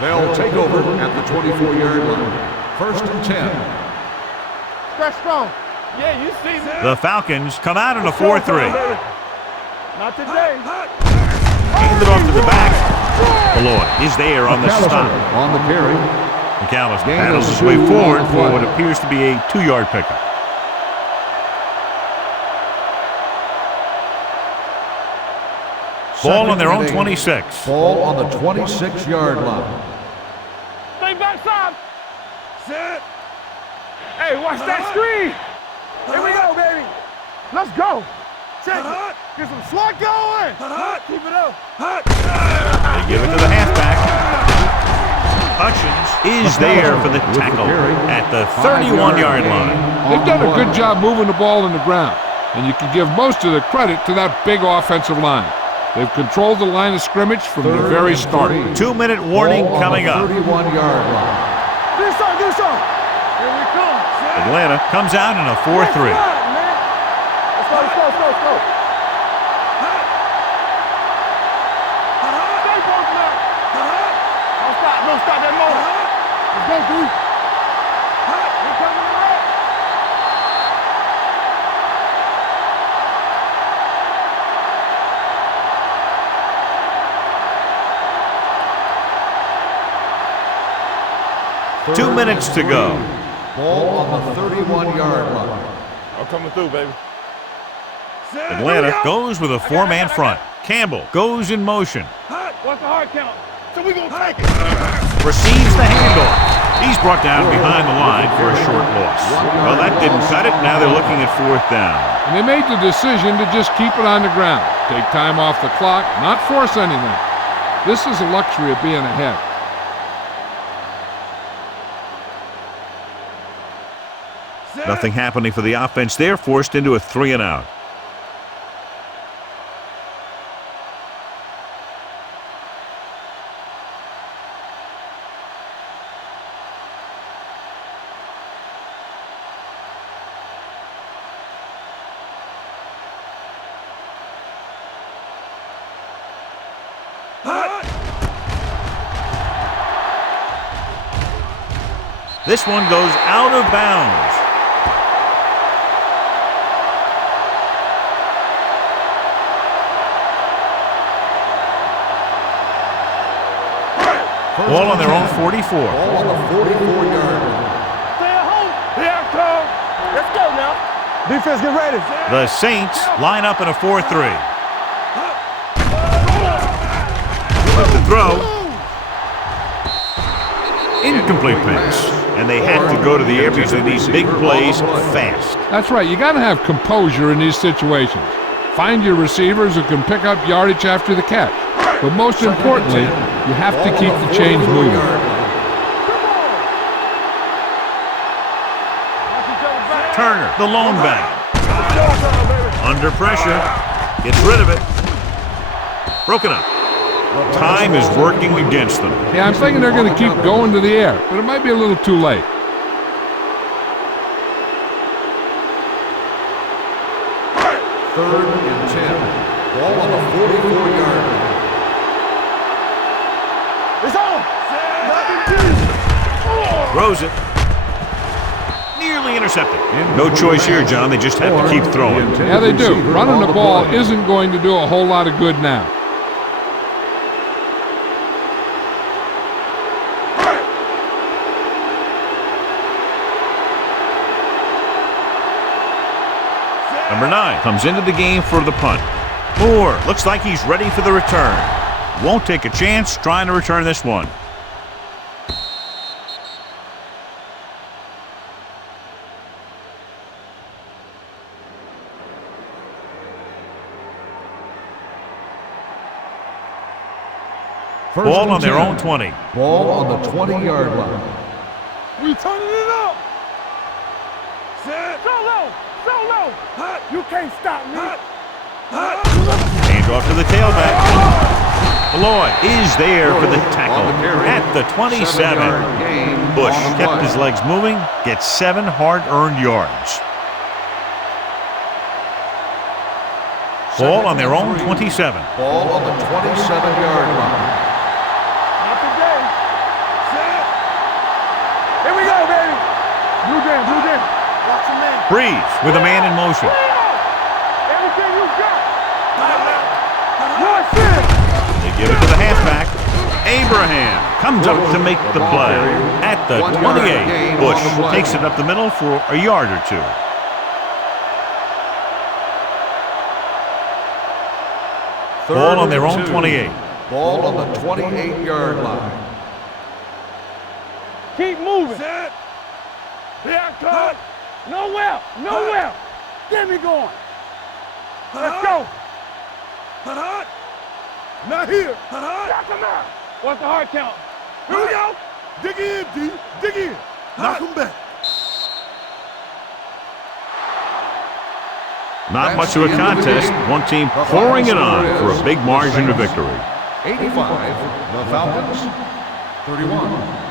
They'll take over at the 24-yard line. First and 10. Stretch strong. Yeah, you see me. The Falcons come out in a 4-3. Not today. Handed off to the back. Malloy is there on the stop. On the carry. McAllister Gain battles of his way 2 forward on for play. what appears to be a 2-yard pickup. Ball on their own 26. Ball on the 26-yard line. Stay backside. Hey, watch that screen. Here we go, baby. Let's go. Check it. Get some slot going. Keep it up. They give it to the halfback. Hutchins is there for the tackle at the 31-yard line. They've done a good job moving the ball in the ground, and you can give most of the credit to that big offensive line. They've controlled the line of scrimmage from the very start. 2-minute warning coming up. 31-yard line. Do something. Here we come. Atlanta comes out in a 4-3. Let's go. Stay close now. Don't stop that motor. Let's go, dude. We're coming around. Third 2 minutes to go. Ball on the 31-yard line. I'm coming through, baby. Atlanta goes with a 4-man front. Campbell goes in motion. What's the hard count? So we're going to take it. Receives the handoff. He's brought down behind the line for a short loss. Well, that didn't cut it. Now they're looking at 4th down. And they made the decision to just keep it on the ground, take time off the clock, not force anything. This is the luxury of being ahead. Nothing happening for the offense. They're forced into a 3-and-out. This one goes out of bounds. Ball on their own 44. Ball on the 44-yard line. Stay at home. Here I come. Let's go now. Defense, get ready. The Saints line up in a 4-3. With the throw. Incomplete pass. And they had to go to the air because they need big plays fast. That's right. You got to have composure in these situations. Find your receivers who can pick up yardage after the catch. But most importantly, you have to keep the chains moving. Turner, the lone back. Under pressure. Gets rid of it. Broken up. Time is working against them. Yeah, I'm thinking they're going to keep going to the air, but it might be a little too late. Third and 10. Ball on the 44-yard line. It's on. Throws it. Nearly intercepted. No choice here, John. They just have to keep throwing. Yeah, they do. Running the ball isn't going to do a whole lot of good now. Number 9 comes into the game for the punt. Moore looks like he's ready for the return. Won't take a chance trying to return this one. Ball on their own 20. Ball on the 20-yard line. We turning it up. Solo. You can't stop me. Hands off to the tailback. Lloyd is there for the tackle at the 27. Bush kept his legs moving, gets 7 hard-earned yards. Ball on their own 27. Ball on the 27-yard line. Not today. Here we go, baby. Blue jam. Watch your man. Breeze with a man in motion. Everything you got. They give it to the halfback. Abraham comes up to make the play at the 28. Bush takes it up the middle for a yard or two. Ball on their own 28. Ball on the 28-yard line. Keep moving. Here I come. Nowhere. Nowhere. Get me going. Let's go. Not here. Knock him out. What's the hard count? Here we go. Dig in, D. Dig in. Knock him back. Not much of a contest. One team pouring it on for a big margin of victory. 85, the Falcons, 31.